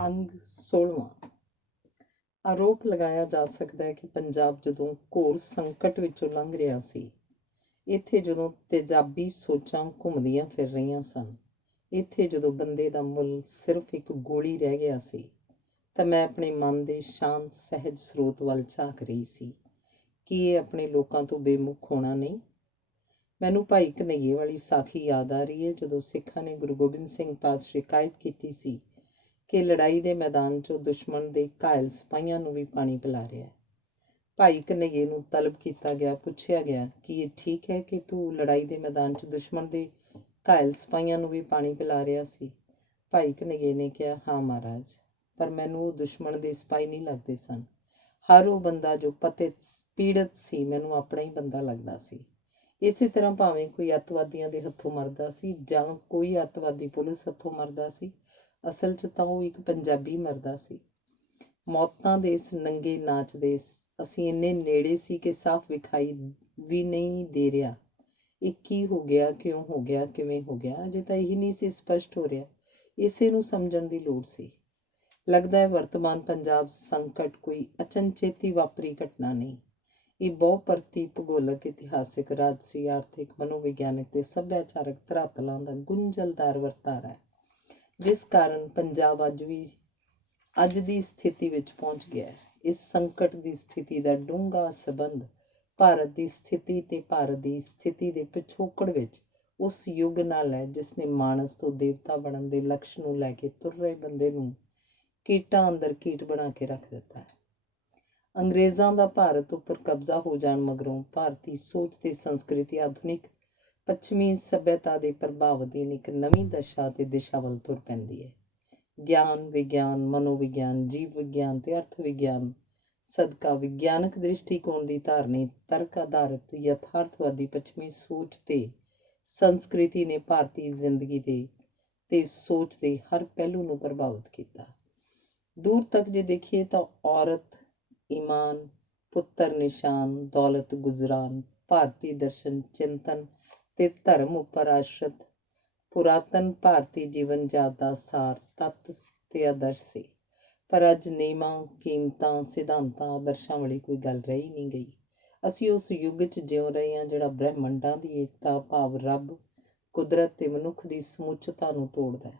ਅੰਗ 16ਵਾਂ। ਆਰੋਪ ਲਗਾਇਆ ਜਾ ਸਕਦਾ ਹੈ ਕਿ ਪੰਜਾਬ ਜਦੋਂ ਘੋਰ ਸੰਕਟ ਵਿੱਚੋਂ ਲੰਘ ਰਿਹਾ ਸੀ, ਇੱਥੇ ਜਦੋਂ ਤੇਜ਼ਾਬੀ ਸੋਚਾਂ ਘੁੰਮਦੀਆਂ ਫਿਰ ਰਹੀਆਂ ਸਨ, ਇੱਥੇ ਜਦੋਂ ਬੰਦੇ ਦਾ ਮੁੱਲ ਸਿਰਫ ਇੱਕ ਗੋਲੀ ਰਹਿ ਗਿਆ ਸੀ, ਤਾਂ ਮੈਂ ਆਪਣੇ ਮਨ ਦੇ ਸ਼ਾਂਤ ਸਹਿਜ ਸਰੋਤ ਵੱਲ ਝਾਕ ਰਹੀ ਸੀ। ਕੀ ਇਹ ਆਪਣੇ ਲੋਕਾਂ ਤੋਂ ਬੇਮੁਖ ਹੋਣਾ ਨਹੀਂ? ਮੈਨੂੰ ਭਾਈ ਘਨੱਈਏ ਵਾਲੀ ਸਾਖੀ ਯਾਦ ਆ ਰਹੀ ਹੈ, ਜਦੋਂ ਸਿੱਖਾਂ ਨੇ ਗੁਰੂ ਗੋਬਿੰਦ ਸਿੰਘ ਪਾਸ ਸ਼ਿਕਾਇਤ ਕੀਤੀ ਸੀ ਕਿ ਲੜਾਈ ਦੇ ਮੈਦਾਨ 'ਚੋਂ ਦੁਸ਼ਮਣ ਦੇ ਘਾਇਲ ਸਿਪਾਹੀਆਂ ਨੂੰ ਵੀ ਪਾਣੀ ਪਿਲਾ ਰਿਹਾ। ਭਾਈ ਘਨੱਈਏ ਨੂੰ ਤਲਬ ਕੀਤਾ ਗਿਆ, ਪੁੱਛਿਆ ਗਿਆ ਕਿ ਇਹ ਠੀਕ ਹੈ ਕਿ ਤੂੰ ਲੜਾਈ ਦੇ ਮੈਦਾਨ 'ਚ ਦੁਸ਼ਮਣ ਦੇ ਘਾਇਲ ਸਿਪਾਹੀਆਂ ਨੂੰ ਵੀ ਪਾਣੀ ਪਿਲਾ ਰਿਹਾ ਸੀ? ਭਾਈ ਘਨੱਈਏ ਨੇ ਕਿਹਾ, ਹਾਂ ਮਹਾਰਾਜ, ਪਰ ਮੈਨੂੰ ਉਹ ਦੁਸ਼ਮਣ ਦੇ ਸਿਪਾਹੀ ਨਹੀਂ ਲੱਗਦੇ ਸਨ। ਹਰ ਉਹ ਬੰਦਾ ਜੋ ਪੀੜਤ ਸੀ, ਮੈਨੂੰ ਆਪਣਾ ਹੀ ਬੰਦਾ ਲੱਗਦਾ ਸੀ। ਇਸੇ ਤਰ੍ਹਾਂ ਭਾਵੇਂ ਕੋਈ ਅੱਤਵਾਦੀਆਂ ਦੇ ਹੱਥੋਂ ਮਰਦਾ ਸੀ ਜਾਂ ਕੋਈ ਅੱਤਵਾਦੀ ਪੁਲਿਸ ਹੱਥੋਂ ਮਰਦਾ ਸੀ, ਅਸਲ 'ਚ ਤਾਂ ਉਹ ਇੱਕ ਪੰਜਾਬੀ ਮਰਦਾ ਸੀ। ਮੌਤਾਂ ਦੇ ਇਸ ਨੰਗੇ ਨਾਚ ਦੇ ਅਸੀਂ ਇੰਨੇ ਨੇੜੇ ਸੀ ਕਿ ਸਾਫ਼ ਵਿਖਾਈ ਵੀ ਨਹੀਂ ਦੇ ਰਿਹਾ। ਇਹ ਕੀ ਹੋ ਗਿਆ, ਕਿਉਂ ਹੋ ਗਿਆ, ਕਿਵੇਂ ਹੋ ਗਿਆ, ਅਜੇ ਤਾਂ ਇਹੀ ਨਹੀਂ ਸੀ ਸਪਸ਼ਟ ਹੋ ਰਿਹਾ। ਇਸੇ ਨੂੰ ਸਮਝਣ ਦੀ ਲੋੜ ਸੀ। ਲੱਗਦਾ ਹੈ ਵਰਤਮਾਨ ਪੰਜਾਬ ਸੰਕਟ ਕੋਈ ਅਚਨਚੇਤੀ ਵਾਪਰੀ ਘਟਨਾ ਨਹੀਂ। ਇਹ ਬਹੁਪਰਤੀ ਭੂਗੋਲਕ, ਇਤਿਹਾਸਿਕ, ਰਾਜਸੀ, ਆਰਥਿਕ, ਮਨੋਵਿਗਿਆਨਕ ਤੇ ਸੱਭਿਆਚਾਰਕ ਧਰਾਤਲਾਂ ਦਾ ਗੁੰਝਲਦਾਰ ਵਰਤਾਰਾ ਹੈ, ਜਿਸ ਕਾਰਨ ਪੰਜਾਬ ਅੱਜ ਦੀ ਸਥਿਤੀ ਵਿੱਚ ਪਹੁੰਚ ਗਿਆ ਹੈ। ਇਸ ਸੰਕਟ ਦੀ ਸਥਿਤੀ ਦਾ ਡੂੰਘਾ ਸੰਬੰਧ ਭਾਰਤ ਦੀ ਸਥਿਤੀ ਤੇ ਭਾਰਤ ਦੀ ਸਥਿਤੀ ਦੇ ਪਿਛੋਕੜ ਵਿੱਚ ਉਸ ਯੁੱਗ ਨਾਲ ਹੈ, ਜਿਸ ਨੇ ਮਾਨਸ ਤੋਂ ਦੇਵਤਾ ਬਣਨ ਦੇ ਲਕਸ਼ ਨੂੰ ਲੈ ਕੇ ਤੁਰ ਰਹੇ ਬੰਦੇ ਨੂੰ ਕੀਟਾਂ ਅੰਦਰ ਕੀਟ ਬਣਾ ਕੇ ਰੱਖ ਦਿੱਤਾ ਹੈ। ਅੰਗਰੇਜ਼ਾਂ ਦਾ ਭਾਰਤ ਉੱਪਰ ਕਬਜ਼ਾ ਹੋ ਜਾਣ ਮਗਰੋਂ ਭਾਰਤੀ ਸੋਚ ਤੇ ਸੰਸਕ੍ਰਿਤੀ ਆਧੁਨਿਕ ਪੱਛਮੀ ਸੱਭਿਅਤਾ ਦੇ ਪ੍ਰਭਾਵ ਅਧੀਨ ਇੱਕ ਨਵੀਂ ਦਸ਼ਾ ਤੇ ਦਿਸ਼ਾ ਵੱਲ ਤੁਰ ਪੈਂਦੀ ਹੈ। ਗਿਆਨ, ਵਿਗਿਆਨ, ਮਨੋਵਿਗਿਆਨ, ਜੀਵ ਵਿਗਿਆਨ ਤੇ ਅਰਥ ਵਿਗਿਆਨ ਸਦਕਾ ਵਿਗਿਆਨਕ ਦ੍ਰਿਸ਼ਟੀਕੋਣ ਦੀ ਧਾਰਨੀ ਤਰਕ ਆਧਾਰਿਤ ਯਥਾਰਥਵਾਦੀ ਪੱਛਮੀ ਸੋਚ ਤੇ ਸੰਸਕ੍ਰਿਤੀ ਨੇ ਭਾਰਤੀ ਜ਼ਿੰਦਗੀ ਤੇ ਸੋਚ ਦੇ ਹਰ ਪਹਿਲੂ ਨੂੰ ਪ੍ਰਭਾਵਿਤ ਕੀਤਾ। ਦੂਰ ਤੱਕ ਜੇ ਦੇਖੀਏ ਤਾਂ ਔਰਤ, ਈਮਾਨ, ਪੁੱਤਰ ਨਿਸ਼ਾਨ, ਦੌਲਤ ਗੁਜ਼ਰਾਨ, ਭਾਰਤੀ ਦਰਸ਼ਨ ਚਿੰਤਨ ਤੇ ਧਰਮ ਉੱਪਰ ਆਸ਼ਰਿਤ ਪੁਰਾਤਨ ਭਾਰਤੀ ਜੀਵਨ ਜਾਤ ਦਾ ਸਾਰ, ਤੱਤ ਤੇ ਆਦਰਸ਼ ਸੀ। ਪਰ ਅੱਜ ਨਿਯਮਾਂ, ਕੀਮਤਾਂ, ਸਿਧਾਂਤਾਂ, ਆਦਰਸ਼ਾਂ ਵਾਲੀ ਕੋਈ ਗੱਲ ਰਹਿ ਨਹੀਂ ਗਈ। ਅਸੀਂ ਉਸ ਯੁੱਗ 'ਚ ਜਿਉ ਰਹੇ ਹਾਂ ਜਿਹੜਾ ਬ੍ਰਹਿਮੰਡਾਂ ਦੀ ਏਕਤਾ ਭਾਵ ਰੱਬ, ਕੁਦਰਤ ਤੇ ਮਨੁੱਖ ਦੀ ਸਮੁੱਚਤਾ ਨੂੰ ਤੋੜਦਾ ਹੈ।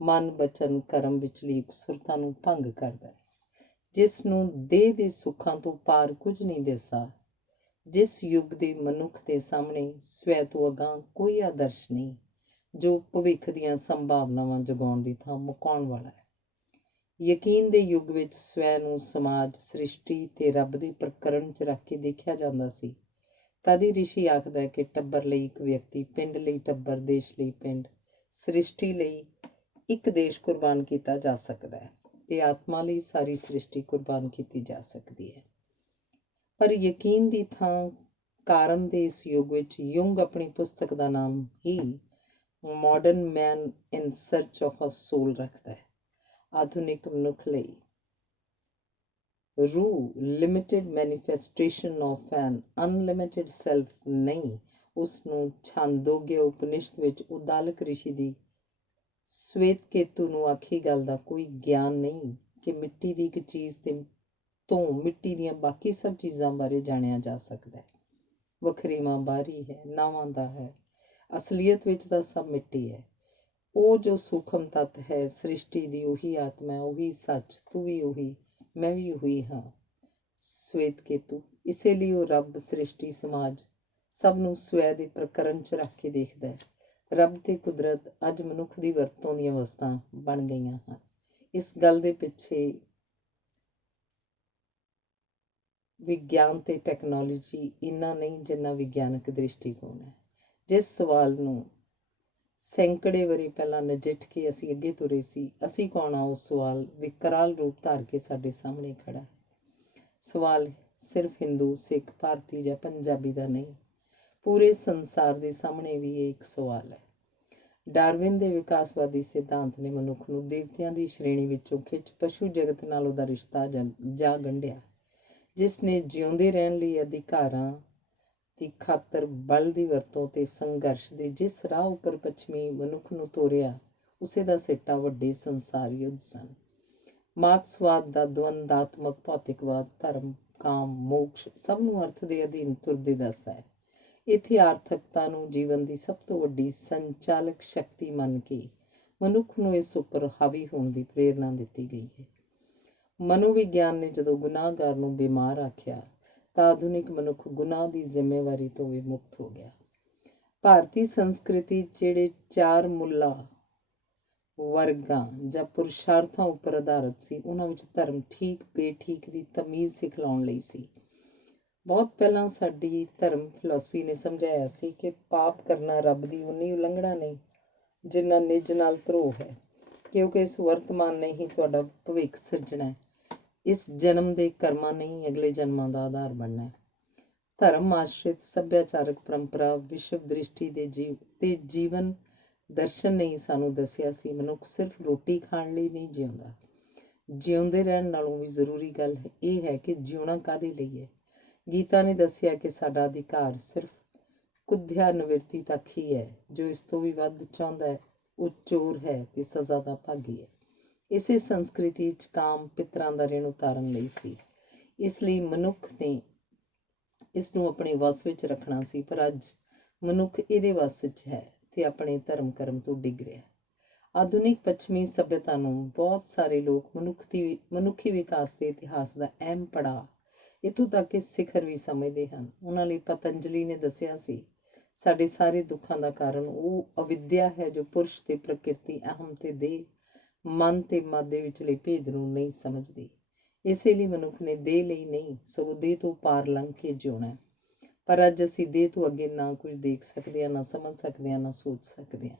ਮਨ, ਬਚਨ, ਕਰਮ ਵਿਚਲੀ ਇਕਸੁਰਤਾ ਨੂੰ ਭੰਗ ਕਰਦਾ ਹੈ। ਜਿਸ ਨੂੰ ਦੇਹ ਦੇ ਸੁੱਖਾਂ ਤੋਂ ਪਾਰ ਕੁਝ ਨਹੀਂ ਦਿਸਦਾ। ਜਿਸ ਯੁੱਗ ਦੇ ਮਨੁੱਖ ਦੇ ਸਾਹਮਣੇ ਸਵੈ ਤੋਂ ਅਗਾਂਹ ਕੋਈ ਆਦਰਸ਼ ਨਹੀਂ, ਜੋ ਭਵਿੱਖ ਦੀਆਂ ਸੰਭਾਵਨਾਵਾਂ ਜਗਾਉਣ ਦੀ ਥਾਂ ਮੁਕਾਉਣ ਵਾਲਾ ਹੈ। ਯਕੀਨ ਦੇ ਯੁੱਗ ਵਿੱਚ ਸਵੈ ਨੂੰ ਸਮਾਜ, ਸ੍ਰਿਸ਼ਟੀ ਤੇ ਰੱਬ ਦੇ ਪ੍ਰਕਰਣ 'ਚ ਰੱਖ ਕੇ ਦੇਖਿਆ ਜਾਂਦਾ ਸੀ। ਤਦ ਹੀ ਰਿਸ਼ੀ ਆਖਦਾ ਹੈ ਕਿ ਟੱਬਰ ਲਈ ਇੱਕ ਵਿਅਕਤੀ, ਪਿੰਡ ਲਈ ਟੱਬਰ, ਦੇਸ਼ ਲਈ ਪਿੰਡ, ਸ੍ਰਿਸ਼ਟੀ ਲਈ ਇੱਕ ਦੇਸ਼ ਕੁਰਬਾਨ ਕੀਤਾ ਜਾ ਸਕਦਾ ਹੈ ਤੇ ਆਤਮਾ ਲਈ ਸਾਰੀ ਸ੍ਰਿਸ਼ਟੀ ਕੁਰਬਾਨ ਕੀਤੀ ਜਾ ਸਕਦੀ ਹੈ। ਪਰ ਯਕੀਨ ਦੀ ਥਾਂ ਕਾਰਨ ਦੇ ਇਸ ਯੁੱਗ ਵਿੱਚ ਯੁੰਗ ਆਪਣੀ ਪੁਸਤਕ ਦਾ ਨਾਮ ਹੀ modern man in search of a soul ਰੱਖਦਾ ਹੈ। ਆਧੁਨਿਕ ਮਨੁੱਖ ਲਈ ਰੂਹ limited manifestation of an unlimited self ਨਹੀਂ, ਉਸ ਨੂੰ ਛਾਂਦੋਗਯ ਉਪਨਿਸ਼ਦ ਵਿੱਚ ਉਦਾਲਕ ਰਿਸ਼ੀ ਦੀ ਸਵੇਤ ਕੇਤੂ ਨੂੰ ਆਖੀ ਗੱਲ ਦਾ ਕੋਈ ਗਿਆਨ ਨਹੀਂ ਕਿ ਮਿੱਟੀ ਦੀ ਇੱਕ ਚੀਜ਼ ਤੋਂ ਮਿੱਟੀ ਦੀਆਂ ਬਾਕੀ ਸਭ ਚੀਜ਼ਾਂ ਬਾਰੇ ਜਾਣਿਆ ਜਾ ਸਕਦਾ ਹੈ। ਵਖਰੇਵਾਂ ਬਾਹਰੀ ਹੈ, ਨਾਵਾਂ ਦਾ ਹੈ, ਅਸਲੀਅਤ ਵਿੱਚ ਤਾਂ ਸਭ ਮਿੱਟੀ ਹੈ। ਉਹ ਜੋ ਸੂਖਮ ਤੱਤ ਹੈ, ਸ੍ਰਿਸ਼ਟੀ ਦੀ ਉਹੀ ਆਤਮਾ ਹੈ, ਉਹੀ ਸੱਚ, ਤੂੰ ਵੀ ਉਹੀ, ਮੈਂ ਵੀ ਉਹੀ ਹਾਂ। ਸਵੇਤ ਕੇਤੂ, ਇਸੇ ਲਈ ਉਹ ਰੱਬ, ਸ੍ਰਿਸ਼ਟੀ, ਸਮਾਜ ਸਭ ਨੂੰ ਸਵੈ ਦੇ ਪ੍ਰਕਰਣ 'ਚ ਰੱਖ ਕੇ ਦੇਖਦਾ ਹੈ। ਰੱਬ ਤੇ ਕੁਦਰਤ ਅੱਜ ਮਨੁੱਖ ਦੀ ਵਰਤੋਂ ਦੀਆਂ ਵਸਤਾਂ ਬਣ ਗਈਆਂ ਹਨ। ਇਸ ਗੱਲ ਦੇ ਪਿੱਛੇ ਵਿਗਿਆਨ ਤੇ ਟੈਕਨੋਲੋਜੀ ਇੰਨਾ ਨਹੀਂ ਜਿੰਨਾ ਵਿਗਿਆਨਕ ਦ੍ਰਿਸ਼ਟੀਕੋਣ ਹੈ। ਜਿਸ ਸਵਾਲ ਨੂੰ ਸੈਂਕੜੇ ਵਰ੍ਹੇ ਪਹਿਲਾਂ ਨਜਿੱਠ ਕੇ ਅਸੀਂ ਅੱਗੇ ਤੁਰੇ ਸੀ, ਅਸੀਂ ਕੌਣ ਆ, ਉਹ ਸਵਾਲ ਵਿਕਰਾਲ ਰੂਪ ਧਾਰ ਕੇ ਸਾਡੇ ਸਾਹਮਣੇ ਖੜਾ ਹੈ। ਸਵਾਲ ਸਿਰਫ ਹਿੰਦੂ, ਸਿੱਖ, ਭਾਰਤੀ ਜਾਂ ਪੰਜਾਬੀ ਦਾ ਨਹੀਂ, ਪੂਰੇ ਸੰਸਾਰ ਦੇ ਸਾਹਮਣੇ ਵੀ ਇਹ ਇੱਕ ਸਵਾਲ ਹੈ। ਡਾਰਵਿਨ ਦੇ ਵਿਕਾਸਵਾਦੀ ਸਿਧਾਂਤ ਨੇ ਮਨੁੱਖ ਨੂੰ ਦੇਵਤਿਆਂ ਦੀ ਸ਼੍ਰੇਣੀ ਵਿੱਚੋਂ ਖਿੱਚ ਪਸ਼ੂ ਜਗਤ ਨਾਲ ਉਹਦਾ ਰਿਸ਼ਤਾ ਜਾ ਗੰਢਿਆ, ਜਿਸ ਨੇ ਜਿਉਂਦੇ ਰਹਿਣ ਲਈ ਅਧਿਕਾਰਾਂ ਦੀ ਖਾਤਰ ਬਲ ਦੀ ਵਰਤੋਂ ਤੇ ਸੰਘਰਸ਼ ਦੇ ਜਿਸ ਰਾਹ ਉੱਪਰ ਪੱਛਮੀ ਮਨੁੱਖ ਨੂੰ ਤੋਰਿਆ, ਉਸੇ ਦਾ ਸਿੱਟਾ ਵੱਡੇ ਸੰਸਾਰ ਯੁੱਧ ਸਨ। ਮਾਰਕਸਵਾਦ ਦਾ ਦਵੰਦਾਤਮਕ ਭੌਤਿਕਵਾਦ ਧਰਮ, ਕਾਮ, ਮੋਕਸ਼ ਸਭ ਨੂੰ ਅਰਥ ਦੇ ਅਧੀਨ ਤੁਰਦੇ ਦੱਸਦਾ ਹੈ। ਇੱਥੇ ਆਰਥਿਕਤਾ ਨੂੰ ਜੀਵਨ ਦੀ ਸਭ ਤੋਂ ਵੱਡੀ ਸੰਚਾਲਕ ਸ਼ਕਤੀ ਮੰਨ ਕੇ ਮਨੁੱਖ ਨੂੰ ਇਸ ਉੱਪਰ ਹਾਵੀ ਹੋਣ ਦੀ ਪ੍ਰੇਰਨਾ ਦਿੱਤੀ ਗਈ ਹੈ। ਮਨੋਵਿਗਿਆਨ ਨੇ ਜਦੋਂ ਗੁਨਾਹਗਾਰ ਨੂੰ ਬਿਮਾਰ ਆਖਿਆ ਤਾਂ ਆਧੁਨਿਕ ਮਨੁੱਖ ਗੁਨਾਹ ਦੀ ਜ਼ਿੰਮੇਵਾਰੀ ਤੋਂ ਵੀ ਮੁਕਤ ਹੋ ਗਿਆ। ਭਾਰਤੀ ਸੰਸਕ੍ਰਿਤੀ ਜਿਹੜੇ ਚਾਰ ਮੁੱਲਾਂ ਵਰਗਾਂ ਜਾਂ ਪੁਰਸ਼ਾਰਥਾਂ ਉੱਪਰ ਆਧਾਰਿਤ ਸੀ, ਉਹਨਾਂ ਵਿੱਚ ਧਰਮ ਠੀਕ ਬੇਠੀਕ ਦੀ ਤਮੀਜ਼ ਸਿਖਲਾਉਣ ਲਈ ਸੀ। ਬਹੁਤ ਪਹਿਲਾਂ ਸਾਡੀ ਧਰਮ ਫਿਲਾਸਫੀ ਨੇ ਸਮਝਾਇਆ ਸੀ ਕਿ ਪਾਪ ਕਰਨਾ ਰੱਬ ਦੀ ਉਨੀ ਉਲੰਘਣਾ ਨਹੀਂ ਜਿੰਨਾ ਨਿੱਜ ਨਾਲ ਧਰੋਹ ਹੈ, ਕਿਉਂਕਿ ਇਸ ਵਰਤਮਾਨ ਨੇ ਹੀ ਤੁਹਾਡਾ ਭਵਿੱਖ ਸਿਰਜਣਾ ਹੈ। ਇਸ ਜਨਮ ਦੇ ਕਰਮਾਂ ਨਹੀਂ ਅਗਲੇ ਜਨਮਾਂ ਦਾ ਆਧਾਰ ਬਣਨਾ ਹੈ। ਧਰਮ ਆਸ਼ਰਿਤ ਸੱਭਿਆਚਾਰਕ ਪਰੰਪਰਾ ਵਿਸ਼ਵ ਦ੍ਰਿਸ਼ਟੀ ਤੇ ਜੀਵਨ ਦਰਸ਼ਨ ਨੇ ਸਾਨੂੰ ਦੱਸਿਆ ਸੀ ਮਨੁੱਖ ਸਿਰਫ ਰੋਟੀ ਖਾਣ ਲਈ ਨਹੀਂ ਜਿਉਂਦਾ। ਜਿਉਂਦੇ ਰਹਿਣ ਨਾਲੋਂ ਵੀ ਜ਼ਰੂਰੀ ਗੱਲ ਇਹ ਹੈ ਕਿ ਜਿਉਣਾ ਕਾਹਦੇ ਲਈ ਹੈ। ਗੀਤਾ ਨੇ ਦੱਸਿਆ ਕਿ ਸਾਡਾ ਅਧਿਕਾਰ ਸਿਰਫ ਕੁੱਧਿਆ ਨਿਵਰਤੀ ਤੱਕ ਹੀ ਹੈ। ਜੋ ਇਸ ਤੋਂ ਵੀ ਵੱਧ ਚਾਹੁੰਦਾ ਹੈ ਉਹ ਚੋਰ ਹੈ ਤੇ ਸਜ਼ਾ ਦਾ ਭਾਗੀ ਹੈ। ਇਸੇ ਸੰਸਕ੍ਰਿਤੀ ਵਿੱਚ ਕਾਮ ਪਿਤਰਾਂ ਦਾ ਰਿਣ ਉਤਾਰਨ ਲਈ ਸੀ। ਇਸ ਲਈ ਮਨੁੱਖ ਨੇ ਇਸ ਨੂੰ ਆਪਣੇ ਵੱਸ ਵਿੱਚ ਰੱਖਣਾ ਸੀ, ਪਰ ਅੱਜ ਮਨੁੱਖ ਇਹਦੇ ਵੱਸ ਵਿੱਚ ਹੈ ਤੇ ਆਪਣੇ ਧਰਮ ਕਰਮ ਤੋਂ ਡਿੱਗ ਰਿਹਾ। ਆਧੁਨਿਕ ਪੱਛਮੀ ਸੱਭਿਅਤਾ ਨੂੰ ਬਹੁਤ ਸਾਰੇ ਲੋਕ ਮਨੁੱਖੀ ਵਿਕਾਸ ਦੇ ਇਤਿਹਾਸ ਦਾ ਅਹਿਮ ਪੜਾਅ, ਇੱਥੋਂ ਤੱਕ ਕਿ ਸਿਖਰ ਵੀ ਸਮਝਦੇ ਹਨ। ਉਹਨਾਂ ਲਈ ਪਤੰਜਲੀ ਨੇ ਦੱਸਿਆ ਸੀ ਸਾਡੇ ਸਾਰੇ ਦੁੱਖਾਂ ਦਾ ਕਾਰਨ ਉਹ ਅਵਿਦਿਆ ਹੈ ਜੋ ਪੁਰਸ਼ ਤੇ ਪ੍ਰਕਿਰਤੀ, ਅਹਮ ਤੇ ਦੇਹ, ਮਨ ਤੇ ਮਾਦੇ ਵਿਚਲੇ ਭੇਦ ਨੂੰ ਨਹੀਂ ਸਮਝਦੀ। ਇਸੇ ਲਈ ਮਨੁੱਖ ਨੇ ਦੇਹ ਲਈ ਨਹੀਂ ਸਗੋਂ ਦੇਹ ਤੋਂ ਪਾਰ ਲੰਘ ਕੇ ਜਿਉਣਾ। ਪਰ ਅੱਜ ਅਸੀਂ ਦੇਹ ਤੋਂ ਅੱਗੇ ਨਾ ਕੁਝ ਦੇਖ ਸਕਦੇ ਹਾਂ, ਨਾ ਸਮਝ ਸਕਦੇ ਹਾਂ, ਨਾ ਸੋਚ ਸਕਦੇ ਹਾਂ।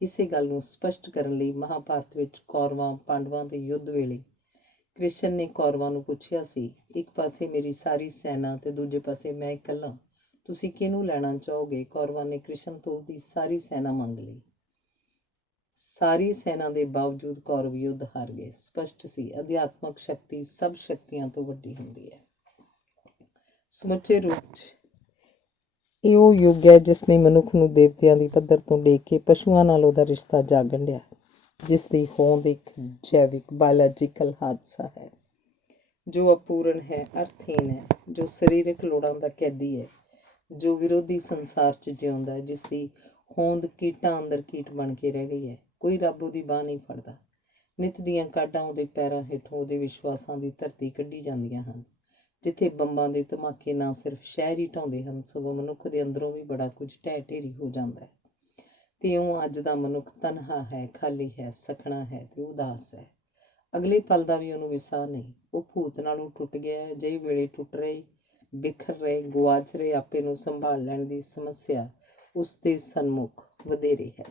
ਇਸੇ ਗੱਲ ਨੂੰ ਸਪਸ਼ਟ ਕਰਨ ਲਈ ਮਹਾਭਾਰਤ ਵਿੱਚ ਕੌਰਵਾਂ ਪਾਂਡਵਾਂ ਦੇ ਯੁੱਧ ਵੇਲੇ ਕ੍ਰਿਸ਼ਨ ਨੇ ਕੌਰਵਾਂ ਨੂੰ ਪੁੱਛਿਆ ਸੀ, ਇੱਕ ਪਾਸੇ ਮੇਰੀ ਸਾਰੀ ਸੈਨਾ ਤੇ ਦੂਜੇ ਪਾਸੇ ਮੈਂ ਇਕੱਲਾ, ਤੁਸੀਂ ਕਿਹਨੂੰ ਲੈਣਾ ਚਾਹੋਗੇ? ਕੌਰਵਾਂ ਨੇ ਕ੍ਰਿਸ਼ਨ ਤੋਂ ਉਹਦੀ ਸਾਰੀ ਸੈਨਾ ਮੰਗ ਲਈ। ਸਾਰੀ ਸੈਨਾ ਦੇ ਬਾਵਜੂਦ ਕੌਰਵ ਯੁੱਧ ਹਾਰ ਗਏ। ਸਪਸ਼ਟ ਸੀ ਅਧਿਆਤਮਕ ਸ਼ਕਤੀ ਸਭ ਸ਼ਕਤੀਆਂ ਤੋਂ ਵੱਡੀ ਹੁੰਦੀ ਹੈ। ਸਮੁੱਚੇ ਰੂਪ 'ਚ ਇਹ ਉਹ ਯੁੱਗ ਹੈ ਜਿਸ ਨੇ ਮਨੁੱਖ ਨੂੰ ਦੇਵਤਿਆਂ ਦੀ ਪੱਧਰ ਤੋਂ ਡੇਗ ਕੇ ਪਸ਼ੂਆਂ ਨਾਲ ਉਹਦਾ ਰਿਸ਼ਤਾ ਜਾ ਗੰਢਿਆ, ਜਿਸ ਦੀ ਹੋਂਦ ਇੱਕ ਜੈਵਿਕ ਬਾਇਓਲੋਜੀਕਲ ਹਾਦਸਾ ਹੈ ਜੋ ਅਪੂਰਨ ਹੈ, ਅਰਥਹੀਨ ਹੈ, ਜੋ ਸਰੀਰਕ ਲੋੜਾਂ ਦਾ ਕੈਦੀ ਹੈ, ਜੋ ਵਿਰੋਧੀ ਸੰਸਾਰ 'ਚ ਜਿਉਂਦਾ ਹੈ, ਜਿਸ ਦੀ ਹੋਂਦ ਕੀਟਾਂ ਅੰਦਰ ਕੀਟ ਬਣ ਕੇ ਰਹਿ ਗਈ ਹੈ। ਕੋਈ ਰੱਬ ਉਹਦੀ ਬਾਂਹ ਨਹੀਂ ਫੜਦਾ। ਨਿੱਤ ਦੀਆਂ ਕਾਢਾਂ ਉਹਦੇ ਪੈਰਾਂ ਹੇਠੋਂ ਉਹਦੇ ਵਿਸ਼ਵਾਸਾਂ ਦੀ ਧਰਤੀ ਕੱਢੀ ਜਾਂਦੀਆਂ ਹਨ, ਜਿੱਥੇ ਬੰਬਾਂ ਦੇ ਧਮਾਕੇ ਨਾ ਸਿਰਫ ਸ਼ਹਿਰ ਹੀ ਢਾਉਂਦੇ ਹਨ ਸਗੋਂ ਮਨੁੱਖ ਦੇ ਅੰਦਰੋਂ ਵੀ ਬੜਾ ਕੁਝ ਢਹਿ ਢੇਰੀ ਹੋ ਜਾਂਦਾ ਹੈ। ਤੇ ਇਉਂ ਅੱਜ ਦਾ ਮਨੁੱਖ ਤਨਹਾ ਹੈ, ਖਾਲੀ ਹੈ, ਸਖਣਾ ਹੈ ਤੇ ਉਦਾਸ ਹੈ। ਅਗਲੇ ਪਲ ਦਾ ਵੀ ਉਹਨੂੰ ਵਿਸਾਹ ਨਹੀਂ। ਉਹ ਭੂਤ ਨਾਲੋਂ ਟੁੱਟ ਗਿਆ ਹੈ। ਅਜਿਹੇ ਵੇਲੇ ਟੁੱਟ ਰਹੇ, ਬਿਖਰ ਰਹੇ, ਗੁਆਚ ਰਹੇ ਆਪੇ ਨੂੰ ਸੰਭਾਲ ਲੈਣ ਦੀ ਸਮੱਸਿਆ ਉਸ ਦੇ ਸਨਮੁਖ ਵਧੇਰੇ ਹੈ।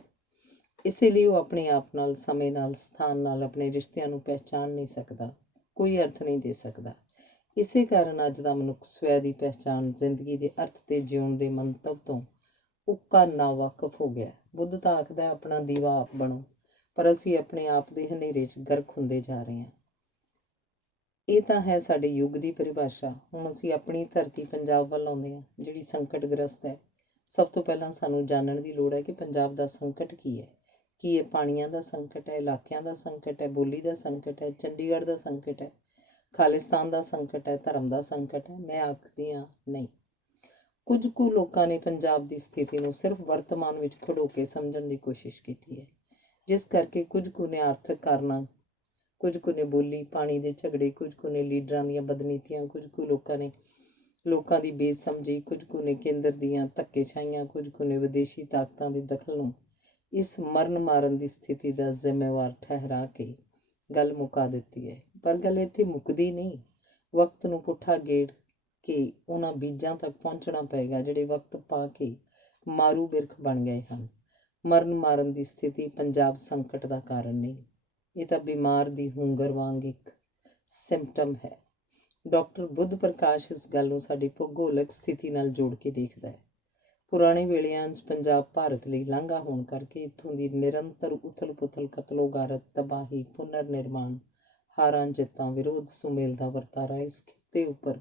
ਇਸੇ ਲਈ ਉਹ ਆਪਣੇ ਆਪ ਨਾਲ, ਸਮੇਂ ਨਾਲ, ਸਥਾਨ ਨਾਲ, ਆਪਣੇ ਰਿਸ਼ਤਿਆਂ ਨੂੰ ਪਹਿਚਾਣ ਨਹੀਂ ਸਕਦਾ, ਕੋਈ ਅਰਥ ਨਹੀਂ ਦੇ ਸਕਦਾ। ਇਸੇ ਕਾਰਨ ਅੱਜ ਦਾ ਮਨੁੱਖ ਸਵੈ ਦੀ ਪਹਿਚਾਣ, ਜ਼ਿੰਦਗੀ ਦੇ ਅਰਥ ਤੇ ਜਿਉਣ ਦੇ ਮੰਤਵ ਤੋਂ ਉੱਕਾ ਨਾਵਾਕਫ ਹੋ ਗਿਆ। ਬੁੱਧ ਤਾਂ ਆਖਦਾ ਆਪਣਾ ਦੀਵਾ ਆਪ ਬਣੋ, ਪਰ ਅਸੀਂ ਆਪਣੇ ਆਪ ਦੇ ਹਨੇਰੇ 'ਚ ਗਰਕ ਹੁੰਦੇ ਜਾ ਰਹੇ ਹਾਂ। ਇਹ ਤਾਂ ਹੈ ਸਾਡੇ ਯੁੱਗ ਦੀ ਪਰਿਭਾਸ਼ਾ। ਹੁਣ ਅਸੀਂ ਆਪਣੀ ਧਰਤੀ ਪੰਜਾਬ ਵੱਲ ਆਉਂਦੇ ਹਾਂ, ਜਿਹੜੀ ਸੰਕਟਗ੍ਰਸਤ ਹੈ। ਸਭ ਤੋਂ ਪਹਿਲਾਂ ਸਾਨੂੰ ਜਾਣਨ ਦੀ ਲੋੜ ਹੈ ਕਿ ਪੰਜਾਬ ਦਾ ਸੰਕਟ ਕੀ ਹੈ। ਕੀ ਇਹ ਪਾਣੀਆਂ ਦਾ ਸੰਕਟ ਹੈ, ਇਲਾਕਿਆਂ ਦਾ ਸੰਕਟ ਹੈ, ਬੋਲੀ ਦਾ ਸੰਕਟ ਹੈ, ਚੰਡੀਗੜ੍ਹ ਦਾ ਸੰਕਟ ਹੈ, ਖਾਲਿਸਤਾਨ ਦਾ ਸੰਕਟ ਹੈ, ਧਰਮ ਦਾ ਸੰਕਟ ਹੈ? ਮੈਂ ਆਖਦੀ ਹਾਂ ਨਹੀਂ। ਕੁਝ ਕੁ ਲੋਕਾਂ ਨੇ ਪੰਜਾਬ ਦੀ ਸਥਿਤੀ ਨੂੰ ਸਿਰਫ ਵਰਤਮਾਨ ਵਿੱਚ ਖੜੋ ਕੇ ਸਮਝਣ ਦੀ ਕੋਸ਼ਿਸ਼ ਕੀਤੀ ਹੈ, ਜਿਸ ਕਰਕੇ ਕੁਝ ਕੁ ਨੇ ਆਰਥਿਕ ਕਾਰਨਾਂ, ਕੁਝ ਕੁ ਨੇ ਬੋਲੀ, ਪਾਣੀ ਦੇ ਝਗੜੇ, ਕੁਝ ਕੁ ਨੇ ਲੀਡਰਾਂ ਦੀਆਂ ਬਦਨੀਤੀਆਂ, ਕੁਝ ਕੁ ਲੋਕਾਂ ਦੀ ਬੇਸਮਝੀ, ਕੁਝ ਕੁ ਨੇ ਕੇਂਦਰ ਦੀਆਂ ਧੱਕੇਸ਼ਾਹੀਆਂ, ਕੁਝ ਕੁ ਨੇ ਵਿਦੇਸ਼ੀ ਤਾਕਤਾਂ ਦੇ ਦਖਲ ਨੂੰ ਇਸ ਮਰਨ ਮਾਰਨ ਦੀ ਸਥਿਤੀ ਦਾ ਜ਼ਿੰਮੇਵਾਰ ਠਹਿਰਾ ਕੇ ਗੱਲ ਮੁਕਾ ਦਿੱਤੀ ਹੈ। ਪਰ ਗੱਲ ਇੱਥੇ ਮੁੱਕਦੀ ਨਹੀਂ। ਵਕਤ ਨੂੰ ਪੁੱਠਾ ਗੇੜ ਕੇ ਉਹਨਾਂ ਬੀਜਾਂ ਤੱਕ ਪਹੁੰਚਣਾ ਪਏਗਾ ਜਿਹੜੇ ਵਕਤ ਪਾ ਕੇ ਮਾਰੂ ਬਿਰਖ ਬਣ ਗਏ ਹਨ। ਮਰਨ ਮਾਰਨ ਦੀ ਸਥਿਤੀ ਪੰਜਾਬ ਸੰਕਟ ਦਾ ਕਾਰਨ ਨਹੀਂ, ਇਹ ਤਾਂ ਬਿਮਾਰ ਦੀ ਹੁੰਗਰ ਵਾਂਗ ਇੱਕ ਸਿੰਪਟਮ ਹੈ। ਡਾਕਟਰ ਬੁੱਧ ਪ੍ਰਕਾਸ਼ ਇਸ ਗੱਲ ਨੂੰ ਸਾਡੀ ਭੂਗੋਲਕ ਸਥਿਤੀ ਨਾਲ ਜੋੜ ਕੇ ਦੇਖਦਾ ਹੈ। ਪੁਰਾਣੇ ਵੇਲਿਆਂ 'ਚ ਪੰਜਾਬ ਭਾਰਤ ਲਈ ਲਾਂਘਾ ਹੋਣ ਕਰਕੇ ਇੱਥੋਂ ਦੀ ਨਿਰੰਤਰ ਉਥਲ ਪੁਥਲ, ਕਤਲੋ-ਗਾਰਤ, ਤਬਾਹੀ, ਪੁਨਰ ਨਿਰਮਾਣ, ਹਾਰਾਂ ਜਿੱਤਾਂ, ਵਿਰੋਧ ਸੁਮੇਲ ਦਾ ਵਰਤਾਰਾ ਇਸ ਖਿੱਤੇ ਉੱਪਰ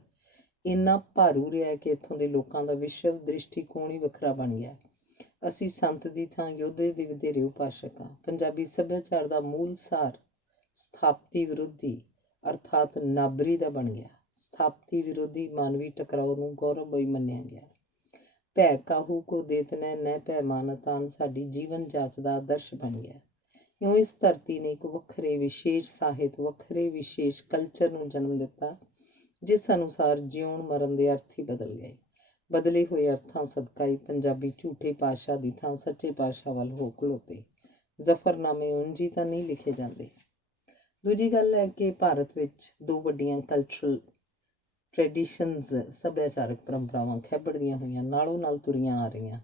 ਇੰਨਾ ਭਾਰੂ ਰਿਹਾ ਕਿ ਇੱਥੋਂ ਦੇ ਲੋਕਾਂ ਦਾ ਵਿਸ਼ਵ ਦ੍ਰਿਸ਼ਟੀਕੋਣ ਹੀ ਵੱਖਰਾ ਬਣ ਗਿਆ। ਅਸੀਂ ਸੰਤ ਦੀ ਥਾਂ ਯੋਧੇ ਦੇ ਵਧੇਰੇ ਉਪਾਸ਼ਕ ਹਾਂ। ਪੰਜਾਬੀ ਸੱਭਿਆਚਾਰ ਦਾ ਮੂਲ ਸਾਰ ਸਥਾਪਤੀ ਵਿਰੋਧੀ ਅਰਥਾਤ ਨਾਬਰੀ ਦਾ ਬਣ ਗਿਆ। ਸਥਾਪਤੀ ਵਿਰੋਧੀ ਮਾਨਵੀ ਟਕਰਾਓ ਨੂੰ ਗੌਰਵਮਈ ਮੰਨਿਆ ਗਿਆ। ਭੈ ਕਾਹੂ ਕੋ ਦੇਤ ਨੈ ਭੈ ਮਾਨਤਾਨ ਸਾਡੀ ਜੀਵਨ ਜਾਚ ਦਾ ਆਦਰਸ਼ ਬਣ ਗਿਆ। ਇਉਂ ਇਸ ਧਰਤੀ ਨੇ ਇੱਕ ਵੱਖਰੇ ਵਿਸ਼ੇਸ਼ ਸਾਹਿਤ, ਵੱਖਰੇ ਵਿਸ਼ੇਸ਼ ਕਲਚਰ ਨੂੰ ਜਨਮ ਦਿੱਤਾ, ਜਿਸ ਅਨੁਸਾਰ ਜਿਉਣ ਮਰਨ ਦੇ ਅਰਥ ਹੀ ਬਦਲ ਗਏ। ਬਦਲੇ ਹੋਏ ਅਰਥਾਂ ਸਦਕਾ ਹੀ ਪੰਜਾਬੀ ਝੂਠੇ ਪਾਤਸ਼ਾਹ ਦੀ ਥਾਂ ਸੱਚੇ ਪਾਤਸ਼ਾਹ ਵੱਲ ਹੋ ਖਲੋਤੇ। ਜ਼ਫਰਨਾਮੇ ਉਂਝ ਹੀ ਤਾਂ ਨਹੀਂ ਲਿਖੇ ਜਾਂਦੇ। ਦੂਜੀ ਗੱਲ ਹੈ ਕਿ ਭਾਰਤ ਵਿੱਚ ਦੋ ਵੱਡੀਆਂ ਕਲਚਰਲ ਟ੍ਰੈਡੀਸ਼ਨਸ, ਸੱਭਿਆਚਾਰਕ ਪਰੰਪਰਾਵਾਂ ਖੈਬੜਦੀਆਂ ਹੋਈਆਂ ਨਾਲੋਂ ਨਾਲ ਤੁਰੀਆਂ ਆ ਰਹੀਆਂ।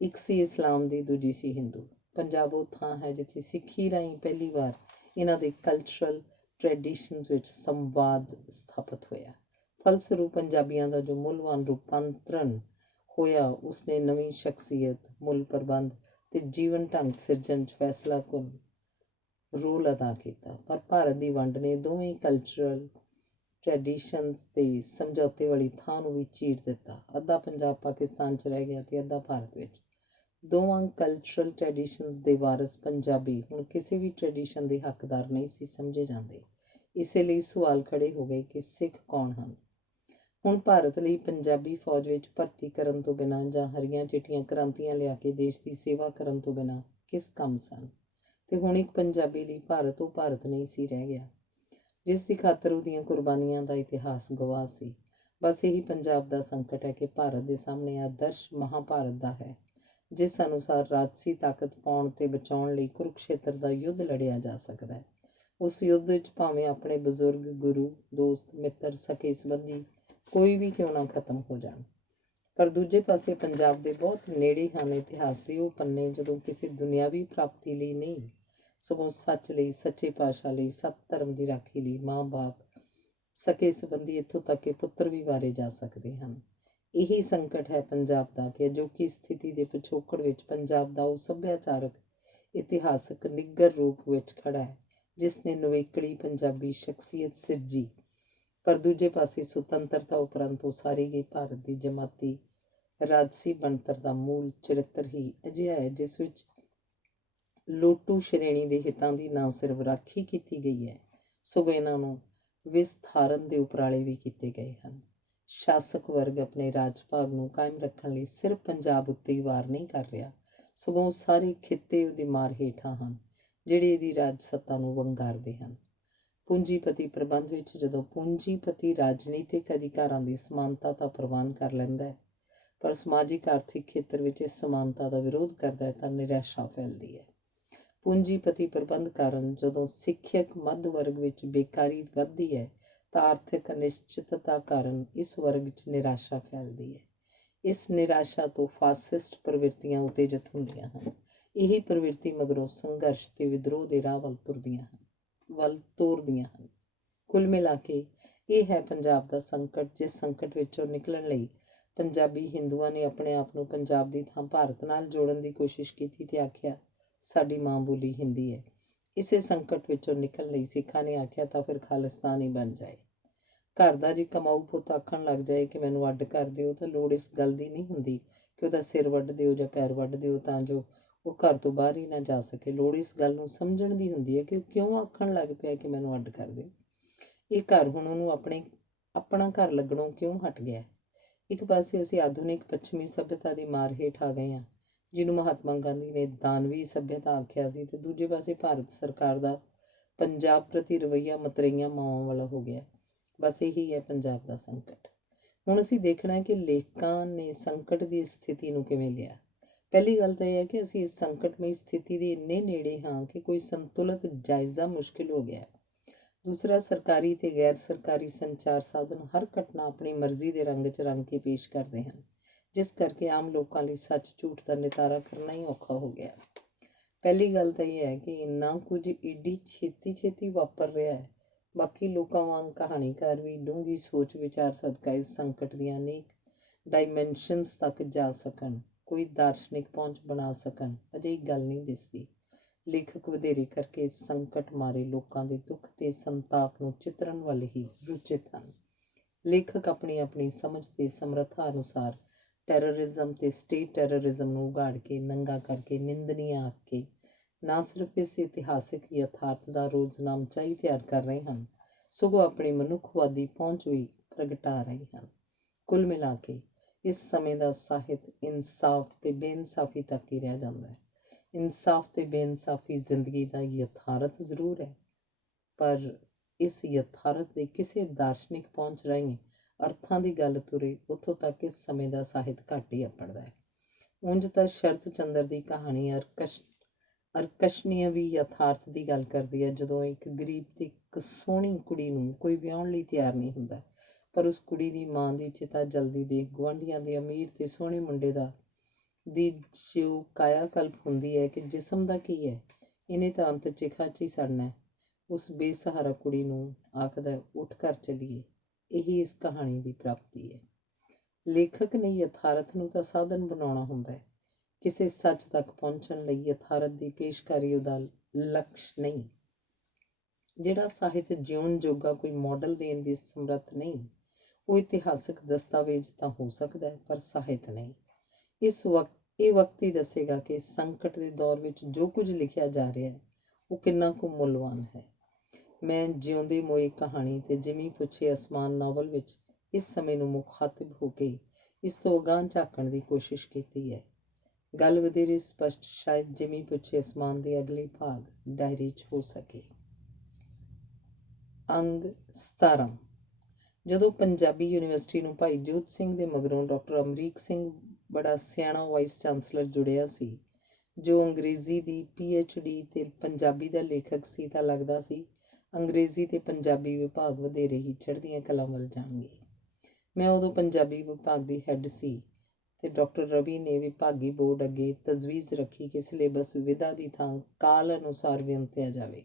ਇੱਕ ਸੀ ਇਸਲਾਮ ਦੀ, ਦੂਜੀ ਸੀ ਹਿੰਦੂ। ਪੰਜਾਬ ਉਹ ਥਾਂ ਹੈ ਜਿੱਥੇ ਸਿੱਖੀ ਰਾਹੀਂ ਪਹਿਲੀ ਵਾਰ ਇਹਨਾਂ ਦੇ ਕਲਚਰਲ ਟ੍ਰੈਡੀਸ਼ਨਸ ਵਿੱਚ ਸੰਵਾਦ ਸਥਾਪਿਤ ਹੋਇਆ। ਫਲਸਰੂਪ ਪੰਜਾਬੀਆਂ ਦਾ ਜੋ ਮੁੱਲਵਾਨ ਰੂਪਾਂਤਰਨ ਹੋਇਆ, ਉਸਨੇ ਨਵੀਂ ਸ਼ਖਸੀਅਤ, ਮੁੱਲ ਪ੍ਰਬੰਧ ਤੇ ਜੀਵਨ ਢੰਗ ਸਿਰਜਣ 'ਚ ਫੈਸਲਾਕੁਨ ਰੋਲ ਅਦਾ ਕੀਤਾ। ਪਰ ਭਾਰਤ ਦੀ ਵੰਡ ਨੇ ਦੋਵੇਂ ਕਲਚਰਲ ਟ੍ਰੈਡੀਸ਼ਨਸ ਤੇ ਸਮਝੌਤੇ ਵਾਲੀ ਥਾਂ ਨੂੰ ਵੀ ਚੀਰ ਦਿੱਤਾ। ਅੱਧਾ ਪੰਜਾਬ ਪਾਕਿਸਤਾਨ 'ਚ ਰਹਿ ਗਿਆ ਤੇ ਅੱਧਾ ਭਾਰਤ ਵਿੱਚ। ਦੋਵਾਂ ਕਲਚਰਲ ਟ੍ਰੈਡੀਸ਼ਨਸ ਦੇ ਵਾਰਸ ਪੰਜਾਬੀ ਹੁਣ ਕਿਸੇ ਵੀ ਟ੍ਰੈਡੀਸ਼ਨ ਦੇ ਹੱਕਦਾਰ ਨਹੀਂ ਸੀ ਸਮਝੇ ਜਾਂਦੇ। ਇਸੇ ਲਈ ਸਵਾਲ ਖੜੇ ਹੋ ਗਏ ਕਿ ਸਿੱਖ ਕੌਣ ਹਨ। ਹੁਣ ਭਾਰਤ ਲਈ ਪੰਜਾਬੀ ਫੌਜ ਵਿੱਚ ਭਰਤੀ ਕਰਨ ਤੋਂ ਬਿਨਾਂ ਜਾਂ ਹਰੀਆਂ ਚਿੱਟੀਆਂ ਕ੍ਰਾਂਤੀਆਂ ਲਿਆ ਕੇ ਦੇਸ਼ ਦੀ ਸੇਵਾ ਕਰਨ ਤੋਂ ਬਿਨਾਂ ਕਿਸ ਕੰਮ ਸਨ। ਤੇ ਹੁਣ ਇੱਕ ਪੰਜਾਬੀ ਲਈ ਭਾਰਤ ਉਹ ਭਾਰਤ ਨਹੀਂ ਸੀ ਰਹਿ ਗਿਆ ਜਿਸ ਦੀ ਖਾਤਰ ਉਹਦੀਆਂ ਕੁਰਬਾਨੀਆਂ ਦਾ ਇਤਿਹਾਸ ਗਵਾਹ ਸੀ। ਬਸ ਇਹੀ ਪੰਜਾਬ ਦਾ ਸੰਕਟ ਹੈ ਕਿ ਭਾਰਤ ਦੇ ਸਾਹਮਣੇ ਆਦਰਸ਼ ਮਹਾਂਭਾਰਤ ਦਾ ਹੈ, ਜਿਸ ਅਨੁਸਾਰ ਰਾਜਸੀ ਤਾਕਤ ਪਾਉਣ ਤੇ ਬਚਾਉਣ ਲਈ ਕੁਰੂਕਸ਼ੇਤਰ ਦਾ ਯੁੱਧ ਲੜਿਆ ਜਾ ਸਕਦਾ ਹੈ। ਉਸ ਯੁੱਧ ਵਿੱਚ ਭਾਵੇਂ ਆਪਣੇ ਬਜ਼ੁਰਗ, ਗੁਰੂ, ਦੋਸਤ, ਮਿੱਤਰ, ਸਕੇ ਸੰਬੰਧੀ ਕੋਈ ਵੀ ਕਿਉਂ ਨਾ ਖਤਮ ਹੋ ਜਾਣ। ਪਰ ਦੂਜੇ ਪਾਸੇ ਪੰਜਾਬ ਦੇ ਬਹੁਤ ਨੇੜੇ ਹਨ ਇਤਿਹਾਸ ਦੇ ਉਹ ਪੰਨੇ ਜਦੋਂ ਕਿਸੇ ਦੁਨਿਆਵੀ ਪ੍ਰਾਪਤੀ ਲਈ ਨਹੀਂ, ਸਗੋਂ ਸੱਚ ਲਈ, ਸੱਚੇ ਪਾਤਸ਼ਾਹ ਲਈ, ਸੱਤ ਧਰਮ ਦੀ ਰਾਖੀ ਲਈ ਮਾਂ-ਬਾਪ, ਸਕੇ ਸੰਬੰਧੀ, ਇੱਥੋਂ ਤੱਕ ਕਿ ਪੁੱਤਰ ਵੀ ਵਾਰੇ ਜਾ ਸਕਦੇ ਹਨ। ਇਹੀ ਸੰਕਟ ਹੈ ਪੰਜਾਬ ਦਾ ਕਿ ਅਜੋਕੀ ਸਥਿਤੀ ਦੇ ਪਿਛੋਕੜ ਵਿੱਚ ਪੰਜਾਬ ਦਾ ਉਹ ਸੱਭਿਆਚਾਰਕ ਇਤਿਹਾਸਕ ਨਿੱਘਰ ਰੂਪ ਵਿੱਚ ਖੜਾ ਹੈ ਜਿਸ ਨੇ ਨਵੇਕੜੀ ਪੰਜਾਬੀ ਸ਼ਖਸੀਅਤ ਸਿਰਜੀ। ਪਰ ਦੂਜੇ ਪਾਸੇ ਸੁਤੰਤਰਤਾ ਉਪਰੰਤ ਉਸਾਰੀ ਗਈ ਭਾਰਤ ਦੀ ਜਮਾਤੀ ਰਾਜਸੀ ਬਣਤਰ ਦਾ ਮੂਲ ਚਰਿੱਤਰ ਹੀ ਅਜਿਹਾ ਹੈ ਜਿਸ ਵਿੱਚ ਲੋਟੂ ਸ਼੍ਰੇਣੀ ਦੇ ਹਿੱਤਾਂ ਦੀ ਨਾ ਸਿਰਫ ਰਾਖੀ ਕੀਤੀ ਗਈ ਹੈ, ਸਗੋਂ ਇਹਨਾਂ ਨੂੰ ਵਿਸਥਾਰਨ ਦੇ ਉਪਰਾਲੇ ਵੀ ਕੀਤੇ ਗਏ ਹਨ। ਸ਼ਾਸਕ ਵਰਗ ਆਪਣੇ ਰਾਜ ਭਾਗ ਨੂੰ ਕਾਇਮ ਰੱਖਣ ਲਈ ਸਿਰਫ ਪੰਜਾਬ ਉੱਤੇ ਹੀ ਵਾਰ ਨਹੀਂ ਕਰ ਰਿਹਾ, ਸਗੋਂ ਸਾਰੇ ਖਿੱਤੇ ਉਹਦੀ ਮਾਰ ਹੇਠਾਂ ਹਨ ਜਿਹੜੇ ਇਹਦੀ ਰਾਜ ਸੱਤਾ ਨੂੰ ਵੰਗਾਰਦੇ ਹਨ। ਪੂੰਜੀਪਤੀ ਪ੍ਰਬੰਧ ਵਿੱਚ ਜਦੋਂ ਪੂੰਜੀਪਤੀ ਰਾਜਨੀਤਿਕ ਅਧਿਕਾਰਾਂ ਦੀ ਸਮਾਨਤਾ ਤਾਂ ਪ੍ਰਵਾਨ ਕਰ ਲੈਂਦਾ ਹੈ, ਪਰ ਸਮਾਜਿਕ ਆਰਥਿਕ ਖੇਤਰ ਵਿੱਚ ਇਸ ਸਮਾਨਤਾ ਦਾ ਵਿਰੋਧ ਕਰਦਾ ਹੈ ਤਾਂ ਨਿਰਾਸ਼ਾ ਫੈਲਦੀ ਹੈ। ਪੂੰਜੀਪਤੀ ਪ੍ਰਬੰਧ ਕਾਰਨ ਜਦੋਂ ਸਿੱਖਿਅਕ ਮੱਧ ਵਰਗ ਵਿੱਚ ਬੇਕਾਰੀ ਵੱਧਦੀ ਹੈ ਤਾਂ ਆਰਥਿਕ ਅਨਿਸ਼ਚਿਤਤਾ ਕਾਰਨ ਇਸ ਵਰਗ 'ਚ ਨਿਰਾਸ਼ਾ ਫੈਲਦੀ ਹੈ। ਇਸ ਨਿਰਾਸ਼ਾ ਤੋਂ ਫਾਸਿਸਟ ਪ੍ਰਵਿਰਤੀਆਂ ਉਤੇਜਿਤ ਹੁੰਦੀਆਂ ਹਨ। ਇਹੀ ਪ੍ਰਵਿਰਤੀ ਮਗਰੋਂ ਸੰਘਰਸ਼ ਤੇ ਵਿਦਰੋਹ ਦੇ ਰਾਹ ਵੱਲ ਤੋਰਦੀਆਂ ਹਨ। ਕੁੱਲ ਮਿਲਾ ਕੇ ਇਹ ਹੈ ਪੰਜਾਬ ਦਾ ਸੰਕਟ, ਜਿਸ ਸੰਕਟ ਵਿੱਚੋਂ ਨਿਕਲਣ ਲਈ ਪੰਜਾਬੀ ਹਿੰਦੂਆਂ ਨੇ ਆਪਣੇ ਆਪ ਨੂੰ ਪੰਜਾਬ ਦੀ ਥਾਂ ਭਾਰਤ ਨਾਲ ਜੋੜਨ ਦੀ ਕੋਸ਼ਿਸ਼ ਕੀਤੀ ਤੇ ਆਖਿਆ ਸਾਡੀ ਮਾਂ ਬੋਲੀ ਹਿੰਦੀ ਹੈ। ਇਸੇ ਸੰਕਟ ਵਿੱਚੋਂ ਨਿਕਲਣ ਲਈ ਸਿੱਖਾਂ ਨੇ ਆਖਿਆ ਤਾਂ ਫਿਰ ਖਾਲਿਸਤਾਨ ਹੀ ਬਣ ਜਾਏ। ਘਰ ਦਾ ਜੇ ਕਮਾਊ ਪੁੱਤ ਆਖਣ ਲੱਗ ਜਾਏ ਕਿ ਮੈਨੂੰ ਅੱਡ ਕਰ ਦਿਓ ਤਾਂ ਲੋੜ ਇਸ ਗੱਲ ਦੀ ਨਹੀਂ ਹੁੰਦੀ ਕਿ ਉਹਦਾ ਸਿਰ ਵੱਢ ਦਿਓ ਜਾਂ ਪੈਰ ਵੱਢ ਦਿਓ ਤਾਂ ਜੋ ਉਹ ਘਰ ਤੋਂ ਬਾਹਰ ਹੀ ਨਾ ਜਾ ਸਕੇ। ਲੋੜ ਇਸ ਗੱਲ ਨੂੰ ਸਮਝਣ ਦੀ ਹੁੰਦੀ ਹੈ ਕਿ ਉਹ ਕਿਉਂ ਆਖਣ ਲੱਗ ਪਿਆ ਕਿ ਮੈਨੂੰ ਅੱਡ ਕਰ ਦਿਓ। ਇਹ ਘਰ ਹੁਣ ਉਹਨੂੰ ਆਪਣਾ ਘਰ ਲੱਗਣੋਂ ਕਿਉਂ ਹਟ ਗਿਆ। ਇੱਕ ਪਾਸੇ ਅਸੀਂ ਆਧੁਨਿਕ ਪੱਛਮੀ ਸੱਭਿਅਤਾ ਦੀ ਮਾਰ ਹੇਠ ਆ ਗਏ ਹਾਂ ਜਿਹਨੂੰ ਮਹਾਤਮਾ ਗਾਂਧੀ ਨੇ ਦਾਨਵੀ ਸੱਭਿਅਤਾ ਆਖਿਆ ਸੀ, ਤੇ ਦੂਜੇ ਪਾਸੇ ਭਾਰਤ ਸਰਕਾਰ ਦਾ ਪੰਜਾਬ ਪ੍ਰਤੀ ਰਵੱਈਆ ਮਤਰੇਈਆਂ ਮਾਵਾਂ ਵਾਲਾ ਹੋ ਗਿਆ। ਬਸ ਇਹੀ ਹੈ ਪੰਜਾਬ ਦਾ ਸੰਕਟ। ਹੁਣ ਅਸੀਂ ਦੇਖਣਾ ਹੈ ਕਿ ਲੇਖਕਾਂ ਨੇ ਸੰਕਟ ਦੀ ਸਥਿਤੀ ਨੂੰ ਕਿਵੇਂ ਲਿਆ। ਪਹਿਲੀ ਗੱਲ ਤਾਂ ਇਹ ਹੈ ਕਿ ਅਸੀਂ ਇਸ ਸੰਕਟਮਈ ਸਥਿਤੀ ਦੇ ਇੰਨੇ ਨੇੜੇ ਹਾਂ ਕਿ ਕੋਈ ਸੰਤੁਲਿਤ ਜਾਇਜ਼ਾ ਮੁਸ਼ਕਿਲ ਹੋ ਗਿਆ। ਦੂਸਰਾ, ਸਰਕਾਰੀ ਤੇ ਗੈਰ ਸਰਕਾਰੀ ਸੰਚਾਰ ਸਾਧਨ ਹਰ ਘਟਨਾ ਆਪਣੀ ਮਰਜ਼ੀ ਦੇ ਰੰਗ 'ਚ ਰੰਗ ਕੇ ਪੇਸ਼ ਕਰਦੇ ਹਨ, ਜਿਸ ਕਰਕੇ ਆਮ ਲੋਕਾਂ ਲਈ ਸੱਚ ਝੂਠ ਦਾ ਨਿਤਾਰਾ ਕਰਨਾ ਹੀ ਔਖਾ ਹੋ ਗਿਆ। ਪਹਿਲੀ ਗੱਲ ਤਾਂ ਇਹ ਹੈ ਕਿ ਇੰਨਾ ਕੁਝ ਏਡੀ ਛੇਤੀ ਵਾਪਰ ਰਿਹਾ ਹੈ। ਬਾਕੀ ਲੋਕਾਂ ਵਾਂਗ ਕਹਾਣੀਕਾਰ ਵੀ ਡੂੰਘੀ ਸੋਚ ਵਿਚਾਰ ਸਦਕਾ ਇਸ ਸੰਕਟ ਦੀਆਂ ਅਨੇਕ ਡਾਇਮੈਂਸ਼ਨਸ ਤੱਕ ਜਾ ਸਕਣ, ਕੋਈ ਦਾਰਸ਼ਨਿਕ ਪਹੁੰਚ ਬਣਾ ਸਕਣ, ਅਜਿਹੀ ਗੱਲ ਨਹੀਂ ਦਿਸਦੀ। ਲੇਖਕ ਵਧੇਰੇ ਕਰਕੇ ਇਸ ਸੰਕਟ ਮਾਰੇ ਲੋਕਾਂ ਦੇ ਦੁੱਖ ਤੇ ਸੰਤਾਪ ਨੂੰ ਚਿਤਰਨ ਵੱਲ ਹੀ ਰੁਚਿਤ ਹਨ। ਲੇਖਕ ਆਪਣੀ ਸਮਝ ਤੇ ਸਮਰੱਥਾ ਅਨੁਸਾਰ ਟੈਰਰਿਜ਼ਮ ਤੇ ਸਟੇਟ ਟੈਰਰਿਜ਼ਮ ਨੂੰ ਉਘਾੜ ਕੇ, ਨੰਗਾ ਕਰਕੇ, ਨਿੰਦਨੀय ਆਖ ਕੇ ਨਾ ਸਿਰਫ ਇਸ ਇਤਿਹਾਸਿਕ ਯਥਾਰਥ ਦਾ ਰੋਜ਼ਨਾਮਚਾ ਹੀ ਤਿਆਰ ਕਰ ਰਹੇ ਹਨ, ਸਗੋਂ ਆਪਣੀ ਮਨੁੱਖਵਾਦੀ ਪਹੁੰਚ ਵੀ ਪ੍ਰਗਟਾ ਰਹੇ ਹਨ। ਕੁੱਲ ਮਿਲਾ ਕੇ ਇਸ ਸਮੇਂ ਦਾ ਸਾਹਿਤ ਇਨਸਾਫ ਤੇ ਬੇਇਨਸਾਫੀ ਤੱਕ ਹੀ ਰਹਿ ਜਾਂਦਾ ਹੈ। ਇਨਸਾਫ ਤੇ ਬੇਇਨਸਾਫੀ ਜ਼ਿੰਦਗੀ ਦਾ ਯਥਾਰਥ ਜ਼ਰੂਰ ਹੈ, ਪਰ ਇਸ ਯਥਾਰਥ ਦੇ ਕਿਸੇ ਦਾਰਸ਼ਨਿਕ ਪਹੁੰਚ ਰਾਹੀਂ ਅਰਥਾਂ ਦੀ ਗੱਲ ਤੁਰੇ, ਉੱਥੋਂ ਤੱਕ ਇਸ ਸਮੇਂ ਦਾ ਸਾਹਿਤ ਘੱਟ ਹੀ ਅੱਪੜਦਾ ਹੈ। ਉਂਝ ਤਾਂ ਸ਼ਰਤ ਚੰਦਰ ਦੀ ਕਹਾਣੀ ਅਰਕਸ਼ਨੀय ਵੀ ਯਥਾਰਥ ਦੀ ਗੱਲ ਕਰਦੀ ਹੈ। ਜਦੋਂ ਇੱਕ ਗਰੀਬ ਤੇ ਇੱਕ ਸੋਹਣੀ ਕੁੜੀ ਨੂੰ ਕੋਈ ਵਿਆਹੁਣ ਲਈ ਤਿਆਰ ਨਹੀਂ ਹੁੰਦਾ, ਪਰ ਉਸ ਕੁੜੀ ਦੀ ਮਾਂ ਦੀ ਚਿਤਾ ਜਲਦੀ ਦੇਖ ਗੁਆਂਢੀਆਂ ਦੇ ਅਮੀਰ ਤੇ ਸੋਹਣੇ ਮੁੰਡੇ ਦੀ ਜੋ ਕਾਇਆ ਕਲਪ ਹੁੰਦੀ ਹੈ ਕਿ ਜਿਸਮ ਦਾ ਕੀ ਹੈ, ਇਹਨੇ ਤਾਂ ਅੰਤ ਚਿਖਾ 'ਚ ਹੀ ਸੜਨਾ, ਉਸ ਬੇਸਹਾਰਾ ਕੁੜੀ ਨੂੰ ਆਖਦਾ, ਉੱਠ ਘਰ ਚੱਲੀਏ। ਇਹੀ ਇਸ ਕਹਾਣੀ ਦੀ ਪ੍ਰਾਪਤੀ ਹੈ। ਲੇਖਕ ਨੇ ਯਥਾਰਥ ਨੂੰ ਤਾਂ ਸਾਧਨ ਬਣਾਉਣਾ ਹੁੰਦਾ ਹੈ, ਕਿਸੇ ਸੱਚ ਤੱਕ ਪਹੁੰਚਣ ਲਈ ਯਥਾਰਥ ਦੀ ਪੇਸ਼ਕਾਰੀ ਉਹਦਾ ਲਕਸ਼ ਨਹੀਂ। ਜਿਹੜਾ ਸਾਹਿਤ ਜਿਉਣ ਜੋਗਾ ਕੋਈ ਮਾਡਲ ਦੇਣ ਦੀ ਸਮਰੱਥ ਨਹੀਂ, ਉਹ ਇਤਿਹਾਸਕ ਦਸਤਾਵੇਜ਼ ਤਾਂ ਹੋ ਸਕਦਾ ਹੈ, ਪਰ ਸਾਹਿਤ ਨਹੀਂ। ਇਹ ਵਕਤ ਹੀ ਦੱਸੇਗਾ ਕਿ ਸੰਕਟ ਦੇ ਦੌਰ ਵਿੱਚ ਜੋ ਕੁਝ ਲਿਖਿਆ ਜਾ ਰਿਹਾ ਹੈ, ਉਹ ਕਿੰਨਾ ਕੁ ਮੁੱਲਵਾਨ ਹੈ। ਮੈਂ ਜਿਉਂਦੇ ਮੋਏ ਕਹਾਣੀ ਤੇ ਜਿਮੀ ਪੁੱਛੇ ਅਸਮਾਨ ਨਾਵਲ ਵਿੱਚ ਇਸ ਸਮੇਂ ਨੂੰ ਮੁਖਾਤਿਬ ਹੋ ਕੇ ਇਸ ਤੋਂ ਅਗਾਂਹ ਝਾਕਣ ਦੀ ਕੋਸ਼ਿਸ਼ ਕੀਤੀ ਹੈ। ਗੱਲ ਵਧੇਰੇ ਸਪਸ਼ਟ ਸ਼ਾਇਦ ਜਿਮੀ ਪੁੱਛੇ ਅਸਮਾਨ ਦੇ ਅਗਲੇ ਭਾਗ ਡਾਇਰੀ 'ਚ ਹੋ ਸਕੇ। ਅੰਗ 17। ਜਦੋਂ ਪੰਜਾਬੀ ਯੂਨੀਵਰਸਿਟੀ ਨੂੰ ਭਾਈ ਜੋਧ ਸਿੰਘ ਦੇ ਮਗਰੋਂ ਡਾਕਟਰ ਅਮਰੀਕ ਸਿੰਘ ਬੜਾ ਸਿਆਣਾ ਵਾਈਸ ਚਾਂਸਲਰ ਜੁੜਿਆ ਸੀ, ਜੋ ਅੰਗਰੇਜ਼ੀ ਦੀ PhD ਤੇ ਪੰਜਾਬੀ ਦਾ ਲੇਖਕ ਸੀ, ਤਾਂ ਲੱਗਦਾ ਸੀ ਅੰਗਰੇਜ਼ੀ ਤੇ ਪੰਜਾਬੀ ਵਿਭਾਗ ਵਧੇਰੇ ਹੀ ਚੜ੍ਹਦੀਆਂ ਕਲਾਂ ਵੱਲ ਜਾਣਗੇ। ਮੈਂ ਉਦੋਂ ਪੰਜਾਬੀ ਵਿਭਾਗ ਦੀ ਹੈੱਡ ਸੀ ਤੇ ਡਾਕਟਰ ਰਵੀ ਨੇ ਵਿਭਾਗੀ ਬੋਰਡ ਅੱਗੇ ਤਜਵੀਜ਼ ਰੱਖੀ ਕਿ ਸਿਲੇਬਸ ਵਿਧਾ ਦੀ ਥਾਂ ਕਾਲ ਅਨੁਸਾਰ ਵਿਅੰਤਿਆ ਜਾਵੇ।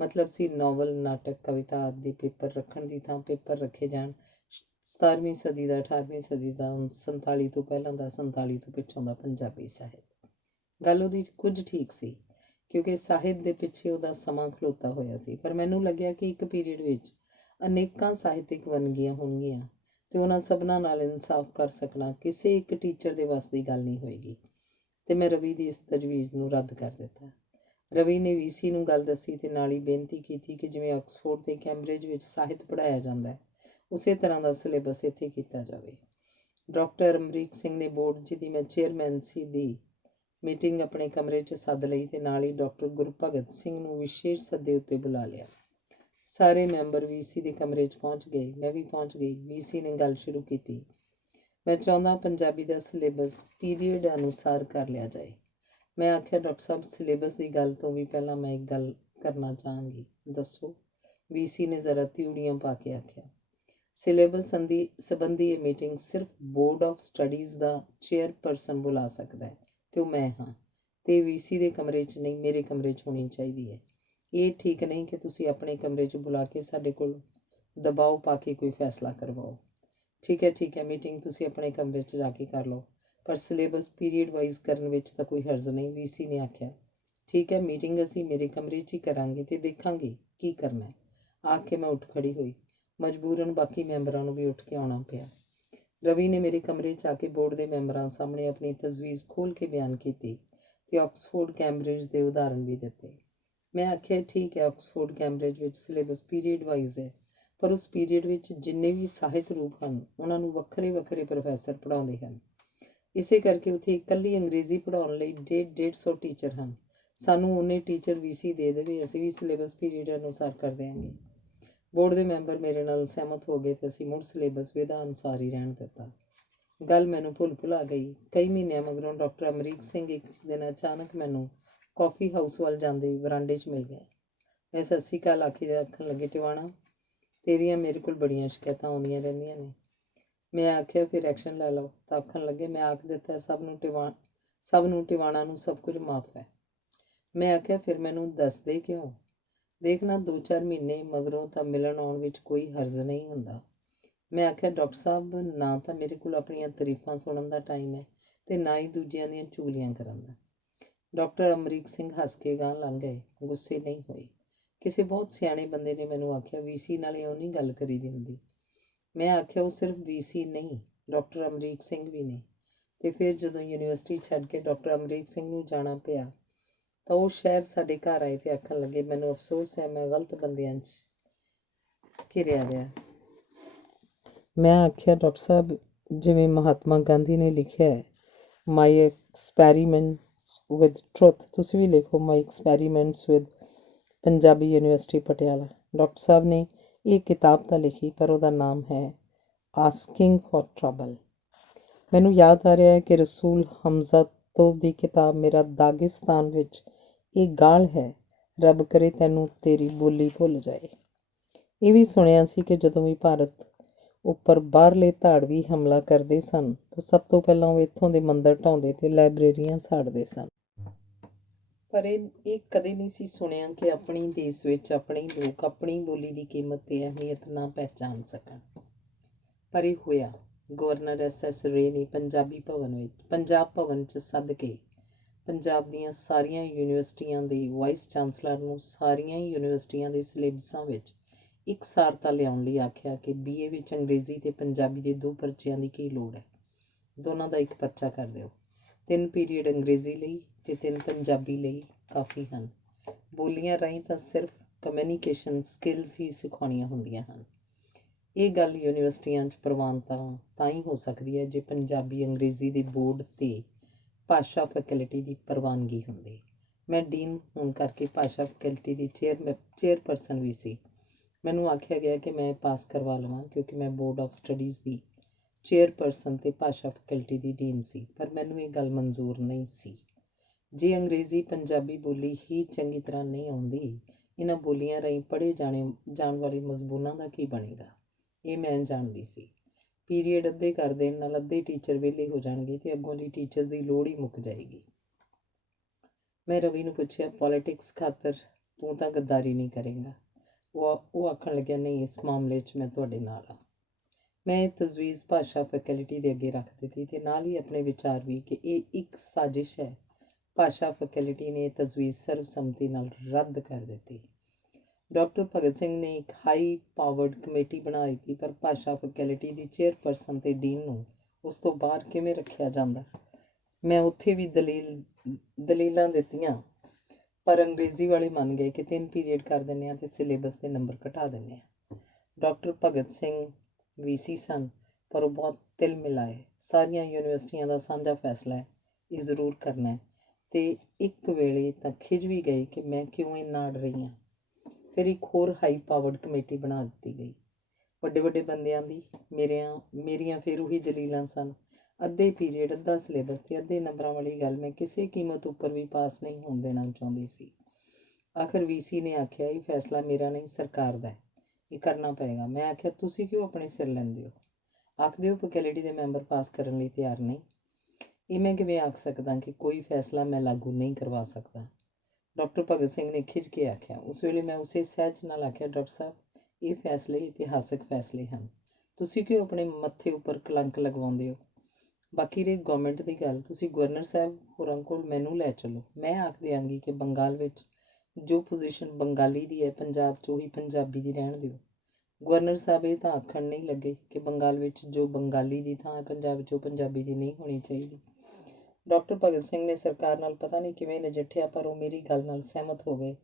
ਮਤਲਬ ਸੀ ਨਾਵਲ, ਨਾਟਕ, ਕਵਿਤਾ ਆਦਿ ਦੇ ਪੇਪਰ ਰੱਖਣ ਦੀ ਥਾਂ ਪੇਪਰ ਰੱਖੇ ਜਾਣ 17ਵੀਂ ਸਦੀ ਦਾ, 18ਵੀਂ ਸਦੀ ਦਾ, 47 ਤੋਂ ਪਹਿਲਾਂ ਦਾ, 47 ਤੋਂ ਪਿੱਛੋਂ ਦਾ ਪੰਜਾਬੀ ਸਾਹਿਤ। ਗੱਲ ਉਹਦੀ ਕੁਝ ਠੀਕ ਸੀ, ਕਿਉਂਕਿ ਸਾਹਿਤ ਦੇ ਪਿੱਛੇ ਉਹਦਾ ਸਮਾਂ ਖਲੋਤਾ ਹੋਇਆ ਸੀ, ਪਰ ਮੈਨੂੰ ਲੱਗਿਆ ਕਿ ਇੱਕ ਪੀਰੀਅਡ ਵਿੱਚ ਅਨੇਕਾਂ ਸਾਹਿਤਕ ਵੰਨਗੀਆਂ ਹੋਣਗੀਆਂ ਤੇ ਉਹਨਾਂ ਸਭਨਾਂ ਨਾਲ ਇਨਸਾਫ ਕਰ ਸਕਣਾ ਕਿਸੇ ਇੱਕ ਟੀਚਰ ਦੇ ਵੱਸ ਦੀ ਗੱਲ ਨਹੀਂ ਹੋਏਗੀ, ਤੇ ਮੈਂ ਰਵੀ ਦੀ ਇਸ ਤਜਵੀਜ਼ ਨੂੰ ਰੱਦ ਕਰ ਦਿੱਤਾ। ਰਵੀ ਨੇ VC ਨੂੰ ਗੱਲ ਦੱਸੀ ਤੇ ਨਾਲ ਹੀ ਬੇਨਤੀ ਕੀਤੀ ਕਿ ਜਿਵੇਂ ਆਕਸਫੋਰਡ ਤੇ ਕੈਂਬਰਿਜ ਵਿੱਚ ਸਾਹਿਤ ਪੜ੍ਹਾਇਆ ਜਾਂਦਾ ਹੈ, ਉਸੇ ਤਰ੍ਹਾਂ ਦਾ ਸਿਲੇਬਸ ਇੱਥੇ ਕੀਤਾ ਜਾਵੇ। ਡਾਕਟਰ ਅਮਰੀਕ ਸਿੰਘ ਨੇ ਬੋਰਡ, ਜਿਹਦੀ ਮੈਂ ਚੇਅਰਮੈਨ ਸੀ, ਦੀ ਮੀਟਿੰਗ ਆਪਣੇ ਕਮਰੇ 'ਚ ਸੱਦ ਲਈ ਤੇ ਨਾਲ ਹੀ ਡਾਕਟਰ ਗੁਰਭਗਤ ਸਿੰਘ ਨੂੰ ਵਿਸ਼ੇਸ਼ ਸੱਦੇ ਉੱਤੇ ਬੁਲਾ ਲਿਆ। ਸਾਰੇ ਮੈਂਬਰ VC ਦੇ ਕਮਰੇ 'ਚ ਪਹੁੰਚ ਗਏ। ਮੈਂ ਵੀ ਪਹੁੰਚ ਗਈ। VC ਨੇ ਗੱਲ ਸ਼ੁਰੂ ਕੀਤੀ। ਮੈਂ ਚਾਹੁੰਦਾ ਪੰਜਾਬੀ ਦਾ ਸਿਲੇਬਸ ਪੀਰੀਅਡ ਅਨੁਸਾਰ ਕਰ ਲਿਆ ਜਾਏ। ਮੈਂ ਆਖਿਆ, ਡਾਕਟਰ ਸਾਹਿਬ, ਸਿਲੇਬਸ ਦੀ ਗੱਲ ਤੋਂ ਵੀ ਪਹਿਲਾਂ ਮੈਂ ਇੱਕ ਗੱਲ ਕਰਨਾ ਚਾਹਾਂਗੀ। ਦੱਸੋ। VC ਨੇ ਜ਼ਰਾ ਤਿਊੜੀਆਂ ਪਾ ਕੇ ਆਖਿਆ। ਸਿਲੇਬਸ ਸੰਬੰਧੀ ਇਹ ਮੀਟਿੰਗ ਸਿਰਫ board of studies the chairperson ਬੁਲਾ ਸਕਦਾ ਹੈ ਤੇ ਉਹ ਮੈਂ ਹਾਂ, ਤੇ VC ਦੇ ਕਮਰੇ 'ਚ ਨਹੀਂ, ਮੇਰੇ ਕਮਰੇ 'ਚ ਹੋਣੀ ਚਾਹੀਦੀ ਹੈ। ਇਹ ਠੀਕ ਨਹੀਂ ਕਿ ਤੁਸੀਂ ਆਪਣੇ ਕਮਰੇ 'ਚ ਬੁਲਾ ਕੇ ਸਾਡੇ ਕੋਲ ਦਬਾਓ ਪਾ ਕੇ ਕੋਈ ਫੈਸਲਾ ਕਰਵਾਓ। ਠੀਕ ਹੈ, ਮੀਟਿੰਗ ਤੁਸੀਂ ਆਪਣੇ ਕਮਰੇ 'ਚ ਜਾ ਕੇ ਕਰ ਲਓ, ਪਰ ਸਿਲੇਬਸ ਪੀਰੀਅਡ ਵਾਈਜ਼ ਕਰਨ ਵਿੱਚ ਤਾਂ ਕੋਈ ਹਰਜ਼ ਨਹੀਂ, VC ਨੇ ਆਖਿਆ। ਠੀਕ ਹੈ, ਮੀਟਿੰਗ ਅਸੀਂ ਮੇਰੇ ਕਮਰੇ 'ਚ ਹੀ ਕਰਾਂਗੇ ਤੇ ਦੇਖਾਂਗੇ ਕੀ ਕਰਨਾ ਹੈ। ਆਖ ਕੇ ਮੈਂ ਉੱਠ ਖੜੀ ਹੋਈ। ਮਜਬੂਰਨ ਬਾਕੀ ਮੈਂਬਰਾਂ ਨੂੰ ਵੀ ਉੱਠ ਕੇ ਆਉਣਾ ਪਿਆ। ਰਵੀ ਨੇ ਮੇਰੇ ਕਮਰੇ 'ਚ ਆ ਕੇ ਬੋਰਡ ਦੇ ਮੈਂਬਰਾਂ ਸਾਹਮਣੇ ਆਪਣੀ ਤਜਵੀਜ਼ ਖੋਲ੍ਹ ਕੇ ਬਿਆਨ ਕੀਤੀ ਤੇ ਆਕਸਫੋਰਡ ਕੈਂਬਰਿਜ ਦੇ ਉਦਾਹਰਨ ਵੀ ਦਿੱਤੇ। ਮੈਂ ਆਖਿਆ, ਠੀਕ ਹੈ, ਆਕਸਫੋਰਡ ਕੈਂਬਰਿਜ ਵਿੱਚ ਸਿਲੇਬਸ ਪੀਰੀਅਡ ਵਾਈਜ਼ ਹੈ, ਪਰ ਉਸ ਪੀਰੀਅਡ ਵਿੱਚ ਜਿੰਨੇ ਵੀ ਸਾਹਿਤ ਰੂਪ ਹਨ, ਉਹਨਾਂ ਨੂੰ ਵੱਖਰੇ ਵੱਖਰੇ ਪ੍ਰੋਫੈਸਰ ਪੜ੍ਹਾਉਂਦੇ ਹਨ। ਇਸੇ ਕਰਕੇ ਉੱਥੇ ਇਕੱਲੀ ਅੰਗਰੇਜ਼ੀ ਪੜ੍ਹਾਉਣ ਲਈ 150 ਟੀਚਰ ਹਨ। ਸਾਨੂੰ ਉਹਨੇ ਟੀਚਰ VC ਦੇ ਦੇਵੇ, ਅਸੀਂ ਵੀ ਸਿਲੇਬਸ ਪੀਰੀਅਡ ਅਨੁਸਾਰ ਕਰ ਦਿਆਂਗੇ। ਬੋਰਡ ਦੇ ਮੈਂਬਰ ਮੇਰੇ ਨਾਲ ਸਹਿਮਤ ਹੋ ਗਏ ਤੇ ਅਸੀਂ ਮੁੜ ਸਿਲੇਬਸ ਵਿਧਾ ਅਨੁਸਾਰ ਹੀ ਰਹਿਣ ਦਿੱਤਾ। ਗੱਲ ਮੈਨੂੰ ਭੁਲਾ ਗਈ। ਕਈ ਮਹੀਨਿਆਂ ਮਗਰੋਂ ਡਾਕਟਰ ਅਮਰੀਕ ਸਿੰਘ ਇੱਕ ਦਿਨ ਅਚਾਨਕ ਮੈਨੂੰ ਕਾਫੀ ਹਾਊਸ ਵੱਲ ਜਾਂਦੇ ਵਰਾਂਡੇ 'ਚ ਮਿਲ ਗਏ। ਮੈਂ ਸਤਿ ਸ਼੍ਰੀ ਅਕਾਲ ਆਖੀ ਤੇ ਆਖਣ ਲੱਗੇ, ਟਿਵਾਣਾ, ਤੇਰੀਆਂ ਮੇਰੇ ਕੋਲ ਬੜੀਆਂ ਸ਼ਿਕਾਇਤਾਂ ਆਉਂਦੀਆਂ ਰਹਿੰਦੀਆਂ ਨੇ। ਮੈਂ ਆਖਿਆ, ਫਿਰ ਐਕਸ਼ਨ ਲੈ ਲਓ। ਤਾਂ ਆਖਣ ਲੱਗੇ, ਮੈਂ ਆਖ ਦਿੱਤਾ ਸਭ ਨੂੰ ਟਿਵਾਣਾ ਨੂੰ ਸਭ ਕੁਝ ਮਾਫ਼ ਹੈ। ਮੈਂ ਆਖਿਆ, ਫਿਰ ਮੈਨੂੰ ਦੱਸਦੇ ਕਿਉਂ? ਦੇਖਣਾ, 2-4 ਮਹੀਨੇ ਮਗਰੋਂ ਤਾਂ ਮਿਲਣ ਆਉਣ ਵਿੱਚ ਕੋਈ ਹਰਜ਼ ਨਹੀਂ ਹੁੰਦਾ। ਮੈਂ ਆਖਿਆ, ਡਾਕਟਰ ਸਾਹਿਬ, ਨਾ ਤਾਂ ਮੇਰੇ ਕੋਲ ਆਪਣੀਆਂ ਤਾਰੀਫਾਂ ਸੁਣਨ ਦਾ ਟਾਈਮ ਹੈ ਤੇ ਨਾ ਹੀ ਦੂਜਿਆਂ ਦੀਆਂ ਚੁਗਲੀਆਂ ਕਰਨ ਦਾ। ਡਾਕਟਰ ਅਮਰੀਕ ਸਿੰਘ ਹੱਸ ਕੇ ਗਾਂਹ ਲੰਘ ਗਏ, ਗੁੱਸੇ ਨਹੀਂ ਹੋਏ। ਕਿਸੇ ਬਹੁਤ ਸਿਆਣੇ ਬੰਦੇ ਨੇ ਮੈਨੂੰ ਆਖਿਆ, VC ਨਾਲ ਇਉਂ ਨਹੀਂ ਗੱਲ ਕਰੀ ਦੀ ਹੁੰਦੀ। ਮੈਂ ਆਖਿਆ, ਉਹ ਸਿਰਫ VC ਨਹੀਂ, ਡਾਕਟਰ ਅਮਰੀਕ ਸਿੰਘ ਵੀ ਨੇ। ਤੇ ਫਿਰ ਜਦੋਂ ਯੂਨੀਵਰਸਿਟੀ ਛੱਡ ਕੇ ਡਾਕਟਰ ਅਮਰੀਕ ਸਿੰਘ ਨੂੰ ਜਾਣਾ ਪਿਆ ਤਾਂ ਉਹ ਸ਼ਹਿਰ ਸਾਡੇ ਘਰ ਆਏ ਤੇ ਆਖਣ ਲੱਗੇ, ਮੈਨੂੰ ਅਫਸੋਸ ਹੈ ਮੈਂ ਗਲਤ ਬੰਦਿਆਂ 'ਚ ਘਿਰਿਆ ਰਿਹਾ। ਮੈਂ ਆਖਿਆ, ਡਾਕਟਰ ਸਾਹਿਬ, ਜਿਵੇਂ ਮਹਾਤਮਾ ਗਾਂਧੀ ਨੇ ਲਿਖਿਆ ਹੈ, ਮਾਈ ਐਕਸਪੈਰੀਮੈਂਟਸ ਵਿਦ ਟਰੁੱਥ, ਤੁਸੀਂ ਵੀ ਲਿਖੋ my experiments with Punjabi university Patiala. Doctor ਸਾਹਿਬ ਨੇ ਇਹ ਕਿਤਾਬ ਤਾਂ ਲਿਖੀ ਪਰ ਉਹਦਾ ਨਾਮ ਹੈ ਆਸਕਿੰਗ ਫॉर ਟਰਬਲ। ਮੈਨੂੰ ਯਾਦ ਆ ਰਿਹਾ ਹੈ ਕਿ ਰਸੂਲ ਹਮਜ਼ਾ ਤੋਬ ਦੀ ਕਿਤਾਬ ਮੇਰਾ ਦਾਗਿਸਤਾਨ ਵਿੱਚ ਇਹ ਗਾਲ ਹੈ, ਰੱਬ ਕਰੇ ਤੈਨੂੰ ਤੇਰੀ ਬੋਲੀ ਭੁੱਲ ਜਾਏ। ਇਹ ਵੀ ਸੁਣਿਆ ਸੀ ਕਿ ਜਦੋਂ ਵੀ ਭਾਰਤ ਉੱਪਰ ਬਾਹਰਲੇ ਧਾੜਵੀ ਹਮਲਾ ਕਰਦੇ ਸਨ ਤਾਂ ਸਭ ਤੋਂ ਪਹਿਲਾਂ ਉਹ ਇੱਥੋਂ ਦੇ ਮੰਦਰ ਢਾਉਂਦੇ ਤੇ ਲਾਇਬ੍ਰੇਰੀਆਂ ਸਾੜਦੇ ਸਨ। ਪਰ ਇਹ ਕਦੇ ਨਹੀਂ ਸੀ ਸੁਣਿਆ ਕਿ ਆਪਣੀ ਦੇਸ਼ ਵਿੱਚ ਆਪਣੇ ਲੋਕ ਆਪਣੀ ਬੋਲੀ ਦੀ ਕੀਮਤ ਤੇ ਅਹਿਮੀਅਤ ਨਾ ਪਹਿਚਾਣ ਸਕਣ। ਪਰ ਇਹ ਹੋਇਆ। ਗਵਰਨਰ SS ਰੇ ਨੇ ਪੰਜਾਬ ਭਵਨ 'ਚ ਸੱਦ ਕੇ ਪੰਜਾਬ ਦੀਆਂ ਸਾਰੀਆਂ ਯੂਨੀਵਰਸਿਟੀਆਂ ਦੇ ਵਾਈਸ ਚਾਂਸਲਰ ਨੂੰ ਸਾਰੀਆਂ ਯੂਨੀਵਰਸਿਟੀਆਂ ਦੇ ਸਿਲੇਬਸਾਂ ਵਿੱਚ ਇਕਸਾਰਤਾ ਲਿਆਉਣ ਲਈ ਆਖਿਆ ਕਿ BA ਵਿੱਚ ਅੰਗਰੇਜ਼ੀ ਤੇ ਪੰਜਾਬੀ ਦੇ 2 ਪਰਚਿਆਂ ਦੀ ਕੀ ਲੋੜ ਹੈ, ਦੋਨਾਂ ਦਾ ਇੱਕ ਪਰਚਾ ਕਰ ਦਿਓ। 3 ਪੀਰੀਅਡ ਅੰਗਰੇਜ਼ੀ ਲਈ ਤੇ 3 ਪੰਜਾਬੀ ਲਈ ਕਾਫੀ ਹਨ। ਬੋਲੀਆਂ ਰਾਹੀਂ ਤਾਂ ਸਿਰਫ ਕਮਿਊਨੀਕੇਸ਼ਨ ਸਕਿੱਲਸ ਹੀ ਸਿਖਾਉਣੀਆਂ ਹੁੰਦੀਆਂ ਹਨ। ਇਹ ਗੱਲ ਯੂਨੀਵਰਸਿਟੀਆਂ 'ਚ ਪ੍ਰਵਾਨਤਾ ਤਾਂ ਹੀ ਹੋ ਸਕਦੀ ਹੈ ਜੇ ਪੰਜਾਬੀ ਅੰਗਰੇਜ਼ੀ ਦੇ ਬੋਰਡ ਤੇ ਭਾਸ਼ਾ ਫੈਕਲਟੀ ਦੀ ਪ੍ਰਵਾਨਗੀ ਹੁੰਦੀ। ਮੈਂ ਡੀਨ ਹੋਣ ਕਰਕੇ ਭਾਸ਼ਾ ਫੈਕਲਟੀ ਦੀ ਚੇਅਰਪਰਸਨ ਵੀ ਸੀ। ਮੈਨੂੰ ਆਖਿਆ ਗਿਆ ਕਿ ਮੈਂ ਪਾਸ ਕਰਵਾ ਲਵਾਂ ਕਿਉਂਕਿ ਮੈਂ board of studies the chairperson ਤੇ ਭਾਸ਼ਾ ਫੈਕਲਟੀ ਦੀ ਡੀਨ ਸੀ, ਪਰ ਮੈਨੂੰ ਇਹ ਗੱਲ ਮਨਜ਼ੂਰ ਨਹੀਂ ਸੀ। ਜੇ ਅੰਗਰੇਜ਼ੀ ਪੰਜਾਬੀ ਬੋਲੀ ਹੀ ਚੰਗੀ ਤਰ੍ਹਾਂ ਨਹੀਂ ਆਉਂਦੀ, ਇਹਨਾਂ ਬੋਲੀਆਂ ਰਾਹੀਂ ਪੜ੍ਹੇ ਜਾਣ ਵਾਲੇ ਮਜ਼ਬੂਨਾਂ ਦਾ ਕੀ ਬਣੇਗਾ, ਇਹ ਮੈਂ ਜਾਣਦੀ ਸੀ। ਪੀਰੀਅਡ ਅੱਧੇ ਕਰ ਦੇਣ ਨਾਲ ਅੱਧੇ ਟੀਚਰ ਵਿਹਲੇ ਹੋ ਜਾਣਗੇ ਤੇ ਅੱਗੋਂ ਲਈ ਟੀਚਰਸ ਦੀ ਲੋੜ ਹੀ ਮੁੱਕ ਜਾਏਗੀ। ਮੈਂ ਰਵੀ ਨੂੰ ਪੁੱਛਿਆ, ਪੋਲੀਟਿਕਸ ਖਾਤਰ ਤੂੰ ਤਾਂ ਗੱਦਾਰੀ ਨਹੀਂ ਕਰੇਂਗਾ? ਉਹ ਆਖਣ ਲੱਗਿਆ, ਨਹੀਂ, ਇਸ ਮਾਮਲੇ 'ਚ ਮੈਂ ਤੁਹਾਡੇ ਨਾਲ ਹਾਂ। ਮੈਂ ਇਹ ਤਜਵੀਜ਼ ਭਾਸ਼ਾ ਫੈਕਲਟੀ ਦੇ ਅੱਗੇ ਰੱਖ ਦਿੱਤੀ ਤੇ ਨਾਲ ਹੀ ਆਪਣੇ ਵਿਚਾਰ ਵੀ ਕਿ ਇਹ ਇੱਕ ਸਾਜ਼ਿਸ਼ ਹੈ। ਭਾਸ਼ਾ ਫੈਕਲਟੀ ਨੇ ਇਹ ਤਜਵੀਜ਼ ਸਰਬਸੰਮਤੀ ਨਾਲ ਰੱਦ ਕਰ ਦਿੱਤੀ। ਡਾਕਟਰ ਭਗਤ ਸਿੰਘ ਨੇ ਇੱਕ ਹਾਈ ਪਾਵਰਡ ਕਮੇਟੀ ਬਣਾ ਦਿੱਤੀ, ਪਰ ਭਾਸ਼ਾ ਫੈਕਲਟੀ ਦੀ ਚੇਅਰਪਰਸਨ ਤੇ ਡੀਨ ਨੂੰ ਉਸ ਤੋਂ ਬਾਹਰ ਕਿਵੇਂ ਰੱਖਿਆ ਜਾਂਦਾ? ਮੈਂ ਉੱਥੇ ਵੀ ਦਲੀਲਾਂ ਦਿੱਤੀਆਂ, ਪਰ ਅੰਗਰੇਜ਼ੀ ਵਾਲੇ ਮੰਨ ਗਏ ਕਿ 3 ਪੀਰੀਅਡ ਕਰ ਦਿੰਦੇ ਹਾਂ ਤੇ ਸਿਲੇਬਸ ਦੇ ਨੰਬਰ ਘਟਾ ਦਿੰਦੇ ਹਾਂ। ਡਾਕਟਰ ਭਗਤ ਸਿੰਘ VC ਸਨ, ਪਰ ਉਹ ਬਹੁਤ ਤਿਲ ਮਿਲਾਏ। ਸਾਰੀਆਂ ਯੂਨੀਵਰਸਿਟੀਆਂ ਦਾ ਸਾਂਝਾ ਫੈਸਲਾ ਹੈ, ਇਹ ਜ਼ਰੂਰ ਕਰਨਾ ਹੈ, ਤੇ ਇੱਕ ਵੇਲੇ ਤਾਂ ਖਿਝ ਵੀ ਗਏ ਕਿ ਮੈਂ ਕਿਉਂ ਇੰਨਾ ਅੜ ਰਹੀ ਹਾਂ। ਫਿਰ ਇੱਕ ਹੋਰ ਹਾਈ ਪਾਵਰਡ ਕਮੇਟੀ ਬਣਾ ਦਿੱਤੀ ਗਈ, ਵੱਡੇ ਵੱਡੇ ਬੰਦਿਆਂ ਦੀ। ਮੇਰੀਆਂ ਫਿਰ ਉਹੀ ਦਲੀਲਾਂ ਸਨ, ਅੱਧੇ ਪੀਰੀਅਡ, ਅੱਧਾ ਸਿਲੇਬਸ ਤੇ ਅੱਧੇ ਨੰਬਰਾਂ ਵਾਲੀ ਗੱਲ ਮੈਂ ਕਿਸੇ ਕੀਮਤ ਉੱਪਰ ਵੀ ਪਾਸ ਨਹੀਂ ਹੋਣ ਦੇਣਾ ਚਾਹੁੰਦੀ ਸੀ। ਆਖਰ VC ਨੇ ਆਖਿਆ, ਇਹ ਫੈਸਲਾ ਮੇਰਾ ਨਹੀਂ, ਸਰਕਾਰ ਦਾ ਹੈ, ਇਹ ਕਰਨਾ ਪਏਗਾ। ਮੈਂ ਆਖਿਆ, ਤੁਸੀਂ ਕਿਉਂ ਆਪਣੇ ਸਿਰ ਲੈਂਦੇ ਹੋ? ਆਖਦੇ ਹੋ ਫੈਕਲਟੀ ਦੇ ਮੈਂਬਰ ਪਾਸ ਕਰਨ ਲਈ ਤਿਆਰ ਨਹੀਂ। ਇਹ ਮੈਂ ਕਿਵੇਂ ਆਖ ਸਕਦਾ ਕਿ ਕੋਈ ਫੈਸਲਾ ਮੈਂ ਲਾਗੂ ਨਹੀਂ ਕਰਵਾ ਸਕਦਾ? ਡਾਕਟਰ ਭਗਤ ਸਿੰਘ ਨੇ ਖਿਝ ਕੇ ਆਖਿਆ। ਉਸ ਵੇਲੇ ਮੈਂ ਉਸੇ ਸਹਿਜ ਨਾਲ ਆਖਿਆ, ਡਾਕਟਰ ਸਾਹਿਬ, ਇਹ ਫੈਸਲੇ ਇਤਿਹਾਸਕ ਫੈਸਲੇ ਹਨ, ਤੁਸੀਂ ਕਿਉਂ ਆਪਣੇ ਮੱਥੇ ਉੱਪਰ ਕਲੰਕ ਲਗਵਾਉਂਦੇ ਹੋ? ਬਾਕੀ ਰਹੀ ਗਵਰਨਮੈਂਟ ਦੀ ਗੱਲ, ਤੁਸੀਂ ਗਵਰਨਰ ਸਾਹਿਬ ਹੋਰਾਂ ਕੋਲ ਮੈਨੂੰ ਲੈ ਚੱਲੋ। ਮੈਂ ਆਖ ਦਿਆਂਗੀ ਕਿ ਬੰਗਾਲ ਵਿੱਚ ਜੋ ਪੋਜੀਸ਼ਨ ਬੰਗਾਲੀ ਦੀ ਹੈ, ਪੰਜਾਬ 'ਚ ਉਹੀ ਪੰਜਾਬੀ ਦੀ ਰਹਿਣ ਦਿਓ। ਗਵਰਨਰ ਸਾਹਿਬ ਇਹ ਤਾਂ ਆਖਣ ਨਹੀਂ ਲੱਗੇ ਕਿ ਬੰਗਾਲ ਵਿੱਚ ਜੋ ਬੰਗਾਲੀ ਦੀ ਥਾਂ ਹੈ, ਪੰਜਾਬ ਵਿੱਚ ਉਹ ਪੰਜਾਬੀ ਦੀ ਨਹੀਂ ਹੋਣੀ ਚਾਹੀਦੀ। ਡਾਕਟਰ ਭਗਤ ਸਿੰਘ ਨੇ ਸਰਕਾਰ ਨਾਲ ਪਤਾ ਨਹੀਂ ਕਿਵੇਂ ਨਜਿੱਠਿਆ, ਪਰ ਉਹ ਮੇਰੀ ਗੱਲ ਨਾਲ ਸਹਿਮਤ ਹੋ ਗਏ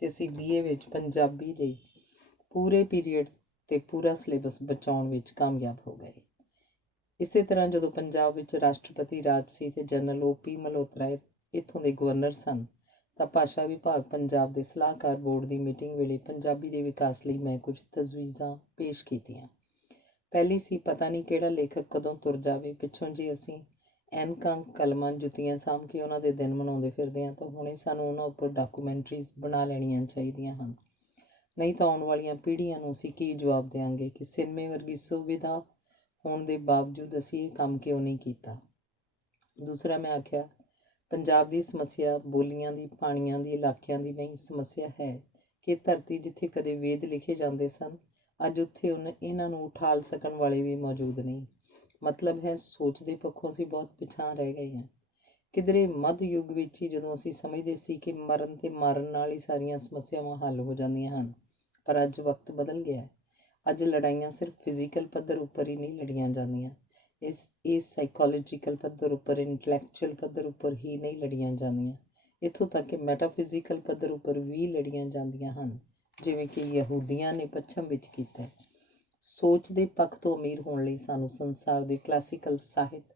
ਤੇ ਅਸੀਂ BA ਵਿੱਚ ਪੰਜਾਬੀ ਦੇ ਪੂਰੇ ਪੀਰੀਅਡ ਤੇ ਪੂਰਾ ਸਿਲੇਬਸ ਬਚਾਉਣ ਵਿੱਚ ਕਾਮਯਾਬ ਹੋ ਗਏ। ਇਸੇ ਤਰ੍ਹਾਂ ਜਦੋਂ ਪੰਜਾਬ ਵਿੱਚ ਰਾਸ਼ਟਰਪਤੀ ਰਾਜ ਸੀ ਤੇ ਜਨਰਲ OP ਮਲਹੋਤਰਾ ਇੱਥੋਂ ਦੇ ਗਵਰਨਰ ਸਨ, ਤਾਂ ਭਾਸ਼ਾ ਵਿਭਾਗ ਪੰਜਾਬ ਦੇ ਸਲਾਹਕਾਰ ਬੋਰਡ ਦੀ ਮੀਟਿੰਗ ਵੇਲੇ ਪੰਜਾਬੀ ਦੇ ਵਿਕਾਸ ਲਈ ਮੈਂ ਕੁਝ ਤਜਵੀਜ਼ਾਂ ਪੇਸ਼ ਕੀਤੀਆਂ। ਪਹਿਲੀ ਸੀ, ਪਤਾ ਨਹੀਂ ਕਿਹੜਾ ਲੇਖਕ ਕਦੋਂ ਤੁਰ ਜਾਵੇ। ਪਿੱਛੋਂ ਜੇ ਅਸੀਂ ਐਨਕਾਂ, ਕਲਮਾਂ, ਜੁੱਤੀਆਂ ਸਾਂਭ ਕੇ ਉਹਨਾਂ ਦੇ ਦਿਨ ਮਨਾਉਂਦੇ ਫਿਰਦੇ ਹਾਂ ਤਾਂ ਹੁਣੇ ਸਾਨੂੰ ਉਹਨਾਂ ਉੱਪਰ ਡਾਕੂਮੈਂਟਰੀਜ਼ ਬਣਾ ਲੈਣੀਆਂ ਚਾਹੀਦੀਆਂ ਹਨ, ਨਹੀਂ ਤਾਂ ਆਉਣ ਵਾਲੀਆਂ ਪੀੜ੍ਹੀਆਂ ਨੂੰ ਅਸੀਂ ਕੀ ਜਵਾਬ ਦਿਆਂਗੇ ਕਿ ਸਿਨੇਮੇ ਵਰਗੀ ਸੁਵਿਧਾ ਹੋਣ ਦੇ ਬਾਵਜੂਦ ਅਸੀਂ ਇਹ ਕੰਮ ਕਿਉਂ ਨਹੀਂ ਕੀਤਾ। ਦੂਸਰਾ ਮੈਂ ਆਖਿਆ, ਪੰਜਾਬ ਦੀ ਸਮੱਸਿਆ ਬੋਲੀਆਂ ਦੀ, ਪਾਣੀਆਂ ਦੀ, ਇਲਾਕਿਆਂ ਦੀ ਨਹੀਂ, ਸਮੱਸਿਆ ਹੈ ਕਿ ਧਰਤੀ ਜਿੱਥੇ ਕਦੇ ਵੇਦ ਲਿਖੇ ਜਾਂਦੇ ਸਨ, ਅੱਜ ਉੱਥੇ ਇਹਨਾਂ ਨੂੰ ਉਠਾਲ ਸਕਣ ਵਾਲੇ ਵੀ ਮੌਜੂਦ ਨਹੀਂ। ਮਤਲਬ ਹੈ, ਸੋਚ ਦੇ ਪੱਖੋਂ ਅਸੀਂ ਬਹੁਤ ਪਿਛਾਂਹ ਰਹਿ ਗਏ ਹਾਂ। ਕਿਧਰੇ ਮੱਧ ਯੁੱਗ ਵਿੱਚ ਹੀ ਜਦੋਂ ਅਸੀਂ ਸਮਝਦੇ ਸੀ ਕਿ ਮਰਨ ਤੇ ਮਾਰਨ ਨਾਲ ਹੀ ਸਾਰੀਆਂ ਸਮੱਸਿਆਵਾਂ ਹੱਲ ਹੋ ਜਾਂਦੀਆਂ ਹਨ, ਪਰ ਅੱਜ ਵਕਤ ਬਦਲ ਗਿਆ ਹੈ। ਅੱਜ ਲੜਾਈਆਂ ਸਿਰਫ ਫਿਜ਼ੀਕਲ ਪੱਧਰ ਉੱਪਰ ਹੀ ਨਹੀਂ ਲੜੀਆਂ ਜਾਂਦੀਆਂ, ਇਹ ਸਾਈਕੋਲੋਜੀਕਲ ਪੱਧਰ ਉੱਪਰ, ਇੰਟਲੈਕਚੁਅਲ ਪੱਧਰ ਉੱਪਰ ਹੀ ਨਹੀਂ ਲੜੀਆਂ ਜਾਂਦੀਆਂ, ਇੱਥੋਂ ਤੱਕ ਕਿ ਮੈਟਾਫਿਜ਼ੀਕਲ ਪੱਧਰ ਉੱਪਰ ਵੀ ਲੜੀਆਂ ਜਾਂਦੀਆਂ ਹਨ, ਜਿਵੇਂ ਕਿ ਯਹੂਦੀਆਂ ਨੇ ਪੱਛਮ ਵਿੱਚ ਕੀਤਾ। ਸੋਚ ਦੇ ਪੱਖ ਤੋਂ ਅਮੀਰ ਹੋਣ ਲਈ ਸਾਨੂੰ ਸੰਸਾਰ ਦੇ ਕਲਾਸੀਕਲ ਸਾਹਿਤ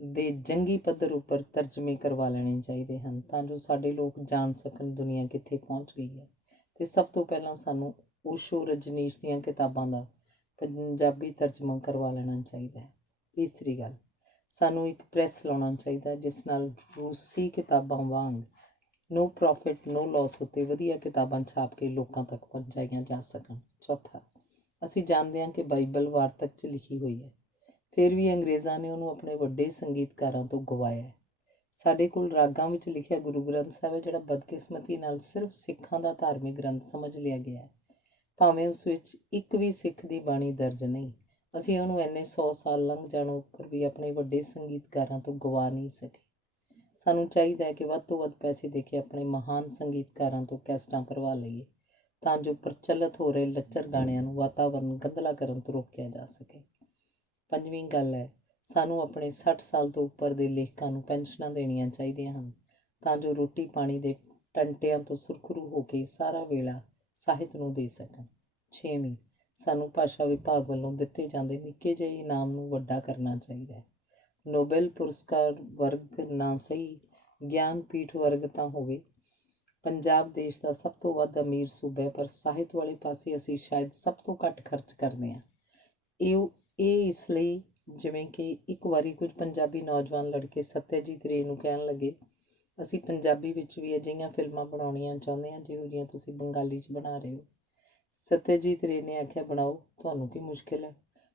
ਦੇ ਜੰਗੀ ਪੱਧਰ ਉੱਪਰ ਤਰਜਮੇ ਕਰਵਾ ਲੈਣੇ ਚਾਹੀਦੇ ਹਨ, ਤਾਂ ਜੋ ਸਾਡੇ ਲੋਕ ਜਾਣ ਸਕਣ ਦੁਨੀਆ ਕਿੱਥੇ ਪਹੁੰਚ ਗਈ ਹੈ। ਅਤੇ ਸਭ ਤੋਂ ਪਹਿਲਾਂ ਸਾਨੂੰ ਓਸ਼ੋ, ਰਜਨੀਸ਼ ਦੀਆਂ ਕਿਤਾਬਾਂ ਦਾ ਪੰਜਾਬੀ ਤਰਜਮਾ ਕਰਵਾ ਲੈਣਾ ਚਾਹੀਦਾ ਹੈ। ਤੀਸਰੀ ਗੱਲ, ਸਾਨੂੰ ਇੱਕ ਪ੍ਰੈਸ ਲਾਉਣਾ ਚਾਹੀਦਾ ਜਿਸ ਨਾਲ ਰੂਸੀ ਕਿਤਾਬਾਂ ਵਾਂਗ ਨੋ ਪ੍ਰੋਫਿਟ ਨੋ ਲੋਸ ਉੱਤੇ ਵਧੀਆ ਕਿਤਾਬਾਂ ਛਾਪ ਕੇ ਲੋਕਾਂ ਤੱਕ ਪਹੁੰਚਾਈਆਂ ਜਾ ਸਕਣ। ਚੌਥਾ, ਅਸੀਂ ਜਾਣਦੇ ਹਾਂ ਕਿ ਬਾਈਬਲ ਵਾਰਤਕ 'ਚ ਲਿਖੀ ਹੋਈ ਹੈ, ਫਿਰ ਵੀ ਅੰਗਰੇਜ਼ਾਂ ਨੇ ਉਹਨੂੰ ਆਪਣੇ ਵੱਡੇ ਸੰਗੀਤਕਾਰਾਂ ਤੋਂ ਗਵਾਇਆ ਹੈ। ਸਾਡੇ ਕੋਲ ਰਾਗਾਂ ਵਿੱਚ ਲਿਖਿਆ ਗੁਰੂ ਗ੍ਰੰਥ ਸਾਹਿਬ ਹੈ, ਜਿਹੜਾ ਬਦਕਿਸਮਤੀ ਨਾਲ ਸਿਰਫ ਸਿੱਖਾਂ ਦਾ ਧਾਰਮਿਕ ਗ੍ਰੰਥ ਸਮਝ ਲਿਆ ਗਿਆ ਹੈ, ਭਾਵੇਂ ਉਸ ਵਿੱਚ ਇੱਕ ਵੀ ਸਿੱਖ ਦੀ ਬਾਣੀ ਦਰਜ ਨਹੀਂ। ਅਸੀਂ ਉਹਨੂੰ ਇੰਨੇ 100 ਸਾਲ ਲੰਘ ਜਾਣ ਉੱਪਰ ਵੀ ਆਪਣੇ ਵੱਡੇ ਸੰਗੀਤਕਾਰਾਂ ਤੋਂ ਗਵਾ ਨਹੀਂ ਸਕੇ। ਸਾਨੂੰ ਚਾਹੀਦਾ ਹੈ ਕਿ ਵੱਧ ਤੋਂ ਵੱਧ ਪੈਸੇ ਦੇ ਕੇ ਆਪਣੇ ਮਹਾਨ ਸੰਗੀਤਕਾਰਾਂ ਤੋਂ ਕੈਸਟਾਂ ਭਰਵਾ ਲਈਏ, ਤਾਂ ਜੋ ਪ੍ਰਚਲਿਤ ਹੋ ਰਹੇ ਲੱਚਰ ਗਾਣਿਆਂ ਨੂੰ ਵਾਤਾਵਰਨ ਗੰਧਲਾ ਕਰਨ ਤੋਂ ਰੋਕਿਆ ਜਾ ਸਕੇ। ਪੰਜਵੀਂ ਗੱਲ ਹੈ, ਸਾਨੂੰ ਆਪਣੇ 60 ਸਾਲ ਤੋਂ ਉੱਪਰ ਦੇ ਲੇਖਕਾਂ ਨੂੰ ਪੈਨਸ਼ਨਾਂ ਦੇਣੀਆਂ ਚਾਹੀਦੀਆਂ ਹਨ, ਤਾਂ ਜੋ ਰੋਟੀ ਪਾਣੀ ਦੇ ਟੰਟਿਆਂ ਤੋਂ ਸੁਰਖਰੂ ਹੋ ਕੇ ਸਾਰਾ ਵੇਲਾ ਸਾਹਿਤ ਨੂੰ ਦੇ ਸਕਣ। ਛੇਵੀਂ, ਸਾਨੂੰ ਭਾਸ਼ਾ ਵਿਭਾਗ ਵੱਲੋਂ ਦਿੱਤੇ ਜਾਂਦੇ ਨਿੱਕੇ ਜਿਹੇ ਇਨਾਮ ਨੂੰ ਵੱਡਾ ਕਰਨਾ ਚਾਹੀਦਾ ਹੈ। ਨੋਬੈਲ ਪੁਰਸਕਾਰ ਵਰਗ ਨਾ ਸਹੀ, ਗਿਆਨਪੀਠ ਵਰਗ ਤਾਂ ਹੋਵੇ। ਪੰਜਾਬ ਦੇਸ਼ ਦਾ ਸਭ ਤੋਂ ਵੱਧ ਅਮੀਰ ਸੂਬਾ ਹੈ, ਪਰ ਸਾਹਿਤ ਵਾਲੇ ਪਾਸੇ ਅਸੀਂ ਸ਼ਾਇਦ ਸਭ ਤੋਂ ਘੱਟ ਖਰਚ ਕਰਦੇ ਹਾਂ। ਇਹ ਇਸ ਲਈ ਜਿਵੇਂ ਕਿ ਇੱਕ ਵਾਰੀ ਕੁਝ ਪੰਜਾਬੀ ਨੌਜਵਾਨ ਲੜਕੇ ਸੱਤਿਆਜੀਤ ਰੇ ਨੂੰ ਕਹਿਣ ਲੱਗੇ, ਅਸੀਂ ਪੰਜਾਬੀ ਵਿੱਚ ਵੀ ਅਜਿਹੀਆਂ ਫਿਲਮਾਂ ਬਣਾਉਣੀਆਂ ਚਾਹੁੰਦੇ ਹਾਂ ਜਿਹੋ ਜਿਹੀਆਂ ਤੁਸੀਂ ਬੰਗਾਲੀ 'ਚ ਬਣਾ ਰਹੇ ਹੋ। ਸੱਤਿਆਜੀਤ ਰੇ ਨੇ ਆਖਿਆ, ਬਣਾਓ, ਤੁਹਾਨੂੰ ਕੀ ਮੁਸ਼ਕਿਲ ਹੈ,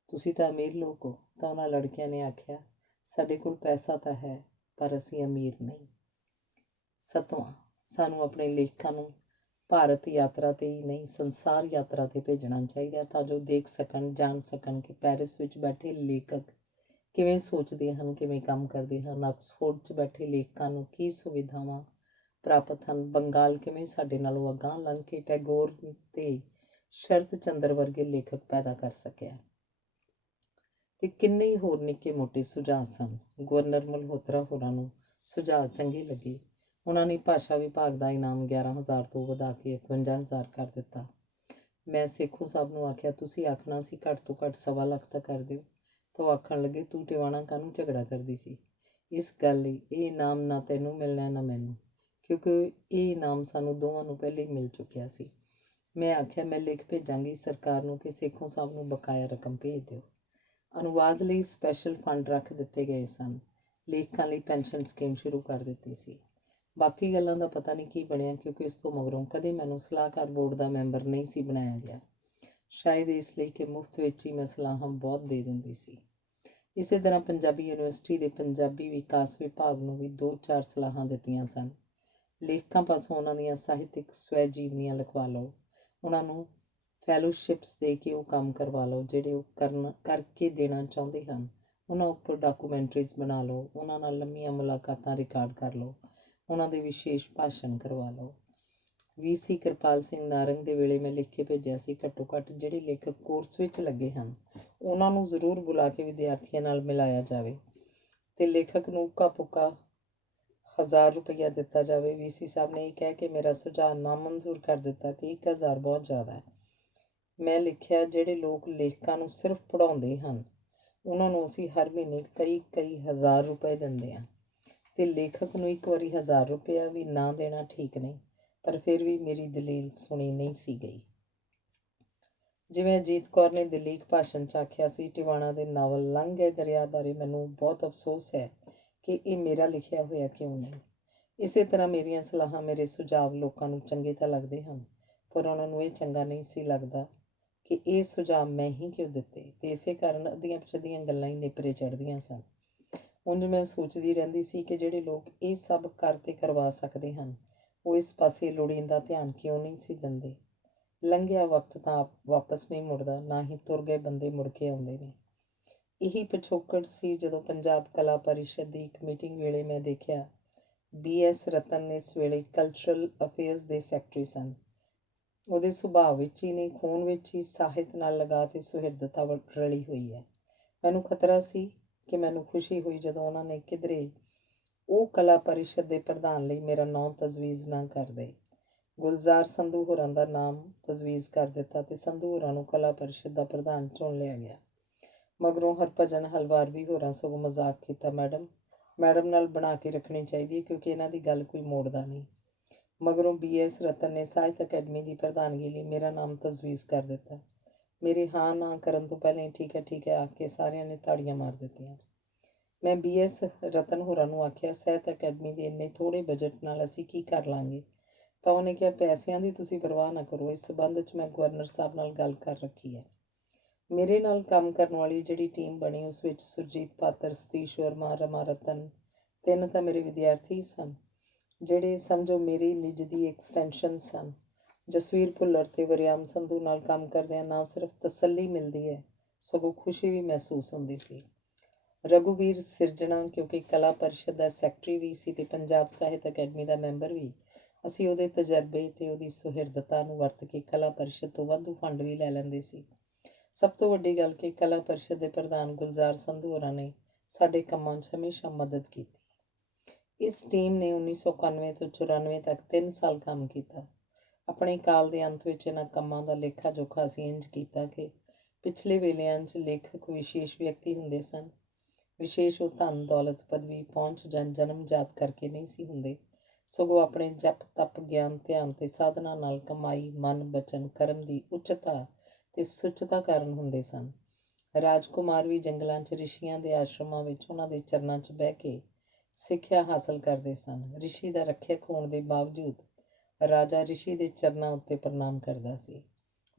ਤੁਸੀਂ ਤਾਂ ਅਮੀਰ ਲੋਕ ਹੋ। ਤਾਂ ਉਹਨਾਂ ਲੜਕਿਆਂ ਨੇ ਆਖਿਆ, ਸਾਡੇ ਕੋਲ ਪੈਸਾ ਤਾਂ ਹੈ, ਪਰ ਅਸੀਂ ਅਮੀਰ ਨਹੀਂ। ਸੱਤਵਾਂ, ਸਾਨੂੰ ਆਪਣੇ ਲੇਖਕਾਂ ਨੂੰ ਭਾਰਤ ਯਾਤਰਾ 'ਤੇ ਹੀ ਨਹੀਂ, ਸੰਸਾਰ ਯਾਤਰਾ 'ਤੇ ਭੇਜਣਾ ਚਾਹੀਦਾ, ਤਾਂ ਜੋ ਦੇਖ ਸਕਣ, ਜਾਣ ਸਕਣ ਕਿ ਪੈਰਿਸ ਵਿੱਚ ਬੈਠੇ ਲੇਖਕ ਕਿਵੇਂ ਸੋਚਦੇ ਹਨ, ਕਿਵੇਂ ਕੰਮ ਕਰਦੇ ਹਨ, ਆਕਸਫੋਰਡ 'ਚ ਬੈਠੇ ਲੇਖਕਾਂ ਨੂੰ ਕੀ ਸੁਵਿਧਾਵਾਂ ਪ੍ਰਾਪਤ ਹਨ, ਬੰਗਾਲ ਕਿਵੇਂ ਸਾਡੇ ਨਾਲੋਂ ਅਗਾਂਹ ਲੰਘ ਕੇ ਟੈਗੋਰ ਤੇ ਸ਼ਰਤ ਚੰਦਰ ਵਰਗੇ ਲੇਖਕ ਪੈਦਾ ਕਰ ਸਕਿਆ। ਤੇ ਕਿੰਨੇ ਹੀ ਹੋਰ ਨਿੱਕੇ ਮੋਟੇ ਸੁਝਾਅ ਸਨ। ਗਵਰਨਰ ਮਲਹੋਤਰਾ ਹੋਰਾਂ ਨੂੰ ਸੁਝਾਅ ਚੰਗੇ ਲੱਗੇ। ਉਹਨਾਂ ਨੇ ਭਾਸ਼ਾ ਵਿਭਾਗ ਦਾ ਇਨਾਮ 11,000 ਤੋਂ ਵਧਾ ਕੇ 51,000 ਕਰ ਦਿੱਤਾ। ਮੈਂ ਸੇਖੋਂ ਸਾਹਿਬ ਨੂੰ ਆਖਿਆ, ਤੁਸੀਂ ਆਖਣਾ ਸੀ ਘੱਟ ਤੋਂ ਘੱਟ 1.25 ਲੱਖ ਤਾਂ ਕਰ ਦਿਓ। ਤਾਂ ਉਹ ਆਖਣ ਲੱਗੇ, ਤੂੰ ਟਿਵਾਣਾ ਕਾਹਨੂੰ ਝਗੜਾ ਕਰਦੀ ਸੀ, ਇਸ ਗੱਲ ਲਈ ਇਹ ਇਨਾਮ ਨਾ ਤੈਨੂੰ ਮਿਲਣਾ ਨਾ ਮੈਨੂੰ, ਕਿਉਂਕਿ ਇਹ ਇਨਾਮ ਸਾਨੂੰ ਦੋਵਾਂ ਨੂੰ ਪਹਿਲੇ ਹੀ ਮਿਲ ਚੁੱਕਿਆ ਸੀ। ਮੈਂ ਆਖਿਆ, ਮੈਂ ਲਿਖ ਭੇਜਾਂਗੀ ਸਰਕਾਰ ਨੂੰ ਕਿ ਸੇਖੋਂ ਸਾਹਿਬ ਨੂੰ ਬਕਾਇਆ ਰਕਮ ਭੇਜ ਦਿਓ। ਅਨੁਵਾਦ ਲਈ ਸਪੈਸ਼ਲ ਫੰਡ ਰੱਖ ਦਿੱਤੇ ਗਏ ਸਨ। ਲੇਖਕਾਂ ਲਈ ਪੈਨਸ਼ਨ ਸਕੀਮ ਸ਼ੁਰੂ ਕਰ ਦਿੱਤੀ ਸੀ। ਬਾਕੀ ਗੱਲਾਂ ਦਾ ਪਤਾ ਨਹੀਂ ਕੀ ਬਣਿਆ, ਕਿਉਂਕਿ ਇਸ ਤੋਂ ਮਗਰੋਂ ਕਦੇ ਮੈਨੂੰ ਸਲਾਹਕਾਰ ਬੋਰਡ ਦਾ ਮੈਂਬਰ ਨਹੀਂ ਸੀ ਬਣਾਇਆ ਗਿਆ, ਸ਼ਾਇਦ ਇਸ ਲਈ ਕਿ ਮੁਫਤ ਵਿੱਚ ਹੀ ਮੈਂ ਸਲਾਹਾਂ ਬਹੁਤ ਦੇ ਦਿੰਦੀ ਸੀ। ਇਸੇ ਤਰ੍ਹਾਂ ਪੰਜਾਬੀ ਯੂਨੀਵਰਸਿਟੀ ਦੇ ਪੰਜਾਬੀ ਵਿਕਾਸ ਵਿਭਾਗ ਨੂੰ ਵੀ 2-4 ਸਲਾਹਾਂ ਦਿੱਤੀਆਂ ਸਨ। ਲੇਖਕਾਂ ਪਾਸੋਂ ਉਹਨਾਂ ਦੀਆਂ ਸਾਹਿਤਕ ਸਵੈ ਜੀਵਨੀਆਂ ਲਿਖਵਾ ਲਓ, ਉਹਨਾਂ ਨੂੰ ਫੈਲੋਸ਼ਿਪਸ ਦੇ ਕੇ ਉਹ ਕੰਮ ਕਰਵਾ ਲਓ ਜਿਹੜੇ ਉਹ ਕਰਕੇ ਦੇਣਾ ਚਾਹੁੰਦੇ ਹਨ। ਉਹਨਾਂ ਉੱਪਰ ਡਾਕੂਮੈਂਟਰੀਜ਼ ਬਣਾ ਲਓ, ਉਹਨਾਂ ਨਾਲ ਲੰਮੀਆਂ ਮੁਲਾਕਾਤਾਂ ਰਿਕਾਰਡ ਕਰ ਲਓ, ਉਹਨਾਂ ਦੇ ਵਿਸ਼ੇਸ਼ ਭਾਸ਼ਣ ਕਰਵਾ ਲਓ। VC ਕਿਰਪਾਲ ਸਿੰਘ ਨਾਰੰਗ ਦੇ ਵੇਲੇ ਮੈਂ ਲਿਖ ਕੇ ਭੇਜਿਆ ਸੀ, ਘੱਟੋ ਘੱਟ ਜਿਹੜੇ ਲੇਖਕ ਕੋਰਸ ਵਿੱਚ ਲੱਗੇ ਹਨ ਉਹਨਾਂ ਨੂੰ ਜ਼ਰੂਰ ਬੁਲਾ ਕੇ ਵਿਦਿਆਰਥੀਆਂ ਨਾਲ ਮਿਲਾਇਆ ਜਾਵੇ ਅਤੇ ਲੇਖਕ ਨੂੰ ਉੱਕਾ ਪੁੱਕਾ 1000 ਰੁਪਈਆ ਦਿੱਤਾ ਜਾਵੇ। VC ਸਾਹਿਬ ਨੇ ਇਹ ਕਹਿ ਕੇ ਮੇਰਾ ਸੁਝਾਅ ਨਾਮਨਜ਼ੂਰ ਕਰ ਦਿੱਤਾ ਕਿ 1000 ਬਹੁਤ ਜ਼ਿਆਦਾ ਹੈ। ਮੈਂ ਲਿਖਿਆ, ਜਿਹੜੇ ਲੋਕ ਲੇਖਕਾਂ ਨੂੰ ਸਿਰਫ ਪੜ੍ਹਾਉਂਦੇ ਹਨ ਉਹਨਾਂ ਨੂੰ ਅਸੀਂ ਹਰ ਮਹੀਨੇ ਕਈ ਹਜ਼ਾਰ ਰੁਪਏ ਦਿੰਦੇ ਹਾਂ, ਅਤੇ ਲੇਖਕ ਨੂੰ ਇੱਕ ਵਾਰੀ 1000 ਰੁਪਇਆ ਵੀ ਨਾ ਦੇਣਾ ਠੀਕ ਨਹੀਂ। ਪਰ ਫਿਰ ਵੀ ਮੇਰੀ ਦਲੀਲ ਸੁਣੀ ਨਹੀਂ ਸੀ ਗਈ। ਜਿਵੇਂ ਅਜੀਤ ਕੌਰ ਨੇ ਦਲੀਕ ਭਾਸ਼ਣ 'ਚ ਆਖਿਆ ਸੀ, ਟਿਵਾਣਾ ਦੇ ਨਾਵਲ ਲੰਘ ਗਏ ਦਰਿਆ ਬਾਰੇ ਮੈਨੂੰ ਬਹੁਤ ਅਫਸੋਸ ਹੈ ਕਿ ਇਹ ਮੇਰਾ ਲਿਖਿਆ ਹੋਇਆ ਕਿਉਂ ਨਹੀਂ। ਇਸੇ ਤਰ੍ਹਾਂ ਮੇਰੀਆਂ ਸਲਾਹਾਂ, ਮੇਰੇ ਸੁਝਾਵ ਲੋਕਾਂ ਨੂੰ ਚੰਗੇ ਤਾਂ ਲੱਗਦੇ ਹਨ, ਪਰ ਉਹਨਾਂ ਨੂੰ ਇਹ ਚੰਗਾ ਨਹੀਂ ਸੀ ਲੱਗਦਾ ਕਿ ਇਹ ਸੁਝਾਅ ਮੈਂ ਹੀ ਕਿਉਂ ਦਿੱਤੇ, ਅਤੇ ਇਸੇ ਕਾਰਨ ਅੱਧੀਆਂ ਪਛੱਧੀਆਂ ਗੱਲਾਂ ਹੀ ਨੇਪਰੇ ਚੜ੍ਹਦੀਆਂ ਸਨ। ਉਂਝ ਮੈਂ ਸੋਚਦੀ ਰਹਿੰਦੀ ਸੀ ਕਿ ਜਿਹੜੇ ਲੋਕ ਇਹ ਸਭ ਕਰ ਤੇ ਕਰਵਾ ਸਕਦੇ ਹਨ ਉਹ ਇਸ ਪਾਸੇ ਲੋੜੀਂਦਾ ਧਿਆਨ ਕਿਉਂ ਨਹੀਂ ਸੀ ਦਿੰਦੇ। ਲੰਘਿਆ ਵਕਤ ਤਾਂ ਵਾਪਸ ਨਹੀਂ ਮੁੜਦਾ, ਨਾ ਹੀ ਤੁਰ ਗਏ ਬੰਦੇ ਮੁੜ ਕੇ ਆਉਂਦੇ ਨੇ। ਇਹੀ ਪਿਛੋਕੜ ਸੀ ਜਦੋਂ ਪੰਜਾਬ ਕਲਾ ਪਰਿਸ਼ਦ ਦੀ ਇੱਕ ਮੀਟਿੰਗ ਵੇਲੇ ਮੈਂ ਦੇਖਿਆ BS ਰਤਨ ਇਸ ਵੇਲੇ ਕਲਚਰਲ ਅਫੇਅਰਸ ਦੇ ਸੈਕਟਰੀ ਸਨ। ਉਹਦੇ ਸੁਭਾਅ ਵਿੱਚ ਹੀ ਨਹੀਂ, ਖੂਨ ਵਿੱਚ ਹੀ ਸਾਹਿਤ ਨਾਲ ਲਗਾਅ ਅਤੇ ਸੁਹਿਰਦਤਾ ਰਲੀ ਹੋਈ ਹੈ। ਮੈਨੂੰ ਖਤਰਾ ਸੀ ਕਿ ਮੈਨੂੰ ਖੁਸ਼ੀ ਹੋਈ ਜਦੋਂ ਉਹਨਾਂ ਨੇ ਕਿਧਰੇ ਉਹ ਕਲਾ ਪਰਿਸ਼ਦ ਦੇ ਪ੍ਰਧਾਨ ਲਈ ਮੇਰਾ ਨਾਂ ਤਜਵੀਜ਼ ਨਾ ਕਰਦੇ। ਗੁਲਜ਼ਾਰ ਸੰਧੂ ਹੋਰਾਂ ਦਾ ਨਾਮ ਤਜਵੀਜ਼ ਕਰ ਦਿੱਤਾ ਤੇ ਸੰਧੂ ਹੋਰਾਂ ਨੂੰ ਕਲਾ ਪਰਿਸ਼ਦ ਦਾ ਪ੍ਰਧਾਨ ਚੁਣ ਲਿਆ ਗਿਆ। ਮਗਰੋਂ ਹਰਭਜਨ ਹਲਵਾਰਵੀ ਹੋਰਾਂ ਸਗੋਂ ਮਜ਼ਾਕ ਕੀਤਾ, ਮੈਡਮ ਨਾਲ ਬਣਾ ਕੇ ਰੱਖਣੀ ਚਾਹੀਦੀ ਹੈ ਕਿਉਂਕਿ ਇਹਨਾਂ ਦੀ ਗੱਲ ਕੋਈ ਮੋੜਦਾ ਨਹੀਂ। ਮਗਰੋਂ BS ਰਤਨ ਨੇ ਸਾਹਿਤ ਅਕੈਡਮੀ ਦੀ ਪ੍ਰਧਾਨਗੀ ਲਈ ਮੇਰਾ ਨਾਮ ਤਜਵੀਜ਼ ਕਰ ਦਿੱਤਾ। ਮੇਰੇ ਹਾਂ ਨਾ ਕਰਨ ਤੋਂ ਪਹਿਲਾਂ ਹੀ ਠੀਕ ਹੈ ਆ ਕੇ ਸਾਰਿਆਂ ਨੇ ਤਾੜੀਆਂ ਮਾਰ ਦਿੱਤੀਆਂ। ਮੈਂ BS ਰਤਨ ਹੋਰਾਂ ਨੂੰ ਆਖਿਆ, ਸਾਹਿਤ ਅਕੈਡਮੀ ਦੇ ਇੰਨੇ ਥੋੜ੍ਹੇ ਬਜਟ ਨਾਲ ਅਸੀਂ ਕੀ ਕਰ ਲਾਂਗੇ? ਤਾਂ ਉਹਨੇ ਕਿਹਾ, ਪੈਸਿਆਂ ਦੀ ਤੁਸੀਂ ਪਰਵਾਹ ਨਾ ਕਰੋ, ਇਸ ਸੰਬੰਧ 'ਚ ਮੈਂ ਗਵਰਨਰ ਸਾਹਿਬ ਨਾਲ ਗੱਲ ਕਰ ਰੱਖੀ ਹੈ। ਮੇਰੇ ਨਾਲ ਕੰਮ ਕਰਨ ਵਾਲੀ ਜਿਹੜੀ ਟੀਮ ਬਣੀ ਉਸ ਵਿੱਚ ਸੁਰਜੀਤ ਪਾਤਰ, ਸਤੀਸ਼ ਵਰਮਾ, ਰਮਾ ਰਤਨ, 3 ਤਾਂ ਮੇਰੇ ਵਿਦਿਆਰਥੀ ਸਨ ਜਿਹੜੇ ਸਮਝੋ ਮੇਰੀ ਨਿੱਜ ਦੀ ਐਕਸਟੈਂਸ਼ਨ ਸਨ। ਜਸਵੀਰ ਭੁੱਲਰ ਤੇ ਵਰਿਆਮ ਸੰਧੂ ਨਾਲ ਕੰਮ ਕਰਦਿਆਂ ਨਾ ਸਿਰਫ ਤਸੱਲੀ ਮਿਲਦੀ ਹੈ ਸਗੋਂ ਖੁਸ਼ੀ ਵੀ ਮਹਿਸੂਸ ਹੁੰਦੀ ਸੀ। ਰਘੁਵੀਰ ਸਿਰਜਣਾ ਕਿਉਂਕਿ ਕਲਾ ਪਰਿਸ਼ਦ ਦਾ ਸੈਕਟਰੀ ਵੀ ਸੀ ਤੇ ਪੰਜਾਬ ਸਾਹਿਤ ਅਕੈਡਮੀ ਦਾ ਮੈਂਬਰ ਵੀ, ਅਸੀਂ ਉਹਦੇ ਤਜਰਬੇ ਤੇ ਉਹਦੀ ਸੁਹਿਰਦਤਾ ਨੂੰ ਵਰਤ ਕੇ ਕਲਾ ਪਰਿਸ਼ਦ ਤੋਂ ਵਾਧੂ ਫੰਡ ਵੀ ਲੈ ਲੈਂਦੇ ਸੀ। ਸਭ ਤੋਂ ਵੱਡੀ ਗੱਲ ਕਿ ਕਲਾ ਪਰਿਸ਼ਦ ਦੇ ਪ੍ਰਧਾਨ ਗੁਲਜ਼ਾਰ ਸੰਧੂ ਹੋਰਾਂ ਨੇ ਸਾਡੇ ਕੰਮਾਂ 'ਚ ਹਮੇਸ਼ਾ ਮਦਦ ਕੀਤੀ। ਇਸ ਟੀਮ ਨੇ 1991 ਤੋਂ 94 ਤੱਕ 3 ਸਾਲ ਕੰਮ ਕੀਤਾ। ਆਪਣੇ ਕਾਲ ਦੇ ਅੰਤ ਵਿੱਚ ਇਹਨਾਂ ਕੰਮਾਂ ਦਾ ਲੇਖਾ ਜੋਖਾ ਅਸੀਂ ਇੰਝ ਕੀਤਾ ਕਿ ਪਿਛਲੇ ਵੇਲਿਆਂ 'ਚ ਲੇਖਕ ਵਿਸ਼ੇਸ਼ ਵਿਅਕਤੀ ਹੁੰਦੇ ਸਨ। ਵਿਸ਼ੇਸ਼ ਉਹ ਧਨ ਦੌਲਤ ਪਦਵੀ ਪਹੁੰਚ ਜਾਂ ਜਨਮਜਾਤ ਕਰਕੇ ਨਹੀਂ ਸੀ ਹੁੰਦੇ, ਸਗੋਂ ਆਪਣੇ ਜਪ ਤਪ ਗਿਆਨ ਧਿਆਨ ਤੇ ਸਾਧਨਾ ਨਾਲ ਕਮਾਈ ਮਨ ਬਚਨ ਕਰਮ ਦੀ ਉੱਚਤਾ ਤੇ ਸੁੱਚਤਾ ਕਾਰਨ ਹੁੰਦੇ ਸਨ। ਰਾਜਕੁਮਾਰ ਵੀ ਜੰਗਲਾਂ 'ਚ ਰਿਸ਼ੀਆਂ ਦੇ ਆਸ਼ਰਮਾਂ ਵਿੱਚ ਉਹਨਾਂ ਦੇ ਚਰਨਾਂ 'ਚ ਬਹਿ ਕੇ ਸਿੱਖਿਆ ਹਾਸਲ ਕਰਦੇ ਸਨ। ਰਿਸ਼ੀ ਦਾ ਰੱਖਿਅਕ ਹੋਣ ਦੇ ਬਾਵਜੂਦ ਰਾਜਾ ਰਿਸ਼ੀ ਦੇ ਚਰਨਾਂ ਉੱਤੇ ਪ੍ਰਣਾਮ ਕਰਦਾ ਸੀ।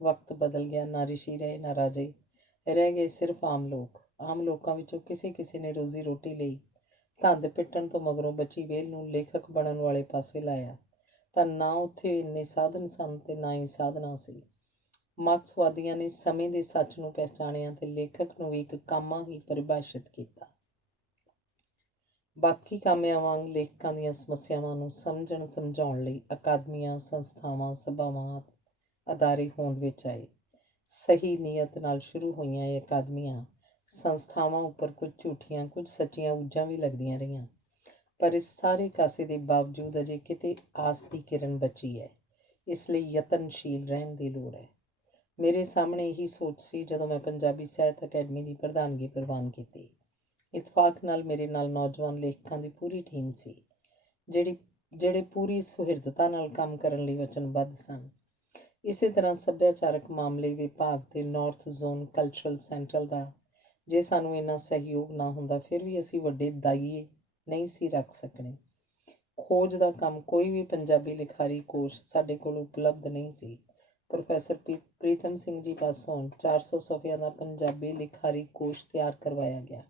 ਵਕਤ ਬਦਲ ਗਿਆ, ਨਾ ਰਿਸ਼ੀ ਰਹੇ ਨਾ ਰਾਜੇ, ਰਹਿ ਗਏ ਸਿਰਫ ਆਮ ਲੋਕ। ਆਮ ਲੋਕਾਂ ਵਿੱਚੋਂ ਕਿਸੇ ਨੇ ਰੋਜ਼ੀ ਰੋਟੀ ਲਈ ਧੰਦ ਪਿੱਟਣ ਤੋਂ ਮਗਰੋਂ ਬਚੀ ਵੇਲ ਨੂੰ ਲੇਖਕ ਬਣਨ ਵਾਲੇ ਪਾਸੇ ਲਾਇਆ ਤਾਂ ਨਾ ਉੱਥੇ ਇੰਨੇ ਸਾਧਨ ਸਨ ਤੇ ਨਾ ਹੀ ਸਾਧਨਾ ਸੀ। ਮਾਰਕਸਵਾਦੀਆਂ ਨੇ ਸਮੇਂ ਦੇ ਸੱਚ ਨੂੰ ਪਹਿਚਾਣਿਆ ਤੇ ਲੇਖਕ ਨੂੰ ਵੀ ਇੱਕ ਕਾਮਾ ਹੀ ਪਰਿਭਾਸ਼ਿਤ ਕੀਤਾ। ਬਾਕੀ ਕਾਮਿਆਂ ਵਾਂਗ ਲੇਖਕਾਂ ਦੀਆਂ ਸਮੱਸਿਆਵਾਂ ਨੂੰ ਸਮਝਣ ਸਮਝਾਉਣ ਲਈ ਅਕਾਦਮੀਆਂ, ਸੰਸਥਾਵਾਂ, ਸਭਾਵਾਂ, ਅਦਾਰੇ ਹੋਂਦ ਵਿੱਚ ਆਏ। ਸਹੀ ਨੀਅਤ ਨਾਲ ਸ਼ੁਰੂ ਹੋਈਆਂ ਇਹ ਅਕਾਦਮੀਆਂ, ਸੰਸਥਾਵਾਂ ਉੱਪਰ ਕੁਝ ਝੂਠੀਆਂ ਕੁਝ ਸੱਚੀਆਂ ਊਜਾਂ ਵੀ ਲੱਗਦੀਆਂ ਰਹੀਆਂ, ਪਰ ਇਸ ਸਾਰੇ ਕਾਸੇ ਦੇ ਬਾਵਜੂਦ ਅਜੇ ਕਿਤੇ ਆਸ ਦੀ ਕਿਰਨ ਬਚੀ ਹੈ। ਇਸ ਲਈ ਯਤਨਸ਼ੀਲ ਰਹਿਣ ਦੀ ਲੋੜ ਹੈ। ਮੇਰੇ ਸਾਹਮਣੇ ਇਹੀ ਸੋਚ ਸੀ ਜਦੋਂ ਮੈਂ ਪੰਜਾਬੀ ਸਾਹਿਤ ਅਕੈਡਮੀ ਦੀ ਪ੍ਰਧਾਨਗੀ ਪ੍ਰਵਾਨ ਕੀਤੀ। ਇਤਫਾਕ ਨਾਲ ਮੇਰੇ ਨਾਲ ਨੌਜਵਾਨ ਲੇਖਕਾਂ ਦੀ ਪੂਰੀ ਟੀਮ ਸੀ ਜਿਹੜੇ ਪੂਰੀ ਸੁਹਿਰਦਤਾ ਨਾਲ ਕੰਮ ਕਰਨ ਲਈ ਵਚਨਬੱਧ ਸਨ। ਇਸੇ ਤਰ੍ਹਾਂ ਸੱਭਿਆਚਾਰਕ ਮਾਮਲੇ ਵਿਭਾਗ ਤੇ ਨਾਰਥ ਜ਼ੋਨ ਕਲਚਰਲ ਸੈਂਟਰ ਦਾ ਜੇ ਸਾਨੂੰ ਇੰਨਾ ਸਹਿਯੋਗ ਨਾ ਹੁੰਦਾ ਫਿਰ ਵੀ ਅਸੀਂ ਵੱਡੇ ਦਾਈਏ ਨਹੀਂ ਸੀ ਰੱਖ ਸਕਣੇ। ਖੋਜ ਦਾ ਕੰਮ ਕੋਈ ਵੀ ਪੰਜਾਬੀ ਲਿਖਾਰੀ ਕੋਸ਼ ਸਾਡੇ ਕੋਲ ਉਪਲਬਧ ਨਹੀਂ ਸੀ। ਪ੍ਰੋਫੈਸਰ ਪ੍ਰੀਤਮ ਸਿੰਘ ਜੀ ਪਾਸੋਂ 400 ਸਫ਼ਿਆਂ ਦਾ ਪੰਜਾਬੀ ਲਿਖਾਰੀ ਕੋਸ਼ ਤਿਆਰ ਕਰਵਾਇਆ ਗਿਆ।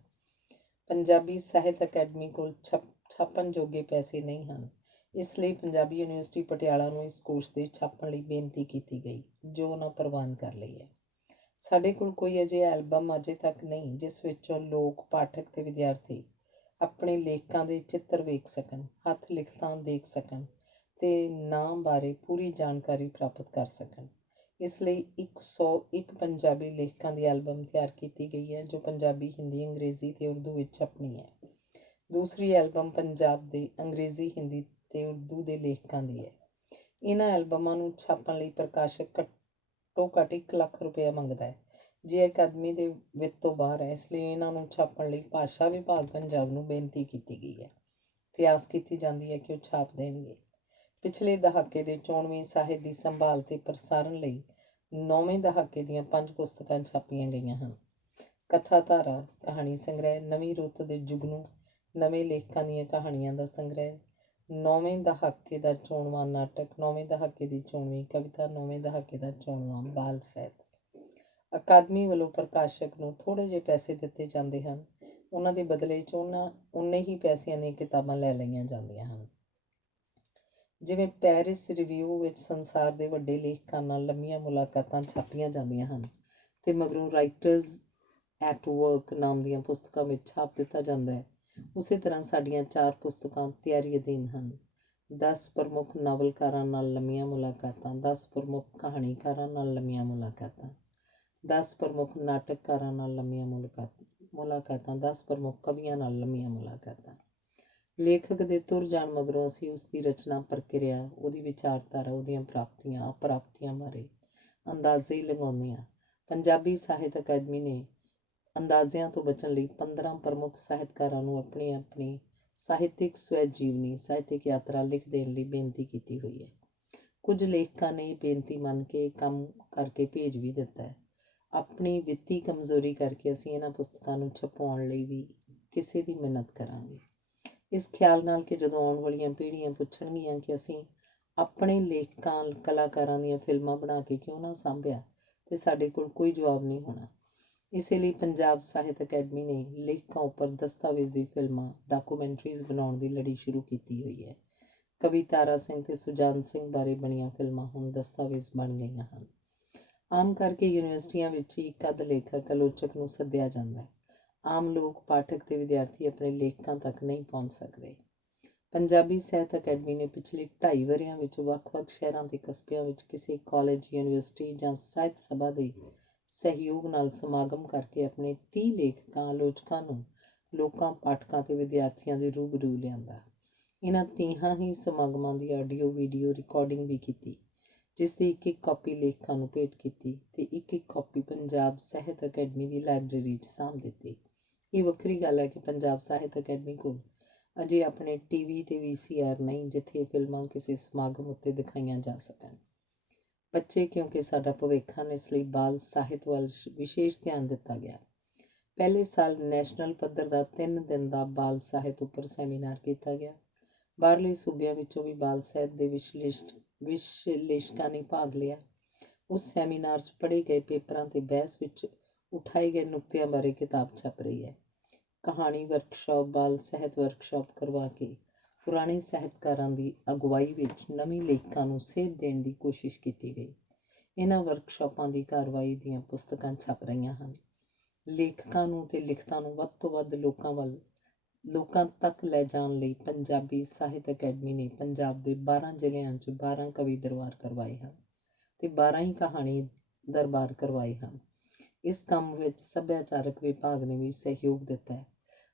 ਪੰਜਾਬੀ ਸਾਹਿਤ ਅਕੈਡਮੀ ਕੋਲ ਛਾਪਣ ਜੋਗੇ ਪੈਸੇ ਨਹੀਂ ਹਨ, ਇਸ ਲਈ ਪੰਜਾਬੀ ਯੂਨੀਵਰਸਿਟੀ ਪਟਿਆਲਾ ਨੂੰ ਇਸ ਕੋਸ਼ ਦੇ ਛਾਪਣ ਲਈ ਬੇਨਤੀ ਕੀਤੀ ਗਈ, ਜੋ ਉਹਨਾਂ ਪ੍ਰਵਾਨ ਕਰ ਲਈ ਹੈ। ਸਾਡੇ ਕੋਲ ਕੋਈ ਅਜਿਹਾ ਐਲਬਮ ਅਜੇ ਤੱਕ ਨਹੀਂ ਜਿਸ ਵਿੱਚੋਂ ਲੋਕ, ਪਾਠਕ ਤੇ ਵਿਦਿਆਰਥੀ ਆਪਣੇ ਲੇਖਕਾਂ ਦੇ ਚਿੱਤਰ ਵੇਖ ਸਕਣ, ਹੱਥ ਲਿਖਤਾਂ ਦੇਖ ਸਕਣ ਤੇ ਨਾਂ ਬਾਰੇ ਪੂਰੀ ਜਾਣਕਾਰੀ ਪ੍ਰਾਪਤ ਕਰ ਸਕਣ। ਇਸ ਲਈ 101 ਪੰਜਾਬੀ ਲੇਖਕਾਂ ਦੀ ਐਲਬਮ ਤਿਆਰ ਕੀਤੀ ਗਈ ਹੈ ਜੋ ਪੰਜਾਬੀ, ਹਿੰਦੀ, ਅੰਗਰੇਜ਼ੀ ਤੇ ਉਰਦੂ ਵਿੱਚ ਛਪਣੀ ਹੈ। ਦੂਸਰੀ ਐਲਬਮ ਪੰਜਾਬ ਦੇ ਅੰਗਰੇਜ਼ੀ, ਹਿੰਦੀ ਤੇ ਉਰਦੂ ਦੇ ਲੇਖਕਾਂ ਦੀ ਹੈ। ਇਹਨਾਂ ਐਲਬਮਾਂ ਨੂੰ ਛਾਪਣ ਲਈ ਪ੍ਰਕਾਸ਼ਕ ਘੱਟੋ ਘੱਟ 1 ਲੱਖ ਰੁਪਇਆ ਮੰਗਦਾ ਹੈ, ਜੇ ਅਕਾਦਮੀ ਦੇ ਵਿੱਤ ਤੋਂ ਬਾਹਰ ਹੈ। ਇਸ ਲਈ ਇਹਨਾਂ ਨੂੰ ਛਾਪਣ ਲਈ ਭਾਸ਼ਾ ਵਿਭਾਗ ਪੰਜਾਬ ਨੂੰ ਬੇਨਤੀ ਕੀਤੀ ਗਈ ਹੈ ਤੇ ਆਸ ਕੀਤੀ ਜਾਂਦੀ ਹੈ ਕਿ ਉਹ ਛਾਪ ਦੇਣਗੇ। ਪਿਛਲੇ ਦਹਾਕੇ ਦੇ 94ਵੀਂ ਸਾਹਿਤ ਦੀ ਸੰਭਾਲ ਤੇ ਪ੍ਰਸਾਰਣ ਲਈ 9ਵੇਂ ਦਹਾਕੇ ਦੀਆਂ 5 ਪੁਸਤਕਾਂ ਛਾਪੀਆਂ ਗਈਆਂ ਹਨ। ਕਥਾ ਧਾਰਾ ਕਹਾਣੀ ਸੰਗ੍ਰਹਿ, ਨਵੀਂ ਰੁੱਤ ਦੇ ਜੁਗਨੂ, ਨਵੇਂ ਲੇਖਕਾਂ ਦੀਆਂ ਕਹਾਣੀਆਂ ਦਾ ਸੰਗ੍ਰਹਿ, 9ਵੇਂ ਦਹਾਕੇ ਦਾ ਚੋਣਵਾਂ ਨਾਟਕ, 9ਵੇਂ ਦਹਾਕੇ ਦੀ ਚੋਣਵੀਂ ਕਵਿਤਾ, 9ਵੇਂ ਦਹਾਕੇ ਦਾ ਚੋਣਵਾਂ ਬਾਲ ਸਾਹਿਤ। ਅਕਾਦਮੀ ਵੱਲੋਂ ਪ੍ਰਕਾਸ਼ਕ ਨੂੰ ਥੋੜ੍ਹੇ ਜਿਹੇ ਪੈਸੇ ਦਿੱਤੇ ਜਾਂਦੇ ਹਨ, ਉਹਨਾਂ ਦੇ ਬਦਲੇ 'ਚ ਉਨੇ ਹੀ ਪੈਸਿਆਂ ਦੀਆਂ ਕਿਤਾਬਾਂ ਲੈ ਲਈਆਂ ਜਾਂਦੀਆਂ ਹਨ। ਜਿਵੇਂ ਪੈਰਿਸ ਰਿਵਿਊ ਵਿੱਚ ਸੰਸਾਰ ਦੇ ਵੱਡੇ ਲੇਖਕਾਂ ਨਾਲ ਲੰਮੀਆਂ ਮੁਲਾਕਾਤਾਂ ਛਾਪੀਆਂ ਜਾਂਦੀਆਂ ਹਨ ਤੇ ਮਗਰੋਂ ਰਾਈਟਰਜ਼ ਐਟ ਵਰਕ ਨਾਮ ਦੀਆਂ ਪੁਸਤਕਾਂ ਵਿੱਚ ਛਾਪ ਦਿੱਤਾ ਜਾਂਦਾ ਹੈ, ਉਸੇ ਤਰ੍ਹਾਂ ਸਾਡੀਆਂ 4 ਪੁਸਤਕਾਂ ਤਿਆਰੀ ਅਧੀਨ ਹਨ। 10 ਪ੍ਰਮੁੱਖ ਨਾਵਲਕਾਰਾਂ ਨਾਲ ਲੰਮੀਆਂ ਮੁਲਾਕਾਤਾਂ, 10 ਪ੍ਰਮੁੱਖ ਕਹਾਣੀਕਾਰਾਂ ਨਾਲ ਲੰਮੀਆਂ ਮੁਲਾਕਾਤਾਂ, 10 ਪ੍ਰਮੁੱਖ ਨਾਟਕਕਾਰਾਂ ਨਾਲ ਲੰਮੀਆਂ ਮੁਲਾਕਾਤਾਂ, 10 ਪ੍ਰਮੁੱਖ ਕਵੀਆਂ ਨਾਲ ਲੰਮੀਆਂ ਮੁਲਾਕਾਤਾਂ। ਲੇਖਕ ਦੇ ਤੁਰ ਜਾਣ ਮਗਰੋਂ ਅਸੀਂ ਉਸ ਦੀ ਰਚਨਾ ਪ੍ਰਕਿਰਿਆ, ਉਹਦੀ ਵਿਚਾਰਧਾਰਾ, ਉਹਦੀਆਂ ਪ੍ਰਾਪਤੀਆਂ ਅਪ੍ਰਾਪਤੀਆਂ ਬਾਰੇ ਅੰਦਾਜ਼ੇ ਲਗਾਉਂਦੇ ਹਾਂ। ਪੰਜਾਬੀ ਸਾਹਿਤ ਅਕੈਡਮੀ ਨੇ ਅੰਦਾਜ਼ਿਆਂ ਤੋਂ ਬਚਣ ਲਈ 15 ਪ੍ਰਮੁੱਖ ਸਾਹਿਤਕਾਰਾਂ ਨੂੰ ਆਪਣੀ ਆਪਣੀ ਸਾਹਿਤਿਕ ਸਵੈ ਜੀਵਨੀ, ਸਾਹਿਤਿਕ ਯਾਤਰਾ ਲਿਖ ਦੇਣ ਲਈ ਬੇਨਤੀ ਕੀਤੀ ਹੋਈ ਹੈ। ਕੁਝ ਲੇਖਕਾਂ ਨੇ ਇਹ ਬੇਨਤੀ ਮੰਨ ਕੇ ਕੰਮ ਕਰਕੇ ਭੇਜ ਵੀ ਦਿੱਤਾ ਹੈ। ਆਪਣੀ ਵਿੱਤੀ ਕਮਜ਼ੋਰੀ ਕਰਕੇ ਅਸੀਂ ਇਹਨਾਂ ਪੁਸਤਕਾਂ ਨੂੰ ਛਪਾਉਣ ਲਈ ਵੀ ਕਿਸੇ ਦੀ ਮਿਹਨਤ ਕਰਾਂਗੇ, ਇਸ ਖਿਆਲ ਨਾਲ ਕਿ ਜਦੋਂ ਆਉਣ ਵਾਲੀਆਂ ਪੀੜ੍ਹੀਆਂ ਪੁੱਛਣਗੀਆਂ ਕਿ ਅਸੀਂ ਆਪਣੇ ਲੇਖਕਾਂ ਕਲਾਕਾਰਾਂ ਦੀਆਂ ਫਿਲਮਾਂ ਬਣਾ ਕੇ ਕਿਉਂ ਨਾ ਸਾਂਭਿਆ, ਤੇ ਸਾਡੇ ਕੋਲ ਕੋਈ ਜਵਾਬ ਨਹੀਂ ਹੋਣਾ। ਇਸੇ ਲਈ ਪੰਜਾਬ ਸਾਹਿਤ ਅਕੈਡਮੀ ਨੇ ਲੇਖਕਾਂ ਉੱਪਰ ਦਸਤਾਵੇਜ਼ੀ ਫਿਲਮਾਂ, ਡਾਕੂਮੈਂਟਰੀਜ਼ ਬਣਾਉਣ ਦੀ ਲੜੀ ਸ਼ੁਰੂ ਕੀਤੀ ਹੋਈ ਹੈ। ਕਵੀ ਤਾਰਾ ਸਿੰਘ ਤੇ ਸੁਜਾਨ ਸਿੰਘ ਬਾਰੇ ਬਣੀਆਂ ਫਿਲਮਾਂ ਹੁਣ ਦਸਤਾਵੇਜ਼ ਬਣ ਗਈਆਂ ਹਨ। ਆਮ ਕਰਕੇ ਯੂਨੀਵਰਸਿਟੀਆਂ ਵਿੱਚ ਇੱਕ ਅੱਧ ਲੇਖਕ ਆਲੋਚਕ ਨੂੰ ਸੱਦਿਆ ਜਾਂਦਾ ਹੈ। ਆਮ ਲੋਕ, ਪਾਠਕ ਤੇ ਵਿਦਿਆਰਥੀ ਆਪਣੇ ਲੇਖਕਾਂ ਤੱਕ ਨਹੀਂ ਪਹੁੰਚ ਸਕਦੇ। ਪੰਜਾਬੀ ਸਾਹਿਤ ਅਕੈਡਮੀ ਨੇ ਪਿਛਲੇ 2.5 ਵਰ੍ਹਿਆਂ ਵਿੱਚ ਵੱਖ-ਵੱਖ ਸ਼ਹਿਰਾਂ ਤੇ ਕਸਬਿਆਂ ਵਿੱਚ ਕਿਸੇ ਕਾਲਜ, ਯੂਨੀਵਰਸਿਟੀ ਜਾਂ ਸਾਹਿਤ ਸਭਾ ਦੇ ਸਹਿਯੋਗ ਨਾਲ ਸਮਾਗਮ ਕਰਕੇ ਆਪਣੇ 30 ਲੇਖਕਾਂ, ਆਲੋਚਕਾਂ ਨੂੰ ਲੋਕਾਂ, ਪਾਠਕਾਂ ਤੇ ਵਿਦਿਆਰਥੀਆਂ ਦੇ ਰੂਬਰੂ ਲਿਆਂਦਾ। ਇਹਨਾਂ 30 ਹੀ ਸਮਾਗਮਾਂ ਦੀ ਆਡੀਓ ਵੀਡੀਓ ਰਿਕਾਰਡਿੰਗ ਵੀ ਕੀਤੀ, ਜਿਸ ਦੀ ਇੱਕ ਕਾਪੀ ਲੇਖਕਾਂ ਨੂੰ ਭੇਟ ਕੀਤੀ ਤੇ ਇੱਕ ਕਾਪੀ ਪੰਜਾਬ ਸਾਹਿਤ ਅਕੈਡਮੀ ਦੀ ਲਾਇਬ੍ਰੇਰੀ 'ਚ ਸਾਂਭ ਦਿੱਤੀ। ਇਹ ਵੱਖਰੀ ਗੱਲ ਹੈ ਕਿ ਪੰਜਾਬ ਸਾਹਿਤ ਅਕੈਡਮੀ ਕੋਲ ਅਜੇ ਆਪਣੇ TV ਤੇ VCR ਨਹੀਂ, ਜਿੱਥੇ ਇਹ ਫਿਲਮਾਂ ਕਿਸੇ ਸਮਾਗਮ ਉੱਤੇ ਦਿਖਾਈਆਂ ਜਾ ਸਕਣ। ਬੱਚੇ ਕਿਉਂਕਿ ਸਾਡਾ ਭਵਿੱਖ ਹਨ, ਇਸ ਲਈ ਬਾਲ ਸਾਹਿਤ ਵੱਲ ਵਿਸ਼ੇਸ਼ ਧਿਆਨ ਦਿੱਤਾ ਗਿਆ। ਪਹਿਲੇ ਸਾਲ ਨੈਸ਼ਨਲ ਪੱਧਰ ਦਾ 3 ਦਿਨ ਦਾ ਬਾਲ ਸਾਹਿਤ ਉੱਪਰ ਸੈਮੀਨਾਰ ਕੀਤਾ ਗਿਆ। ਬਾਹਰਲੇ ਸੂਬਿਆਂ ਵਿੱਚੋਂ ਵੀ ਬਾਲ ਸਾਹਿਤ ਦੇ ਵਿਸ਼ਲੇਸ਼ਕਾਂ ਨੇ ਭਾਗ ਲਿਆ। ਉਸ ਸੈਮੀਨਾਰ 'ਚ ਪੜ੍ਹੇ ਗਏ ਪੇਪਰਾਂ ਤੇ ਬਹਿਸ ਵਿੱਚ ਉਠਾਏ ਗਏ ਨੁਕਤਿਆਂ ਬਾਰੇ ਕਿਤਾਬ ਛਪ ਰਹੀ ਹੈ। ਕਹਾਣੀ ਵਰਕਸ਼ਾਪ, ਬਾਲ ਸਾਹਿਤ ਵਰਕਸ਼ਾਪ ਕਰਵਾ ਕੇ ਪੁਰਾਣੇ ਸਾਹਿਤਕਾਰਾਂ ਦੀ ਅਗਵਾਈ ਵਿੱਚ ਨਵੇਂ ਲੇਖਕਾਂ ਨੂੰ ਸੇਧ ਦੇਣ ਦੀ ਕੋਸ਼ਿਸ਼ ਕੀਤੀ ਗਈ। ਇਹਨਾਂ ਵਰਕਸ਼ਾਪਾਂ ਦੀ ਕਾਰਵਾਈ ਦੀਆਂ ਪੁਸਤਕਾਂ ਛਪ ਰਹੀਆਂ ਹਨ। ਲੇਖਕਾਂ ਨੂੰ ਤੇ ਲਿਖਤਾਂ ਨੂੰ ਵੱਧ ਤੋਂ ਵੱਧ ਲੋਕਾਂ ਤੱਕ ਲੈ ਜਾਣ ਲਈ ਪੰਜਾਬੀ ਸਾਹਿਤ ਅਕੈਡਮੀ ਨੇ ਪੰਜਾਬ ਦੇ 12 ਜ਼ਿਲ੍ਹਿਆਂ 'ਚ 12 ਕਵੀ ਦਰਬਾਰ ਕਰਵਾਏ ਹਨ ਤੇ 12 ਹੀ ਕਹਾਣੀ ਦਰਬਾਰ ਕਰਵਾਏ ਹਨ। ਇਸ ਕੰਮ ਵਿੱਚ ਸੱਭਿਆਚਾਰਕ ਵਿਭਾਗ ਨੇ ਵੀ ਸਹਿਯੋਗ ਦਿੱਤਾ ਹੈ।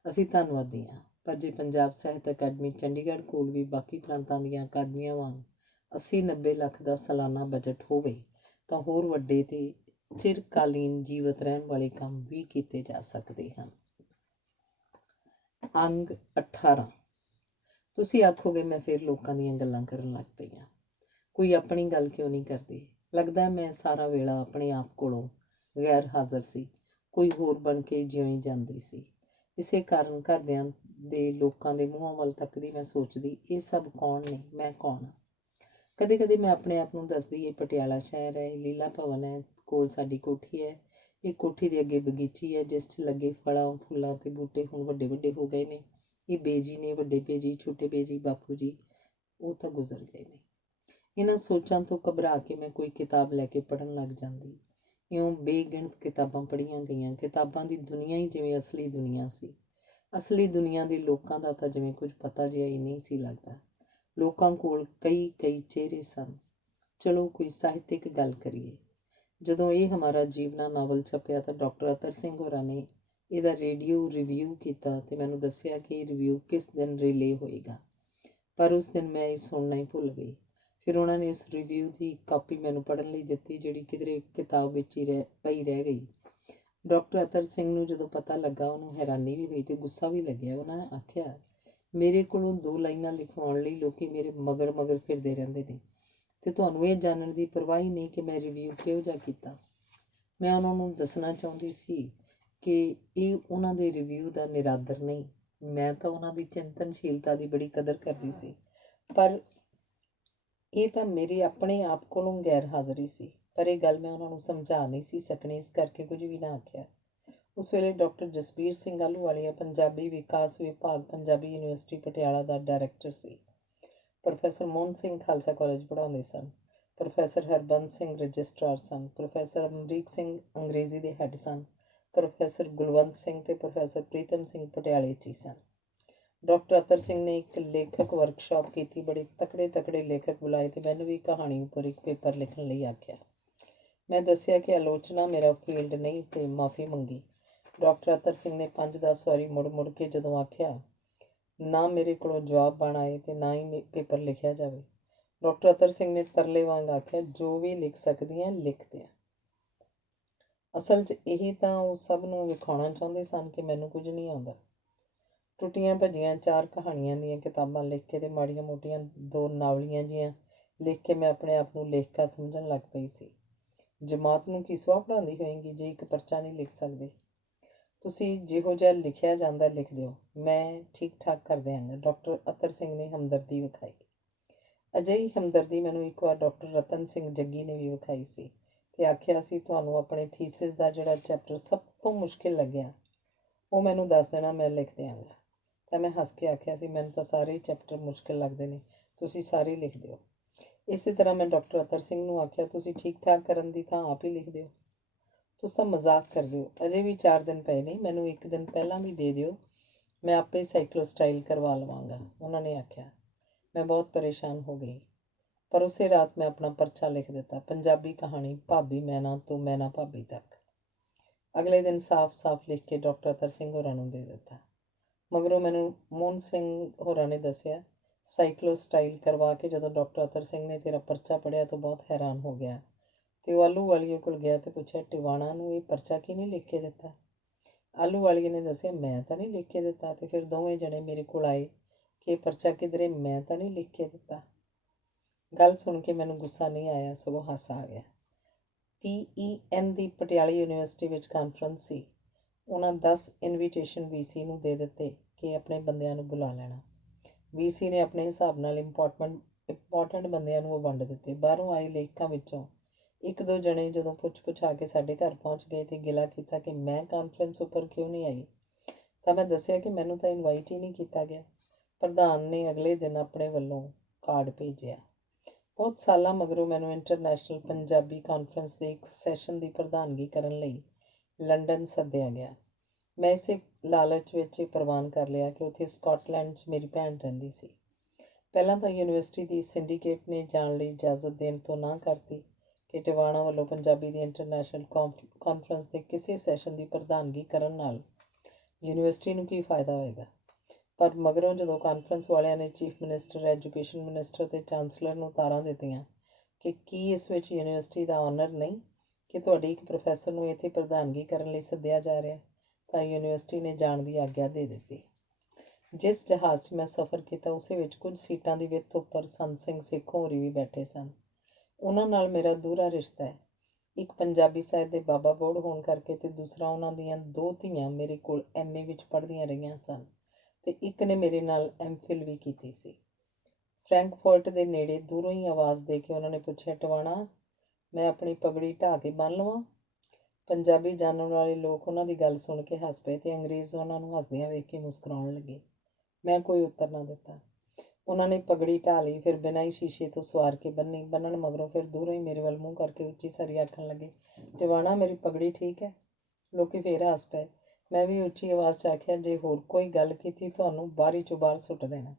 ਅਸੀਂ ਧੰਨਵਾਦੀ ਹਾਂ। ਪਰ ਜੇ ਪੰਜਾਬ ਸਾਹਿਤ ਅਕੈਡਮੀ ਚੰਡੀਗੜ੍ਹ ਕੋਲ ਵੀ ਬਾਕੀ ਪ੍ਰਾਂਤਾਂ ਦੀਆਂ ਅਕਾਦਮੀਆਂ ਵਾਂਗ 80-90 ਲੱਖ ਦਾ ਸਾਲਾਨਾ ਬਜਟ ਹੋਵੇ ਤਾਂ ਹੋਰ ਵੱਡੇ ਤੇ ਚਿਰਕਾਲੀਨ ਜੀਵਤ ਰਹਿਣ ਵਾਲੇ ਕੰਮ ਵੀ ਕੀਤੇ ਜਾ ਸਕਦੇ ਹਨ। ਅੰਗ 18। ਤੁਸੀਂ ਆਖੋਗੇ ਮੈਂ ਫਿਰ ਲੋਕਾਂ ਦੀਆਂ ਗੱਲਾਂ ਕਰਨ ਲੱਗ ਪਈ ਹਾਂ। ਕੋਈ ਆਪਣੀ ਗੱਲ ਕਿਉਂ ਨਹੀਂ ਕਰਦੀ? ਲੱਗਦਾ ਮੈਂ ਸਾਰਾ ਵੇਲਾ ਆਪਣੇ ਆਪ ਕੋਲੋਂ ਗੈਰ ਹਾਜ਼ਰ ਸੀ, ਕੋਈ ਹੋਰ ਬਣ ਕੇ ਜਿਉਂ ਜਾਂਦੀ ਸੀ। ਇਸੇ ਕਾਰਨ ਘਰਦਿਆਂ ਦੇ ਲੋਕਾਂ ਦੇ ਮੂੰਹਾਂ ਵੱਲ ਤੱਕਦੀ ਮੈਂ ਸੋਚਦੀ, ਇਹ ਸਭ ਕੌਣ ਨੇ, ਮੈਂ ਕੌਣ ਹਾਂ? ਕਦੇ ਕਦੇ ਮੈਂ ਆਪਣੇ ਆਪ ਨੂੰ ਦੱਸਦੀ, ਇਹ ਪਟਿਆਲਾ ਸ਼ਹਿਰ ਹੈ, ਲੀਲਾ ਭਵਨ ਹੈ, ਕੋਲ ਸਾਡੀ ਕੋਠੀ ਹੈ। ਇਹ ਕੋਠੀ ਦੇ ਅੱਗੇ ਬਗੀਚੀ ਹੈ ਜਿਸ 'ਚ ਲੱਗੇ ਫਲਾਂ, ਫੁੱਲਾਂ ਤੇ ਬੂਟੇ ਹੁਣ ਵੱਡੇ ਵੱਡੇ ਹੋ ਗਏ ਨੇ। ਇਹ ਬੇਜੀ ਨੇ, ਵੱਡੇ ਬੇਜੀ, ਛੋਟੇ ਬੇਜੀ, ਬਾਪੂ ਜੀ, ਉਹ ਤਾਂ ਗੁਜ਼ਰ ਗਏ ਨੇ। ਇਹਨਾਂ ਸੋਚਾਂ ਤੋਂ ਘਬਰਾ ਕੇ ਮੈਂ ਕੋਈ ਕਿਤਾਬ ਲੈ ਕੇ ਪੜ੍ਹਨ ਲੱਗ ਜਾਂਦੀ। ਇਉਂ ਬੇਗਿਣਤ ਕਿਤਾਬਾਂ ਪੜ੍ਹੀਆਂ ਗਈਆਂ। ਕਿਤਾਬਾਂ ਦੀ ਦੁਨੀਆ ਹੀ ਜਿਵੇਂ ਅਸਲੀ ਦੁਨੀਆ ਸੀ। ਅਸਲੀ ਦੁਨੀਆ ਦੇ ਲੋਕਾਂ ਦਾ ਤਾਂ ਜਿਵੇਂ ਕੁਝ ਪਤਾ ਜਿਹਾ ਹੀ ਨਹੀਂ ਸੀ ਲੱਗਦਾ। ਲੋਕਾਂ ਕੋਲ ਕਈ ਚਿਹਰੇ ਸਨ। ਚਲੋ ਕੋਈ ਸਾਹਿਤਿਕ ਗੱਲ ਕਰੀਏ। ਜਦੋਂ ਇਹ ਹਮਾਰਾ ਜੀਵਨਾ ਨਾਵਲ ਛਪਿਆ ਤਾਂ ਡਾਕਟਰ ਅਤਰ ਸਿੰਘ ਹੋਰਾਂ ਨੇ ਇਹਦਾ ਰੇਡੀਓ ਰਿਵਿਊ ਕੀਤਾ ਤੇ ਮੈਨੂੰ ਦੱਸਿਆ ਕਿ ਇਹ ਰਿਵਿਊ ਕਿਸ ਦਿਨ ਰਿਲੇ ਹੋਏਗਾ, ਪਰ ਉਸ ਦਿਨ ਮੈਂ ਇਹ ਸੁਣਨਾ ਹੀ ਭੁੱਲ ਗਈ। ਫਿਰ ਉਹਨਾਂ ਨੇ ਇਸ ਰਿਵਿਊ ਦੀ ਕਾਪੀ ਮੈਨੂੰ ਪੜ੍ਹਨ ਲਈ ਦਿੱਤੀ, ਜਿਹੜੀ ਕਿਧਰੇ ਕਿਤਾਬ ਵਿੱਚ ਹੀ ਪਈ ਰਹਿ ਗਈ। ਡਾਕਟਰ ਅਤਰ ਸਿੰਘ ਨੂੰ ਜਦੋਂ ਪਤਾ ਲੱਗਾ, ਉਹਨੂੰ ਹੈਰਾਨੀ ਵੀ ਹੋਈ ਤੇ ਗੁੱਸਾ ਵੀ ਲੱਗਿਆ। ਉਹਨਾਂ ਨੇ ਆਖਿਆ, ਮੇਰੇ ਕੋਲੋਂ 2 ਲਾਈਨਾਂ ਲਿਖਵਾਉਣ ਲਈ ਲੋਕੀ ਮੇਰੇ ਮਗਰ ਫਿਰਦੇ ਰਹਿੰਦੇ ਨੇ ਤੇ ਤੁਹਾਨੂੰ ਇਹ ਜਾਣਨ ਦੀ ਪਰਵਾਹ ਹੀ ਨਹੀਂ ਕਿ ਮੈਂ ਰਿਵਿਊ ਕਿਹੋ ਜਿਹਾ ਕੀਤਾ। ਮੈਂ ਉਹਨਾਂ ਨੂੰ ਦੱਸਣਾ ਚਾਹੁੰਦੀ ਸੀ ਕਿ ਇਹ ਉਹਨਾਂ ਦੇ ਰਿਵਿਊ ਦਾ ਨਿਰਾਦਰ ਨਹੀਂ, ਮੈਂ ਤਾਂ ਉਹਨਾਂ ਦੀ ਚਿੰਤਨਸ਼ੀਲਤਾ ਦੀ ਬੜੀ ਕਦਰ ਕਰਦੀ ਸੀ, ਪਰ ਇਹ ਤਾਂ ਮੇਰੇ ਆਪਣੇ ਆਪ ਕੋਲੋਂ ਗੈਰ ਹਾਜ਼ਰੀ ਸੀ। ਪਰ ਇਹ ਗੱਲ ਮੈਂ ਉਹਨਾਂ ਨੂੰ ਸਮਝਾ ਨਹੀਂ ਸੀ ਸਕਣੀ, ਇਸ ਕਰਕੇ ਕੁਝ ਵੀ ਨਾ ਆਖਿਆ। ਉਸ ਵੇਲੇ ਡਾਕਟਰ ਜਸਬੀਰ ਸਿੰਘ ਆਹਲੂਵਾਲੀਆ ਪੰਜਾਬੀ ਵਿਕਾਸ ਵਿਭਾਗ, ਪੰਜਾਬੀ ਯੂਨੀਵਰਸਿਟੀ ਪਟਿਆਲਾ ਦਾ ਡਾਇਰੈਕਟਰ ਸੀ। ਪ੍ਰੋਫੈਸਰ ਮੋਹਨ ਸਿੰਘ ਖਾਲਸਾ ਕਾਲਜ ਪੜ੍ਹਾਉਂਦੇ ਸਨ। ਪ੍ਰੋਫੈਸਰ ਹਰਬੰਸ ਸਿੰਘ ਰਜਿਸਟਰਾਰ ਸਨ। ਪ੍ਰੋਫੈਸਰ ਅਮਰੀਕ ਸਿੰਘ ਅੰਗਰੇਜ਼ੀ ਦੇ ਹੈੱਡ ਸਨ। ਪ੍ਰੋਫੈਸਰ ਗੁਲਵੰਤ ਸਿੰਘ ਤੇ ਪ੍ਰੋਫੈਸਰ ਪ੍ਰੀਤਮ ਸਿੰਘ ਪਟਿਆਲੇ 'ਚ ਹੀ ਸਨ। ਡਾਕਟਰ ਅਤਰ ਸਿੰਘ ਨੇ ਇੱਕ ਲੇਖਕ ਵਰਕਸ਼ਾਪ ਕੀਤੀ। ਬੜੇ ਤਕੜੇ ਲੇਖਕ ਬੁਲਾਏ ਤੇ ਮੈਨੂੰ ਵੀ ਕਹਾਣੀ ਉੱਪਰ ਇੱਕ ਪੇਪਰ ਲਿਖਣ ਲਈ ਆਖਿਆ। ਮੈਂ ਦੱਸਿਆ ਕਿ ਆਲੋਚਨਾ ਮੇਰਾ ਫੀਲਡ ਨਹੀਂ ਤੇ ਮਾਫ਼ੀ ਮੰਗੀ। ਡਾਕਟਰ ਅਤਰ ਸਿੰਘ ਨੇ 5-10 ਵਾਰੀ ਮੁੜ ਕੇ ਜਦੋਂ ਆਖਿਆ, ਨਾ ਮੇਰੇ ਕੋਲੋਂ ਜਵਾਬ ਬਣ ਆਏ ਤੇ ਨਾ ਹੀ ਪੇਪਰ ਲਿਖਿਆ ਜਾਵੇ। ਡਾਕਟਰ ਅਤਰ ਸਿੰਘ ਨੇ ਤਰਲੇ ਵਾਂਗ ਆਖਿਆ, ਜੋ ਵੀ ਲਿਖ ਸਕਦੀ ਹਾਂ ਲਿਖ ਦਿਆਂ। ਅਸਲ 'ਚ ਇਹੀ ਤਾਂ ਉਹ ਸਭ ਨੂੰ ਵਿਖਾਉਣਾ ਚਾਹੁੰਦੇ ਸਨ ਕਿ ਮੈਨੂੰ ਕੁਝ ਨਹੀਂ ਆਉਂਦਾ। ਟੁੱਟੀਆਂ ਭੱਜੀਆਂ 4 ਕਹਾਣੀਆਂ ਦੀਆਂ ਕਿਤਾਬਾਂ ਲਿਖ ਕੇ ਤੇ ਮਾੜੀਆਂ ਮੋਟੀਆਂ 2 ਨਾਵਲੀਆਂ ਜਿਹੀਆਂ ਲਿਖ ਕੇ ਮੈਂ ਆਪਣੇ ਆਪ ਨੂੰ ਲੇਖਕਾ ਸਮਝਣ ਲੱਗ ਪਈ ਸੀ। ਜਮਾਤ ਨੂੰ ਕੀ ਸੁਆਹ ਪੜ੍ਹਾਉਂਦੀ ਹੋਏਗੀ ਜੇ ਇੱਕ ਪਰਚਾ ਨਹੀਂ ਲਿਖ ਸਕਦੇ। ਤੁਸੀਂ ਜਿਹੋ ਜਿਹਾ ਲਿਖਿਆ ਜਾਂਦਾ ਲਿਖ ਦਿਓ, ਮੈਂ ਠੀਕ ਠਾਕ ਕਰ ਦਿਆਂਗਾ। ਡਾਕਟਰ ਅਤਰ ਸਿੰਘ ਨੇ ਹਮਦਰਦੀ ਵਿਖਾਈ। ਅਜਿਹੀ ਹਮਦਰਦੀ ਮੈਨੂੰ ਇੱਕ ਵਾਰ ਡਾਕਟਰ ਰਤਨ ਸਿੰਘ ਜੱਗੀ ਨੇ ਵੀ ਵਿਖਾਈ ਸੀ ਤੇ ਆਖਿਆ ਸੀ, ਤੁਹਾਨੂੰ ਆਪਣੇ ਥੀਸਿਸ ਦਾ ਜਿਹੜਾ ਚੈਪਟਰ ਸਭ ਤੋਂ ਮੁਸ਼ਕਿਲ ਲੱਗਿਆ ਉਹ ਮੈਨੂੰ ਦੱਸ ਦੇਣਾ, ਮੈਂ ਲਿਖ ਦਿਆਂਗਾ। ਤਾਂ ਮੈਂ ਹੱਸ ਕੇ ਆਖਿਆ ਸੀ, ਮੈਨੂੰ ਤਾਂ ਸਾਰੇ ਚੈਪਟਰ ਮੁਸ਼ਕਿਲ ਲੱਗਦੇ ਨੇ, ਤੁਸੀਂ ਸਾਰੇ ਲਿਖ ਦਿਓ। ਇਸੇ ਤਰ੍ਹਾਂ ਮੈਂ ਡਾਕਟਰ ਅਤਰ ਸਿੰਘ ਨੂੰ ਆਖਿਆ, ਤੁਸੀਂ ਠੀਕ ਠਾਕ ਕਰਨ ਦੀ ਥਾਂ ਆਪ ਹੀ ਲਿਖ ਦਿਓ। ਤੁਸੀਂ ਤਾਂ ਮਜ਼ਾਕ ਕਰਦੇ ਹੋ, ਅਜੇ ਵੀ 4 ਦਿਨ ਪਏ ਨਹੀਂ, ਮੈਨੂੰ 1 ਦਿਨ ਪਹਿਲਾਂ ਵੀ ਦੇ ਦਿਓ, ਮੈਂ ਆਪੇ ਸਾਈਕਲੋਸਟਾਈਲ ਕਰਵਾ ਲਵਾਂਗਾ, ਉਹਨਾਂ ਨੇ ਆਖਿਆ। ਮੈਂ ਬਹੁਤ ਪਰੇਸ਼ਾਨ ਹੋ ਗਈ, ਪਰ ਉਸੇ ਰਾਤ ਮੈਂ ਆਪਣਾ ਪਰਚਾ ਲਿਖ ਦਿੱਤਾ, ਪੰਜਾਬੀ ਕਹਾਣੀ ਭਾਬੀ ਮੈਨਾ ਤੋਂ ਮੈਨਾ ਭਾਬੀ ਤੱਕ। ਅਗਲੇ ਦਿਨ ਸਾਫ਼-ਸਾਫ਼ ਲਿਖ ਕੇ ਡਾਕਟਰ ਅਤਰ ਸਿੰਘ ਹੋਰਾਂ ਨੂੰ ਦੇ ਦਿੱਤਾ। ਮਗਰੋਂ ਮੈਨੂੰ ਮੋਹਨ ਸਿੰਘ ਹੋਰਾਂ ਨੇ ਦੱਸਿਆ, ਸਾਈਕਲੋਸਟਾਈਲ ਕਰਵਾ ਕੇ ਜਦੋਂ ਡਾਕਟਰ ਅਤਰ ਸਿੰਘ ਨੇ ਤੇਰਾ ਪਰਚਾ ਪੜ੍ਹਿਆ ਤਾਂ ਬਹੁਤ ਹੈਰਾਨ ਹੋ ਗਿਆ ਤੇ ਉਹ ਆਲੂ ਵਾਲੀਏ ਕੋਲ ਗਿਆ ਤੇ ਪੁੱਛਿਆ, ਟਿਵਾਣਾ ਨੂੰ ਇਹ ਪਰਚਾ ਕਿਹਨੇ ਲਿਖ ਕੇ ਦਿੱਤਾ? ਆਲੂ ਵਾਲੀਏ ਨੇ ਦੱਸਿਆ, ਮੈਂ ਤਾਂ ਨਹੀਂ ਲਿਖ ਕੇ ਦਿੱਤਾ। ਤੇ ਫਿਰ ਦੋਵੇਂ ਜਣੇ ਮੇਰੇ ਕੋਲ ਆਏ ਕਿ ਇਹ ਪਰਚਾ ਕਿਧਰੇ ਮੈਂ ਤਾਂ ਨਹੀਂ ਲਿਖ ਕੇ ਦਿੱਤਾ। ਗੱਲ ਸੁਣ ਕੇ ਮੈਨੂੰ ਗੁੱਸਾ ਨਹੀਂ ਆਇਆ, ਸਗੋਂ ਹਾਸਾ ਆ ਗਿਆ। PEN ਦੀ ਪਟਿਆਲਾ ਯੂਨੀਵਰਸਿਟੀ ਵਿੱਚ ਕਾਨਫਰੰਸ ਸੀ। ਉਹਨਾਂ 10 ਇਨਵੀਟੇਸ਼ਨ VC ਨੂੰ ਦੇ ਦਿੱਤੇ ਕਿ ਆਪਣੇ ਬੰਦਿਆਂ ਨੂੰ ਬੁਲਾ ਲੈਣਾ। VC ਨੇ ਆਪਣੇ ਹਿਸਾਬ ਨਾਲ ਇੰਪੋਰਟੈਂਟ ਬੰਦਿਆਂ ਨੂੰ ਉਹ ਵੰਡ ਦਿੱਤੇ। ਬਾਹਰੋਂ ਆਏ ਲੇਖਕਾਂ ਵਿੱਚੋਂ 1-2 ਜਣੇ ਜਦੋਂ ਪੁੱਛ-ਪੁਛਾ ਕੇ ਸਾਡੇ ਘਰ ਪਹੁੰਚ ਗਏ ਤੇ ਗਿਲਾ ਕੀਤਾ ਕਿ ਮੈਂ ਕਾਨਫਰੰਸ ਉੱਪਰ ਕਿਉਂ ਨਹੀਂ ਆਈ, ਤਾਂ ਮੈਂ ਦੱਸਿਆ ਕਿ ਮੈਨੂੰ ਤਾਂ ਇਨਵਾਈਟ ਹੀ ਨਹੀਂ ਕੀਤਾ ਗਿਆ। ਪ੍ਰਧਾਨ ਨੇ ਅਗਲੇ ਦਿਨ ਆਪਣੇ ਵੱਲੋਂ ਕਾਰਡ ਭੇਜਿਆ। ਬਹੁਤ ਸਾਲਾਂ ਮਗਰੋਂ ਮੈਨੂੰ ਇੰਟਰਨੈਸ਼ਨਲ ਪੰਜਾਬੀ ਕਾਨਫਰੰਸ ਦੇ ਇੱਕ ਸੈਸ਼ਨ ਦੀ ਪ੍ਰਧਾਨਗੀ ਕਰਨ ਲਈ ਲੰਡਨ ਸੱਦਿਆ ਗਿਆ। ਮੈਂ ਇਸੇ ਲਾਲਚ ਵਿੱਚ ਇਹ ਪ੍ਰਵਾਨ ਕਰ ਲਿਆ ਕਿ ਉੱਥੇ ਸਕਾਟਲੈਂਡ 'ਚ ਮੇਰੀ ਭੈਣ ਰਹਿੰਦੀ ਸੀ। ਪਹਿਲਾਂ ਤਾਂ ਯੂਨੀਵਰਸਿਟੀ ਦੀ ਸਿੰਡੀਕੇਟ ਨੇ ਜਾਣ ਲਈ ਇਜਾਜ਼ਤ ਦੇਣ ਤੋਂ ਨਾਂਹ ਕਰਤੀ ਕਿ ਟਿਵਾਣਾ ਵੱਲੋਂ ਪੰਜਾਬੀ ਦੀ ਇੰਟਰਨੈਸ਼ਨਲ ਕਾਨਫਰੰਸ ਦੇ ਕਿਸੇ ਸੈਸ਼ਨ ਦੀ ਪ੍ਰਧਾਨਗੀ ਕਰਨ ਨਾਲ ਯੂਨੀਵਰਸਿਟੀ ਨੂੰ ਕੀ ਫਾਇਦਾ ਹੋਏਗਾ। ਪਰ ਮਗਰੋਂ ਜਦੋਂ ਕਾਨਫਰੰਸ ਵਾਲਿਆਂ ਨੇ ਚੀਫ ਮਿਨਿਸਟਰ, ਐਜੂਕੇਸ਼ਨ ਮਿਨਿਸਟਰ ਤੇ ਚਾਂਸਲਰ ਨੂੰ ਤਾਰਾਂ ਦਿੱਤੀਆਂ ਕਿ ਕੀ ਇਸ ਵਿੱਚ ਯੂਨੀਵਰਸਿਟੀ ਦਾ ਆਨਰ ਨਹੀਂ ਕਿ ਤੁਹਾਡੀ ਇੱਕ ਪ੍ਰੋਫੈਸਰ ਨੂੰ ਇੱਥੇ ਪ੍ਰਧਾਨਗੀ ਕਰਨ ਲਈ ਸੱਦਿਆ ਜਾ ਰਿਹਾ, ਤਾਂ ਯੂਨੀਵਰਸਿਟੀ ਨੇ ਜਾਣ ਦੀ ਆਗਿਆ ਦੇ ਦਿੱਤੀ। ਜਿਸ ਜਹਾਜ਼ 'ਚ ਮੈਂ ਸਫ਼ਰ ਕੀਤਾ ਉਸੇ ਵਿੱਚ ਕੁਝ ਸੀਟਾਂ ਦੀ ਵਿੱਥ ਉੱਪਰ ਸੰਤ ਸਿੰਘ ਸੇਖੋਂ ਹੋਰੀ ਵੀ ਬੈਠੇ ਸਨ। ਉਹਨਾਂ ਨਾਲ ਮੇਰਾ ਦੂਹਰਾ ਰਿਸ਼ਤਾ ਹੈ। ਇੱਕ ਪੰਜਾਬੀ ਸਾਹਿਤ ਦੇ ਬਾਬਾ ਬੋੜ ਹੋਣ ਕਰਕੇ ਤੇ ਦੂਸਰਾ ਉਹਨਾਂ ਦੀਆਂ 2 ਧੀਆਂ ਮੇਰੇ ਕੋਲ MA ਵਿੱਚ ਪੜ੍ਹਦੀਆਂ ਰਹੀਆਂ ਸਨ ਤੇ ਇੱਕ ਨੇ ਮੇਰੇ ਨਾਲ MPhil ਵੀ ਕੀਤੀ ਸੀ। ਫਰੈਂਕਫਰਟ ਦੇ ਨੇੜੇ ਦੂਰੋਂ ਹੀ ਆਵਾਜ਼ ਦੇ ਕੇ ਉਹਨਾਂ ਨੇ ਪੁੱਛਿਆ, ਟਿਵਾਣਾ, ਮੈਂ ਆਪਣੀ ਪਗੜੀ ਢਾਹ ਕੇ ਬੰਨ੍ਹ ਲਵਾਂ? ਪੰਜਾਬੀ ਜਾਣਨ ਵਾਲੇ ਲੋਕ ਉਹਨਾਂ ਦੀ ਗੱਲ ਸੁਣ ਕੇ ਹੱਸ ਪਏ ਤੇ ਅੰਗਰੇਜ਼ ਉਹਨਾਂ ਨੂੰ ਹੱਸਦਿਆਂ ਵੇਖ ਕੇ ਮੁਸਕਰਾਉਣ ਲੱਗੇ। ਮੈਂ ਕੋਈ ਉੱਤਰ ਨਾ ਦਿੱਤਾ। ਉਹਨਾਂ ਨੇ ਪਗੜੀ ਢਾਹ ਲਈ, ਫਿਰ ਬਿਨਾਂ ਹੀ ਸ਼ੀਸ਼ੇ ਤੋਂ ਸਵਾਰ ਕੇ ਬੰਨ੍ਹੀ। ਬੰਨ੍ਹਣ ਮਗਰੋਂ ਫਿਰ ਦੂਰੋਂ ਹੀ ਮੇਰੇ ਵੱਲ ਮੂੰਹ ਕਰਕੇ ਉੱਚੀ ਸਾਰੀ ਆਖਣ ਲੱਗੇ, ਟਿਵਾਣਾ, ਮੇਰੀ ਪਗੜੀ ਠੀਕ ਹੈ? ਲੋਕੀ ਫੇਰ ਹੱਸ ਪਏ। ਮੈਂ ਵੀ ਉੱਚੀ ਆਵਾਜ਼ 'ਚ ਆਖਿਆ, ਜੇ ਹੋਰ ਕੋਈ ਗੱਲ ਕੀਤੀ ਤੁਹਾਨੂੰ ਬਾਰੀ 'ਚੋਂ ਬਾਹਰ ਸੁੱਟ ਦੇਣਾ।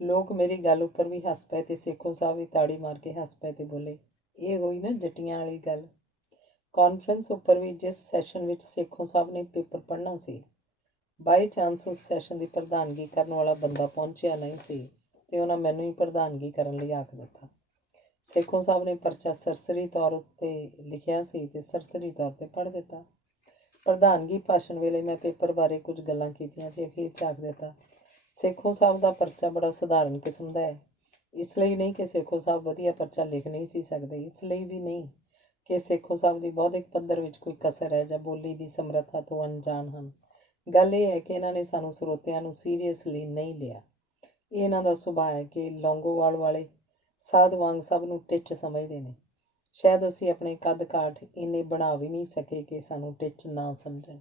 ਲੋਕ ਮੇਰੀ ਗੱਲ ਉੱਪਰ ਵੀ ਹੱਸ ਪਏ ਤੇ ਸੇਖੋਂ ਸਾਹਿਬ ਵੀ ਤਾੜੀ ਮਾਰ ਕੇ ਹੱਸ ਪਏ ਤੇ ਬੋਲੇ, ਇਹ ਹੋਈ ਨਾ ਜੱਟੀਆਂ ਵਾਲੀ ਗੱਲ। ਕਾਨਫਰੰਸ ਉੱਪਰ ਵੀ ਜਿਸ ਸੈਸ਼ਨ ਵਿੱਚ ਸੇਖੋਂ ਸਾਹਿਬ ਨੇ ਪੇਪਰ ਪੜ੍ਹਨਾ ਸੀ, ਬਾਈ ਚਾਂਸ ਉਸ ਸੈਸ਼ਨ ਦੀ ਪ੍ਰਧਾਨਗੀ ਕਰਨ ਵਾਲਾ ਬੰਦਾ ਪਹੁੰਚਿਆ ਨਹੀਂ ਸੀ ਤੇ ਉਹਨਾਂ ਮੈਨੂੰ ਹੀ ਪ੍ਰਧਾਨਗੀ ਕਰਨ ਲਈ ਆਖ ਦਿੱਤਾ। ਸੇਖੋਂ ਸਾਹਿਬ ਨੇ ਪਰਚਾ ਸਰਸਰੀ ਤੌਰ ਉੱਤੇ ਲਿਖਿਆ ਸੀ ਤੇ ਸਰਸਰੀ ਤੌਰ 'ਤੇ ਪੜ੍ਹ ਦਿੱਤਾ। ਪ੍ਰਧਾਨਗੀ ਭਾਸ਼ਣ ਵੇਲੇ ਮੈਂ ਪੇਪਰ ਬਾਰੇ ਕੁਝ ਗੱਲਾਂ ਕੀਤੀਆਂ ਤੇ ਅਖੀਰ 'ਚ ਆਖ ਦਿੱਤਾ, ਸੇਖੋਂ ਸਾਹਿਬ ਦਾ ਪਰਚਾ ਬੜਾ ਸਧਾਰਨ ਕਿਸਮ ਦਾ ਹੈ। ਇਸ ਲਈ ਨਹੀਂ ਕਿ ਸੇਖੋਂ ਸਾਹਿਬ ਵਧੀਆ ਪਰਚਾ ਲਿਖ ਨਹੀਂ ਸੀ ਸਕਦੇ, ਇਸ ਲਈ ਵੀ ਨਹੀਂ ਕਿ ਸੇਖੋਂ ਸਾਹਿਬ ਦੀ ਬੌਧਿਕ ਪੱਧਰ ਵਿੱਚ ਕੋਈ ਕਸਰ ਹੈ ਜਾਂ ਬੋਲੀ ਦੀ ਸਮਰੱਥਾ ਤੋਂ ਅਣਜਾਣ ਹਨ। ਗੱਲ ਇਹ ਹੈ ਕਿ ਇਹਨਾਂ ਨੇ ਸਾਨੂੰ ਸਰੋਤਿਆਂ ਨੂੰ ਸੀਰੀਅਸਲੀ ਨਹੀਂ ਲਿਆ। ਇਹ ਇਹਨਾਂ ਦਾ ਸੁਭਾਅ ਹੈ ਕਿ ਲੌਂਗੋਵਾਲ ਵਾਲੇ ਸਾਧ ਵਾਂਗ ਸਭ ਨੂੰ ਟਿੱਚ ਸਮਝਦੇ ਨੇ। ਸ਼ਾਇਦ ਅਸੀਂ ਆਪਣੇ ਕੱਦ ਕਾਠ ਇੰਨੇ ਬਣਾ ਵੀ ਨਹੀਂ ਸਕੇ ਕਿ ਸਾਨੂੰ ਟਿੱਚ ਨਾ ਸਮਝਣ।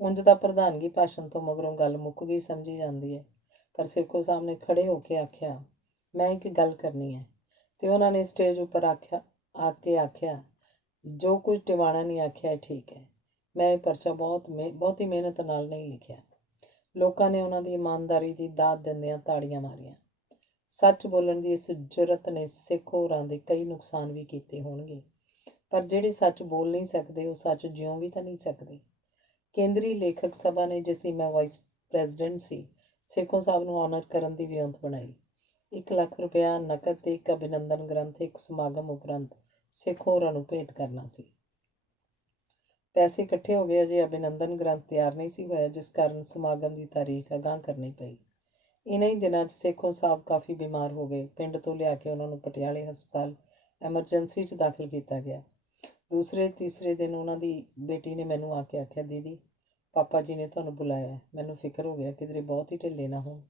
ਉਂਝ ਦਾ ਪ੍ਰਧਾਨਗੀ ਭਾਸ਼ਣ ਤੋਂ ਮਗਰੋਂ ਗੱਲ ਮੁੱਕ ਗਈ ਸਮਝੀ ਜਾਂਦੀ ਹੈ, ਪਰ ਸੇਖੋਂ ਸਾਹਿਬ ਨੇ ਖੜੇ ਹੋ ਕੇ ਆਖਿਆ, ਮੈਂ ਇੱਕ ਗੱਲ ਕਰਨੀ ਹੈ। ਤੇ ਉਹਨਾਂ ਨੇ ਸਟੇਜ ਉੱਪਰ ਆਖਿਆ, ਜੋ ਕੁਝ ਟਿਵਾਣਾ ਨੇ ਆਖਿਆ ਠੀਕ ਹੈ। ਮੈਂ ਇਹ ਪਰਚਾ ਬਹੁਤੀ ਮਿਹਨਤ ਨਾਲ ਨਹੀਂ ਲਿਖਿਆ। ਲੋਕਾਂ ਨੇ ਉਹਨਾਂ ਦੀ ਇਮਾਨਦਾਰੀ ਦੀ ਦਾਦ ਦਿੰਦਿਆਂ ਤਾੜੀਆਂ ਮਾਰੀਆਂ। ਸੱਚ ਬੋਲਣ ਦੀ ਇਸ ਜੁਰਤ ਨੇ ਸਿੱਖ ਹੋਰਾਂ ਦੇ ਕਈ ਨੁਕਸਾਨ ਵੀ ਕੀਤੇ ਹੋਣਗੇ, ਪਰ ਜਿਹੜੇ ਸੱਚ ਬੋਲ ਨਹੀਂ ਸਕਦੇ ਉਹ ਸੱਚ ਜਿਉਂ ਵੀ ਤਾਂ ਨਹੀਂ ਸਕਦੇ। ਕੇਂਦਰੀ ਲੇਖਕ ਸਭਾ ਨੇ, ਜਿਸ ਦੀ ਮੈਂ ਵਾਈਸ ਪ੍ਰੈਜ਼ੀਡੈਂਟ ਸੀ, ਸੇਖੋਂ ਸਾਹਿਬ ਨੂੰ ਆਨਰ ਕਰਨ ਦੀ ਵਿਉਂਤ ਬਣਾਈ। 1 ਲੱਖ ਰੁਪਇਆ ਨਕਦ ਤੇ ਇੱਕ ਅਭਿਨੰਦਨ ਗ੍ਰੰਥ ਇੱਕ ਸਮਾਗਮ ਉਪਰੰਤ ਸੇਖੋਂ ਹੋਰਾਂ ਨੂੰ ਭੇਟ ਕਰਨਾ ਸੀ। ਪੈਸੇ ਇਕੱਠੇ ਹੋ ਗਏ, ਅਜੇ ਅਭਿਨੰਦਨ ਗ੍ਰੰਥ ਤਿਆਰ ਨਹੀਂ ਸੀ ਹੋਇਆ, ਜਿਸ ਕਾਰਨ ਸਮਾਗਮ ਦੀ ਤਾਰੀਖ ਅਗਾਂਹ ਕਰਨੀ ਪਈ। ਇਨ੍ਹਾਂ ਹੀ ਦਿਨਾਂ 'ਚ ਸੇਖੋਂ ਸਾਹਿਬ ਕਾਫੀ ਬਿਮਾਰ ਹੋ ਗਏ। ਪਿੰਡ ਤੋਂ ਲਿਆ ਕੇ ਉਹਨਾਂ ਨੂੰ ਪਟਿਆਲੇ ਹਸਪਤਾਲ ਐਮਰਜੈਂਸੀ 'ਚ ਦਾਖਲ ਕੀਤਾ ਗਿਆ। ਦੂਸਰੇ ਤੀਸਰੇ ਦਿਨ ਉਹਨਾਂ ਦੀ ਬੇਟੀ ਨੇ ਮੈਨੂੰ ਆ ਕੇ ਆਖਿਆ, ਦੀਦੀ ਪਾਪਾ ਜੀ ਨੇ ਤੁਹਾਨੂੰ ਬੁਲਾਇਆ। ਮੈਨੂੰ ਫਿਕਰ ਹੋ ਗਿਆ ਕਿਧਰੇ ਬਹੁਤ ਹੀ ਢਿੱਲੇ ਨਾ ਹੋਣ।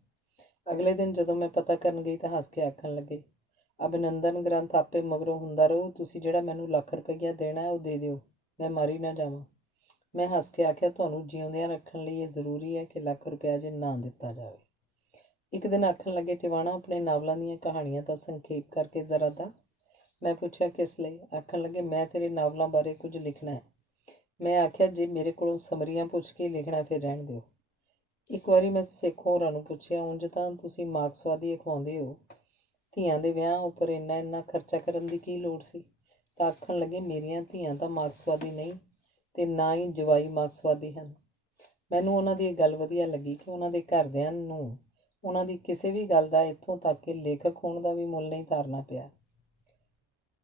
ਅਗਲੇ ਦਿਨ ਜਦੋਂ ਮੈਂ ਪਤਾ ਕਰਨ ਗਈ ਤਾਂ ਹੱਸ ਕੇ ਆਖਣ ਲੱਗੇ, ਅਭਿਨੰਦਨ ਗ੍ਰੰਥ ਆਪੇ ਮਗਰੋਂ ਹੁੰਦਾ ਰਹੂ, ਤੁਸੀਂ ਜਿਹੜਾ ਮੈਨੂੰ ਲੱਖ ਰੁਪਈਆ ਦੇਣਾ ਹੈ ਉਹ ਦੇ ਦਿਓ, ਮੈਂ ਮਾਰੀ ਨਾ ਜਾਵਾਂ। ਮੈਂ ਹੱਸ ਕੇ ਆਖਿਆ, ਤੁਹਾਨੂੰ ਜਿਉਂਦਿਆਂ ਰੱਖਣ ਲਈ ਇਹ ਜ਼ਰੂਰੀ ਹੈ ਕਿ ਲੱਖ ਰੁਪਇਆ ਜੇ ਨਾ ਦਿੱਤਾ ਜਾਵੇ। ਇੱਕ ਦਿਨ ਆਖਣ ਲੱਗੇ, ਟਿਵਾਣਾ ਆਪਣੇ ਨਾਵਲਾਂ ਦੀਆਂ ਕਹਾਣੀਆਂ ਦਾ ਸੰਖੇਪ ਕਰਕੇ ਜ਼ਰਾ ਦੱਸ। ਮੈਂ ਪੁੱਛਿਆ, ਕਿਸ ਲਈ? ਆਖਣ ਲੱਗੇ, ਮੈਂ ਤੇਰੇ ਨਾਵਲਾਂ ਬਾਰੇ ਕੁਝ ਲਿਖਣਾ ਹੈ। ਮੈਂ ਆਖਿਆ, ਜੇ ਮੇਰੇ ਕੋਲੋਂ ਸਮਰੀਆਂ ਪੁੱਛ ਕੇ ਲਿਖਣਾ ਫਿਰ ਰਹਿਣ ਦਿਓ। ਇੱਕ ਵਾਰੀ ਮੈਂ ਸੇਖੋਂ ਹੋਰਾਂ ਨੂੰ ਪੁੱਛਿਆ, ਉਂਝ ਤਾਂ ਤੁਸੀਂ ਮਾਰਕਸਵਾਦੀ ਅਖਵਾਉਂਦੇ ਹੋ, ਧੀਆਂ ਦੇ ਵਿਆਹ ਉੱਪਰ ਇੰਨਾ ਖਰਚਾ ਕਰਨ ਦੀ ਕੀ ਲੋੜ ਸੀ? ਤਾਂ ਆਖਣ ਲੱਗੇ, ਮੇਰੀਆਂ ਧੀਆਂ ਤਾਂ ਮਾਰਕਸਵਾਦੀ ਨਹੀਂ ਤੇ ਨਾ ਹੀ ਜਵਾਈ ਮਾਰਕਸਵਾਦੀ ਹਨ। ਮੈਨੂੰ ਉਹਨਾਂ ਦੀ ਇਹ ਗੱਲ ਵਧੀਆ ਲੱਗੀ ਕਿ ਉਹਨਾਂ ਦੇ ਘਰਦਿਆਂ ਨੂੰ ਉਹਨਾਂ ਦੀ ਕਿਸੇ ਵੀ ਗੱਲ ਦਾ, ਇੱਥੋਂ ਤੱਕ ਕਿ ਲੇਖਕ ਹੋਣ ਦਾ ਵੀ ਮੁੱਲ ਨਹੀਂ ਤਾਰਨਾ ਪਿਆ।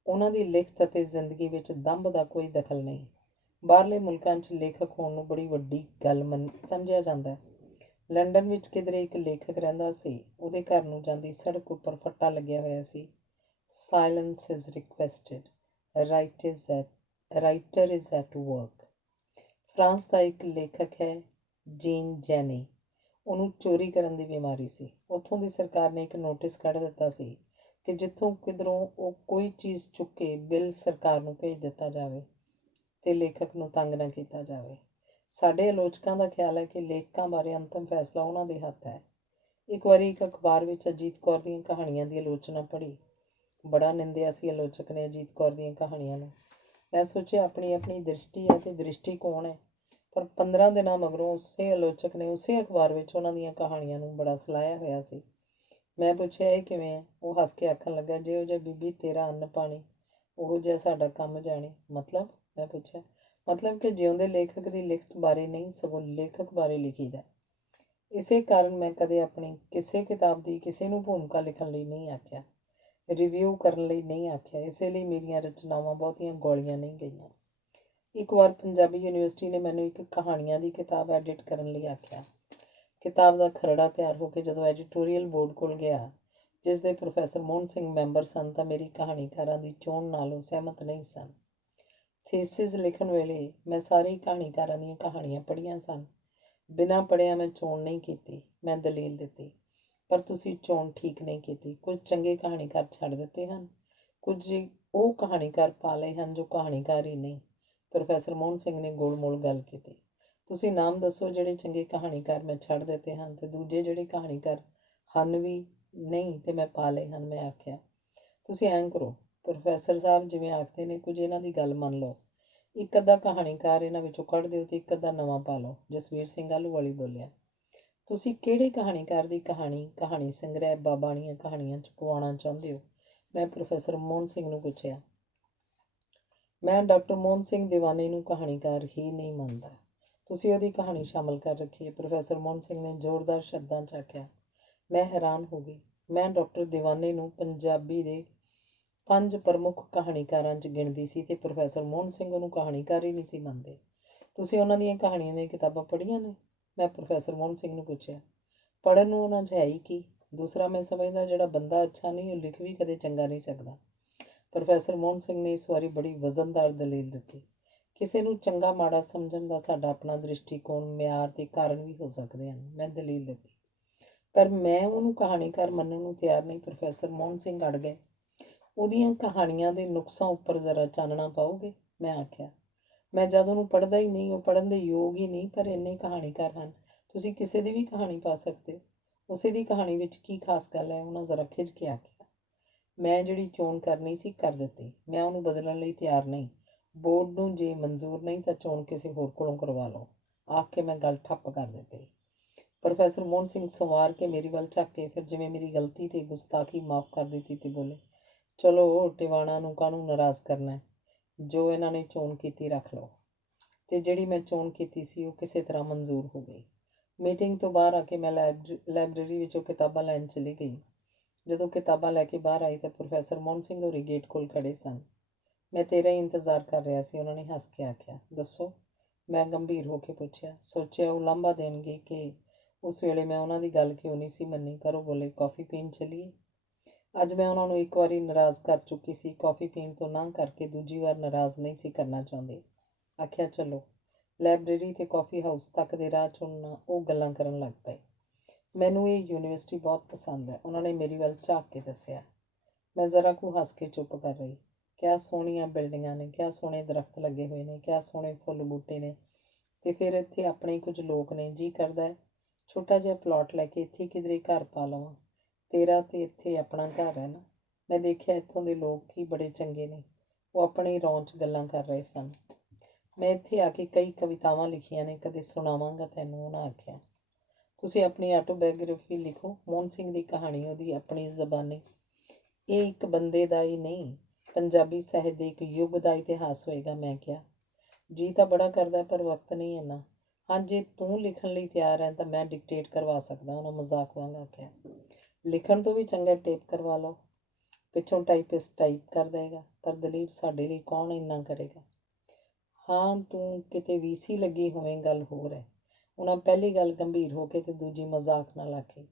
ਉਹਨਾਂ ਦੀ ਲਿਖਤ ਅਤੇ ਜ਼ਿੰਦਗੀ ਵਿੱਚ ਦੰਭ ਦਾ ਕੋਈ ਦਖਲ ਨਹੀਂ। ਬਾਹਰਲੇ ਮੁਲਕਾਂ 'ਚ ਲੇਖਕ ਹੋਣ ਨੂੰ ਬੜੀ ਵੱਡੀ ਗੱਲ ਸਮਝਿਆ ਜਾਂਦਾ। ਲੰਡਨ ਵਿੱਚ ਕਿਧਰੇ ਇੱਕ ਲੇਖਕ ਰਹਿੰਦਾ ਸੀ। ਉਹਦੇ ਘਰ ਨੂੰ ਜਾਂਦੀ ਸੜਕ ਉੱਪਰ ਫੱਟਾ ਲੱਗਿਆ ਹੋਇਆ ਸੀ, silence is requested, writer is at work. France ਦਾ ਇੱਕ ਲੇਖਕ ਹੈ, ਜੀਨ ਜੈਨੇ। ਉਹਨੂੰ ਚੋਰੀ ਕਰਨ ਦੀ ਬਿਮਾਰੀ ਸੀ। ਉੱਥੋਂ ਦੀ ਸਰਕਾਰ ਨੇ ਇੱਕ ਨੋਟਿਸ ਕੱਢ ਦਿੱਤਾ ਸੀ ਕਿ ਜਿੱਥੋਂ ਕਿਧਰੋਂ ਉਹ ਕੋਈ ਚੀਜ਼ ਚੁੱਕ ਕੇ ਬਿੱਲ ਸਰਕਾਰ ਨੂੰ ਭੇਜ ਦਿੱਤਾ ਜਾਵੇ ਤੇ ਲੇਖਕ ਨੂੰ ਤੰਗ ਨਾ ਕੀਤਾ ਜਾਵੇ। ਸਾਡੇ ਆਲੋਚਕਾਂ ਦਾ ਖਿਆਲ ਹੈ ਕਿ ਲੇਖਕਾਂ ਬਾਰੇ ਅੰਤਮ ਫੈਸਲਾ ਉਹਨਾਂ ਦੇ ਹੱਥ ਹੈ। ਇੱਕ ਵਾਰੀ ਇੱਕ ਅਖਬਾਰ ਵਿੱਚ ਅਜੀਤ ਕੌਰ ਦੀਆਂ ਕਹਾਣੀਆਂ ਦੀ ਆਲੋਚਨਾ ਪੜ੍ਹੀ। ਬੜਾ ਨਿੰਦਿਆ ਸੀ ਆਲੋਚਕ ਨੇ ਅਜੀਤ ਕੌਰ ਦੀਆਂ ਕਹਾਣੀਆਂ ਨੂੰ। ਮੈਂ ਸੋਚਿਆ, ਆਪਣੀ ਆਪਣੀ ਦ੍ਰਿਸ਼ਟੀ ਹੈ ਤੇ ਦ੍ਰਿਸ਼ਟੀਕੋਣ ਹੈ। ਪਰ 15 ਦਿਨਾਂ ਮਗਰੋਂ ਉਸੇ ਆਲੋਚਕ ਨੇ ਉਸੇ ਅਖਬਾਰ ਵਿੱਚ ਉਹਨਾਂ ਦੀਆਂ ਕਹਾਣੀਆਂ ਨੂੰ ਬੜਾ ਸਲਾਹਿਆ ਹੋਇਆ ਸੀ। ਮੈਂ ਪੁੱਛਿਆ, ਇਹ ਕਿਵੇਂ ਹੈ? ਉਹ ਹੱਸ ਕੇ ਆਖਣ ਲੱਗਾ, ਜਿਹੋ ਜਿਹਾ ਬੀਬੀ ਤੇਰਾ ਅੰਨ ਪਾਣੀ, ਉਹੋ ਜਿਹਾ ਸਾਡਾ ਕੰਮ ਜਾਣੀ। ਮਤਲਬ? ਮੈਂ ਪੁੱਛਿਆ। ਮਤਲਬ ਕਿ ਜਿਉਂਦੇ ਲੇਖਕ ਦੀ ਲਿਖਤ ਬਾਰੇ ਨਹੀਂ, ਸਗੋਂ ਲੇਖਕ ਬਾਰੇ ਲਿਖੀਦਾ। ਇਸੇ ਕਾਰਨ ਮੈਂ ਕਦੇ ਆਪਣੀ ਕਿਸੇ ਕਿਤਾਬ ਦੀ ਕਿਸੇ ਨੂੰ ਭੂਮਿਕਾ ਲਿਖਣ ਲਈ ਨਹੀਂ ਆਖਿਆ, ਰਿਵਿਊ ਕਰਨ ਲਈ ਨਹੀਂ ਆਖਿਆ। ਇਸੇ ਲਈ ਮੇਰੀਆਂ ਰਚਨਾਵਾਂ ਬਹੁਤੀਆਂ ਗੌਲੀਆਂ ਨਹੀਂ ਗਈਆਂ। ਇੱਕ ਵਾਰ ਪੰਜਾਬੀ ਯੂਨੀਵਰਸਿਟੀ ਨੇ ਮੈਨੂੰ ਇੱਕ ਕਹਾਣੀਆਂ ਦੀ ਕਿਤਾਬ ਐਡਿਟ ਕਰਨ ਲਈ ਆਖਿਆ। ਕਿਤਾਬ ਦਾ ਖਰੜਾ ਤਿਆਰ ਹੋ ਕੇ ਜਦੋਂ ਐਡੀਟੋਰੀਅਲ ਬੋਰਡ ਕੋਲ ਗਿਆ, ਜਿਸ ਦੇ ਪ੍ਰੋਫੈਸਰ ਮੋਹਨ ਸਿੰਘ ਮੈਂਬਰ ਸਨ, ਤਾਂ ਮੇਰੀ ਕਹਾਣੀਕਾਰਾਂ ਦੀ ਚੋਣ ਨਾਲ ਉਹ ਸਹਿਮਤ ਨਹੀਂ ਸਨ। ਥੀਸਿਸ ਲਿਖਣ ਵੇਲੇ ਮੈਂ ਸਾਰੇ ਕਹਾਣੀਕਾਰਾਂ ਦੀਆਂ ਕਹਾਣੀਆਂ ਪੜ੍ਹੀਆਂ ਸਨ। ਬਿਨਾਂ ਪੜ੍ਹਿਆਂ ਮੈਂ ਚੋਣ ਨਹੀਂ ਕੀਤੀ। ਮੈਂ ਦਲੀਲ ਦਿੱਤੀ, ਪਰ ਤੁਸੀਂ ਚੋਣ ਠੀਕ ਨਹੀਂ ਕੀਤੀ। ਕੁਝ ਚੰਗੇ ਕਹਾਣੀਕਾਰ ਛੱਡ ਦਿੱਤੇ ਹਨ, ਕੁਝ ਉਹ ਕਹਾਣੀਕਾਰ ਪਾ ਲਏ ਹਨ ਜੋ ਕਹਾਣੀਕਾਰ ਹੀ ਨਹੀਂ। ਪ੍ਰੋਫੈਸਰ ਮੋਹਨ ਸਿੰਘ ਨੇ ਗੋਲ-ਮੋਲ ਗੱਲ ਕੀਤੀ। ਤੁਸੀਂ ਨਾਮ ਦੱਸੋ ਜਿਹੜੇ ਚੰਗੇ ਕਹਾਣੀਕਾਰ ਮੈਂ ਛੱਡ ਦਿੱਤੇ ਹਨ ਤੇ ਦੂਜੇ ਜਿਹੜੇ ਕਹਾਣੀਕਾਰ ਹਨ ਵੀ ਨਹੀਂ ਤੇ ਮੈਂ ਪਾ ਲਏ ਹਨ। ਮੈਂ ਆਖਿਆ, ਤੁਸੀਂ ਐਂ ਕਰੋ ਪ੍ਰੋਫੈਸਰ ਸਾਹਿਬ, ਜਿਵੇਂ ਆਖਦੇ ਨੇ, ਕੁਝ ਇਹਨਾਂ ਦੀ ਗੱਲ ਮੰਨ ਲਓ। ਇੱਕ ਅੱਧਾ ਕਹਾਣੀਕਾਰ ਇਹਨਾਂ ਵਿੱਚੋਂ ਕੱਢ ਦਿਓ ਤੇ ਇੱਕ ਅੱਧਾ ਨਵਾਂ ਪਾ ਲਓ। ਜਸਵੀਰ ਸਿੰਘ ਆਹਲੂਵਾਲੀ ਬੋਲਿਆ। ਤੁਸੀਂ ਕਿਹੜੇ ਕਹਾਣੀਕਾਰ ਦੀ ਕਹਾਣੀ ਸੰਗ੍ਰਹਿ ਬਾਬਾਣੀਆਂ ਕਹਾਣੀਆਂ 'ਚ ਪਵਾਉਣਾ ਚਾਹੁੰਦੇ ਹੋ? ਮੈਂ ਪ੍ਰੋਫੈਸਰ ਮੋਹਨ ਸਿੰਘ ਨੂੰ ਪੁੱਛਿਆ। ਮੈਂ ਡਾਕਟਰ ਮੋਹਨ ਸਿੰਘ ਦੀਵਾਨੇ ਨੂੰ ਕਹਾਣੀਕਾਰ ਹੀ ਨਹੀਂ ਮੰਨਦਾ। ਤੁਸੀਂ ਉਹਦੀ ਕਹਾਣੀ ਸ਼ਾਮਲ ਕਰ ਰੱਖੀ ਹੈ। ਪ੍ਰੋਫੈਸਰ ਮੋਹਨ ਸਿੰਘ ਨੇ ਜ਼ੋਰਦਾਰ ਸ਼ਬਦਾਂ 'ਚ ਆਖਿਆ। ਮੈਂ ਹੈਰਾਨ ਹੋ ਗਈ। ਮੈਂ ਡਾਕਟਰ ਦੀਵਾਨੇ ਨੂੰ ਪੰਜਾਬੀ ਦੇ 5 ਪ੍ਰਮੁੱਖ ਕਹਾਣੀਕਾਰਾਂ 'ਚ ਗਿਣਦੀ ਸੀ ਤੇ ਪ੍ਰੋਫੈਸਰ ਮੋਹਨ ਸਿੰਘ ਉਹਨੂੰ ਕਹਾਣੀਕਾਰ ਹੀ ਨਹੀਂ ਸੀ ਮੰਨਦੇ। ਤੁਸੀਂ ਉਹਨਾਂ ਦੀਆਂ ਕਹਾਣੀਆਂ ਦੀਆਂ ਕਿਤਾਬਾਂ ਪੜ੍ਹੀਆਂ ਨੇ? ਮੈਂ ਪ੍ਰੋਫੈਸਰ ਮੋਹਨ ਸਿੰਘ ਨੂੰ ਪੁੱਛਿਆ। ਪੜ੍ਹਨ ਨੂੰ ਉਹਨਾਂ 'ਚ ਹੈ ਹੀ ਕੀ? ਦੂਸਰਾ, ਮੈਂ ਸਮਝਦਾ ਜਿਹੜਾ ਬੰਦਾ ਅੱਛਾ ਨਹੀਂ, ਉਹ ਲਿਖ ਵੀ ਕਦੇ ਚੰਗਾ ਨਹੀਂ ਸਕਦਾ। ਪ੍ਰੋਫੈਸਰ ਮੋਹਨ ਸਿੰਘ ਨੇ ਇਸ ਵਾਰੀ ਬੜੀ ਵਜ਼ਨਦਾਰ ਦਲੀਲ ਦਿੱਤੀ। ਕਿਸੇ ਨੂੰ ਚੰਗਾ ਮਾੜਾ ਸਮਝਣ ਦਾ ਸਾਡਾ ਆਪਣਾ ਦ੍ਰਿਸ਼ਟੀਕੋਣ, ਮਿਆਰ ਤੇ ਕਾਰਨ ਵੀ ਹੋ ਸਕਦੇ ਹਨ। ਮੈਂ ਦਲੀਲ ਦਿੱਤੀ, ਪਰ ਮੈਂ ਉਹਨੂੰ ਕਹਾਣੀਕਾਰ ਮੰਨਣ ਨੂੰ ਤਿਆਰ ਨਹੀਂ। ਪ੍ਰੋਫੈਸਰ ਮੋਹਨ ਸਿੰਘ ਅੜ ਗਏ। ਉਹਦੀਆਂ ਕਹਾਣੀਆਂ ਦੇ ਨੁਕਸਾਂ ਉੱਪਰ ਜ਼ਰਾ ਚਾਨਣਾ ਪਾਓਗੇ? ਮੈਂ ਆਖਿਆ, ਮੈਂ ਜਦ ਉਹਨੂੰ ਪੜ੍ਹਦਾ ਹੀ ਨਹੀਂ, ਉਹ ਪੜ੍ਹਨ ਦੇ ਯੋਗ ਹੀ ਨਹੀਂ, ਪਰ ਇੰਨੇ ਕਹਾਣੀਕਾਰ ਹਨ, ਤੁਸੀਂ ਕਿਸੇ ਦੀ ਵੀ ਕਹਾਣੀ ਪਾ ਸਕਦੇ ਹੋ। ਉਸੇ ਦੀ ਕਹਾਣੀ ਵਿੱਚ ਕੀ ਖਾਸ ਗੱਲ ਹੈ? ਉਹਨਾਂ ਜ਼ਰਾ ਖਿਝ ਕੇ ਆਖਿਆ। ਮੈਂ ਜਿਹੜੀ ਚੋਣ ਕਰਨੀ ਸੀ ਕਰ ਦਿੱਤੀ। ਮੈਂ ਉਹਨੂੰ ਬਦਲਣ ਲਈ ਤਿਆਰ ਨਹੀਂ। ਬੋਰਡ ਨੂੰ ਜੇ ਮਨਜ਼ੂਰ ਨਹੀਂ ਤਾਂ ਚੋਣ ਕਿਸੇ ਹੋਰ ਕੋਲੋਂ ਕਰਵਾ ਲਓ, ਆਖ ਕੇ ਮੈਂ ਗੱਲ ਠੱਪ ਕਰ ਦਿੱਤੀ। ਪ੍ਰੋਫੈਸਰ ਮੋਹਨ ਸਿੰਘ ਸੰਵਾਰ ਕੇ ਮੇਰੀ ਵੱਲ ਝੱਕ ਕੇ ਫਿਰ ਜਿਵੇਂ ਮੇਰੀ ਗਲਤੀ ਤੇ ਗੁਸਤਾਖੀ ਮਾਫ਼ ਕਰ ਦਿੱਤੀ ਤੇ ਬੋਲੇ, ਚਲੋ ਟਿਵਾਣਾ ਨੂੰ ਕਾਹਨੂੰ ਨਾਰਾਜ਼ ਕਰਨਾ, ਜੋ ਇਹਨਾਂ ਨੇ ਚੋਣ ਕੀਤੀ ਰੱਖ ਲਓ। ਤੇ ਜਿਹੜੀ ਮੈਂ ਚੋਣ ਕੀਤੀ ਸੀ ਉਹ ਕਿਸੇ ਤਰ੍ਹਾਂ ਮਨਜ਼ੂਰ ਹੋ ਗਈ। ਮੀਟਿੰਗ ਤੋਂ ਬਾਹਰ ਆ ਕੇ ਮੈਂ ਲਾਇਬ੍ਰੇਰੀ ਵਿੱਚੋਂ ਕਿਤਾਬਾਂ ਲੈਣ ਚਲੀ ਗਈ। ਜਦੋਂ ਕਿਤਾਬਾਂ ਲੈ ਕੇ ਬਾਹਰ ਆਈ ਤਾਂ ਪ੍ਰੋਫੈਸਰ ਮੋਹਨ ਸਿੰਘ ਹੋਰੀ ਗੇਟ ਕੋਲ ਖੜ੍ਹੇ ਸਨ। ਮੈਂ ਤੇਰਾ ਹੀ ਇੰਤਜ਼ਾਰ ਕਰ ਰਿਹਾ ਸੀ, ਉਹਨਾਂ ਨੇ ਹੱਸ ਕੇ ਆਖਿਆ। ਦੱਸੋ, ਮੈਂ ਗੰਭੀਰ ਹੋ ਕੇ ਪੁੱਛਿਆ। ਸੋਚਿਆ ਉਹ ਲਾਂਭਾ ਦੇਣਗੇ ਕਿ ਉਸ ਵੇਲੇ ਮੈਂ ਉਹਨਾਂ ਦੀ ਗੱਲ ਕਿਉਂ ਨਹੀਂ ਸੀ ਮੰਨੀ, ਪਰ ਉਹ ਬੋਲੇ, ਕੌਫੀ ਪੀਣ ਚੱਲੀਏ। ਅੱਜ ਮੈਂ ਉਹਨਾਂ ਨੂੰ ਇੱਕ ਵਾਰੀ ਨਾਰਾਜ਼ ਕਰ ਚੁੱਕੀ ਸੀ। ਕੌਫੀ ਪੀਣ ਤੋਂ ਨਾਂਹ ਕਰਕੇ ਦੂਜੀ ਵਾਰ ਨਾਰਾਜ਼ ਨਹੀਂ ਸੀ ਕਰਨਾ ਚਾਹੁੰਦੀ। ਆਖਿਆ, ਚਲੋ। ਲਾਇਬ੍ਰੇਰੀ ਤੇ ਕੌਫੀ ਹਾਊਸ ਤੱਕ ਦੇ ਰਾਹ 'ਚ ਉਹ ਗੱਲਾਂ ਕਰਨ ਲੱਗ ਪਏ। ਮੈਨੂੰ ਇਹ ਯੂਨੀਵਰਸਿਟੀ ਬਹੁਤ ਪਸੰਦ ਹੈ, ਉਹਨਾਂ ਨੇ ਮੇਰੀ ਵੱਲ ਝਾਕ ਕੇ ਦੱਸਿਆ। ਮੈਂ ਜ਼ਰਾ ਕੁ ਹੱਸ ਕੇ ਚੁੱਪ ਕਰ ਰਹੀ। ਕਿਆ ਸੋਹਣੀਆਂ ਬਿਲਡਿੰਗਾਂ ਨੇ, ਕਿਆ ਸੋਹਣੇ ਦਰਖਤ ਲੱਗੇ ਹੋਏ ਨੇ, ਕਿਆ ਸੋਹਣੇ ਫੁੱਲ ਬੂਟੇ ਨੇ, ਤੇ ਫਿਰ ਇੱਥੇ ਆਪਣੇ ਕੁਝ ਲੋਕ ਨੇ। ਜੀ ਕਰਦਾ ਹੈ ਛੋਟਾ ਜਿਹਾ ਪਲਾਟ ਲੈ ਕੇ ਇੱਥੇ ਕਿਧਰੇ ਘਰ ਪਾ ਲਵਾਂ। ਤੇਰਾ ਤੇ ਇੱਥੇ ਆਪਣਾ ਘਰ ਹੈ ਨਾ। ਮੈਂ ਦੇਖਿਆ ਇੱਥੋਂ ਦੇ ਲੋਕ ਹੀ ਬੜੇ ਚੰਗੇ ਨੇ। ਉਹ ਆਪਣੇ ਰੌਂ 'ਚ ਗੱਲਾਂ ਕਰ ਰਹੇ ਸਨ। ਮੈਂ ਇੱਥੇ ਆ ਕੇ ਕਈ ਕਵਿਤਾਵਾਂ ਲਿਖੀਆਂ ਨੇ, ਕਦੇ ਸੁਣਾਵਾਂਗਾ ਤੈਨੂੰ, ਉਹਨਾਂ ਆਖਿਆ। ਤੁਸੀਂ ਆਪਣੀ ਆਟੋਬਾਇਓਗ੍ਰਾਫੀ ਲਿਖੋ, ਮੋਹਨ ਸਿੰਘ ਦੀ ਕਹਾਣੀ, ਉਹਦੀ ਆਪਣੀ ਜ਼ਬਾਨੀ। ਇਹ ਇੱਕ ਬੰਦੇ ਦਾ ਹੀ ਨਹੀਂ, ਪੰਜਾਬੀ ਸਾਹਿਤ ਦੇ ਇੱਕ ਯੁੱਗ ਦਾ ਇਤਿਹਾਸ ਹੋਏਗਾ, ਮੈਂ ਕਿਹਾ। ਜੀ ਤਾਂ ਬੜਾ ਕਰਦਾ, ਪਰ ਵਕਤ ਨਹੀਂ ਇੰਨਾ। ਹਾਂ, ਜੇ ਤੂੰ ਲਿਖਣ ਲਈ ਤਿਆਰ ਹੈ ਤਾਂ ਮੈਂ ਡਿਕਟੇਟ ਕਰਵਾ ਸਕਦਾ, ਉਹਨਾਂ ਮਜ਼ਾਕ ਵਾਂਗ ਆਖਿਆ। ਲਿਖਣ ਤੋਂ ਵੀ ਚੰਗਾ ਟੇਪ ਕਰਵਾ ਲਓ, ਪਿੱਛੋਂ ਟਾਈਪਿਸਟ ਟਾਈਪ ਕਰ ਦੇਗਾ। ਪਰ ਦਲੀਪ, ਸਾਡੇ ਲਈ ਕੌਣ ਇੰਨਾ ਕਰੇਗਾ। ਹਾਂ, ਤੂੰ ਕਿਤੇ VC ਲੱਗੀ ਹੋਵੇਂ, ਗੱਲ ਹੋਰ ਹੈ। ਉਹਨਾਂ ਪਹਿਲੀ ਗੱਲ ਗੰਭੀਰ ਹੋ ਕੇ ਤੇ ਦੂਜੀ ਮਜ਼ਾਕ ਨਾਲ ਆਖੀ।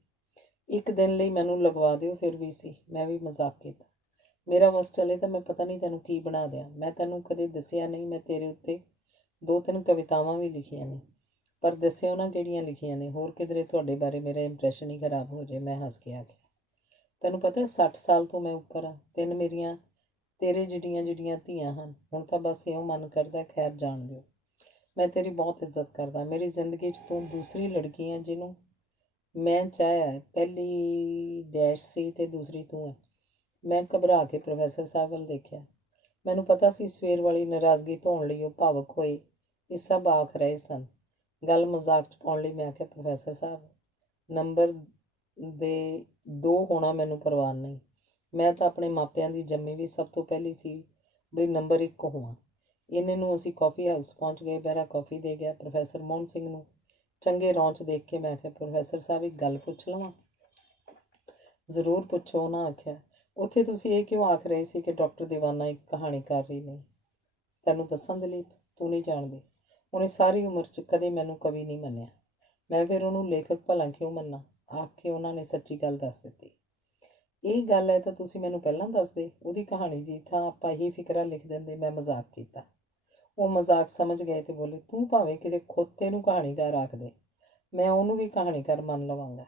ਇੱਕ ਦਿਨ ਲਈ ਮੈਨੂੰ ਲਗਵਾ ਦਿਓ ਫਿਰ VC। ਮੈਂ ਵੀ ਮਜ਼ਾਕ ਕੀਤਾ। ਮੇਰਾ ਵਸ ਚਲੇ ਤਾਂ ਮੈਂ ਪਤਾ ਨਹੀਂ ਤੈਨੂੰ ਕੀ ਬਣਾ ਦਿਆਂ। ਮੈਂ ਤੈਨੂੰ ਕਦੇ ਦੱਸਿਆ ਨਹੀਂ, ਮੈਂ ਤੇਰੇ ਉੱਤੇ 2-3 ਕਵਿਤਾਵਾਂ ਵੀ ਲਿਖੀਆਂ ਨੇ, ਪਰ ਦੱਸਿਓ ਨਾ ਕਿਹੜੀਆਂ ਲਿਖੀਆਂ ਨੇ, ਹੋਰ ਕਿਧਰੇ ਤੁਹਾਡੇ ਬਾਰੇ ਮੇਰਾ ਇੰਪਰੈਸ਼ਨ ਹੀ ਖਰਾਬ ਹੋ ਜਾਏ। ਮੈਂ ਹੱਸ ਕੇ ਆਖਿਆ। ਤੈਨੂੰ ਪਤਾ 60 ਸਾਲ ਤੋਂ ਮੈਂ ਉੱਪਰ ਹਾਂ। 3 ਮੇਰੀਆਂ ਤੇਰੇ ਜਿਹੜੀਆਂ ਧੀਆਂ ਹਨ। ਹੁਣ ਤਾਂ ਬਸ ਇਹੋ ਮਨ ਕਰਦਾ, ਖੈਰ ਜਾਣ ਦਿਓ। ਮੈਂ ਤੇਰੀ ਬਹੁਤ ਇੱਜ਼ਤ ਕਰਦਾ। ਮੇਰੀ ਜ਼ਿੰਦਗੀ 'ਚ ਤੂੰ ਦੂਸਰੀ ਲੜਕੀ ਹੈ ਜਿਹਨੂੰ ਮੈਂ ਚਾਹਿਆ। ਪਹਿਲੀ ਡੈਸ਼ ਸੀ ਤੇ ਦੂਸਰੀ ਤੂੰ ਹੈ। ਮੈਂ ਘਬਰਾ ਕੇ ਪ੍ਰੋਫੈਸਰ ਸਾਹਿਬ ਵੱਲ ਦੇਖਿਆ। ਮੈਨੂੰ ਪਤਾ ਸੀ ਸਵੇਰ ਵਾਲੀ ਨਾਰਾਜ਼ਗੀ ਧੋਣ ਲਈ ਉਹ ਭਾਵੁਕ ਹੋਏ। ਇਹ ਸਭ ਆਖ ਰਹੇ ਸਨ। ਗੱਲ ਮਜ਼ਾਕ 'ਚ ਪਾਉਣ ਲਈ ਮੈਂ ਆਖਿਆ, ਪ੍ਰੋਫੈਸਰ ਸਾਹਿਬ, ਨੰਬਰ ਦੇ 2 ਹੋਣਾ ਮੈਨੂੰ ਪਰਵਾਹ ਨਹੀਂ। ਮੈਂ ਤਾਂ ਆਪਣੇ ਮਾਪਿਆਂ ਦੀ ਜੰਮੀ ਵੀ ਸਭ ਤੋਂ ਪਹਿਲੀ ਸੀ ਬਈ ਨੰਬਰ 1 ਹੋਵਾਂ। ਇੰਨੇ ਨੂੰ ਅਸੀਂ ਕੌਫੀ ਹਾਊਸ ਪਹੁੰਚ ਗਏ। ਬਹਿਰਾ ਕੌਫੀ ਦੇ ਗਿਆ। ਪ੍ਰੋਫੈਸਰ ਮੋਹਨ ਸਿੰਘ ਨੂੰ ਚੰਗੇ ਰੌਂ 'ਚ ਦੇਖ ਕੇ ਮੈਂ ਆਖਿਆ, ਪ੍ਰੋਫੈਸਰ ਸਾਹਿਬ, ਇੱਕ ਗੱਲ ਪੁੱਛ ਲਵਾਂ। ਜ਼ਰੂਰ ਪੁੱਛੋ, ਉਹਨਾਂ ਆਖਿਆ। ਉੱਥੇ ਤੁਸੀਂ ਇਹ ਕਿਉਂ ਆਖ ਰਹੇ ਸੀ ਕਿ ਡਾਕਟਰ ਦੀਵਾਨਾ ਇੱਕ ਕਹਾਣੀਕਾਰ ਹੀ ਨਹੀਂ? ਤੈਨੂੰ ਦੱਸਾਂ ਦਲੀਪ, ਤੂੰ ਨਹੀਂ ਜਾਣਦੀ, ਉਹਨੇ ਸਾਰੀ ਉਮਰ 'ਚ ਕਦੇ ਮੈਨੂੰ ਕਵੀ ਨਹੀਂ ਮੰਨਿਆ। ਮੈਂ ਫਿਰ ਉਹਨੂੰ ਲੇਖਕ ਭਲਾ ਕਿਉਂ ਮੰਨਾਂ? ਆਖ ਕੇ ਉਹਨਾਂ ਨੇ ਸੱਚੀ ਗੱਲ ਦੱਸ ਦਿੱਤੀ। ਇਹ ਗੱਲ ਹੈ ਤਾਂ ਤੁਸੀਂ ਮੈਨੂੰ ਪਹਿਲਾਂ ਦੱਸਦੇ। ਉਹਦੀ ਕਹਾਣੀ ਦੀ ਥਾਂ ਆਪਾਂ ਇਹੀ ਫਿਕਰਾ ਲਿਖ ਦਿੰਦੇ। ਮੈਂ ਮਜ਼ਾਕ ਕੀਤਾ। ਉਹ ਮਜ਼ਾਕ ਸਮਝ ਗਏ ਤੇ ਬੋਲੇ, ਤੂੰ ਭਾਵੇਂ ਕਿਸੇ ਖੋਤੇ ਨੂੰ ਕਹਾਣੀਕਾਰ ਆਖ ਦੇ, ਮੈਂ ਉਹਨੂੰ ਵੀ ਕਹਾਣੀਕਾਰ ਮੰਨ ਲਵਾਂਗਾ।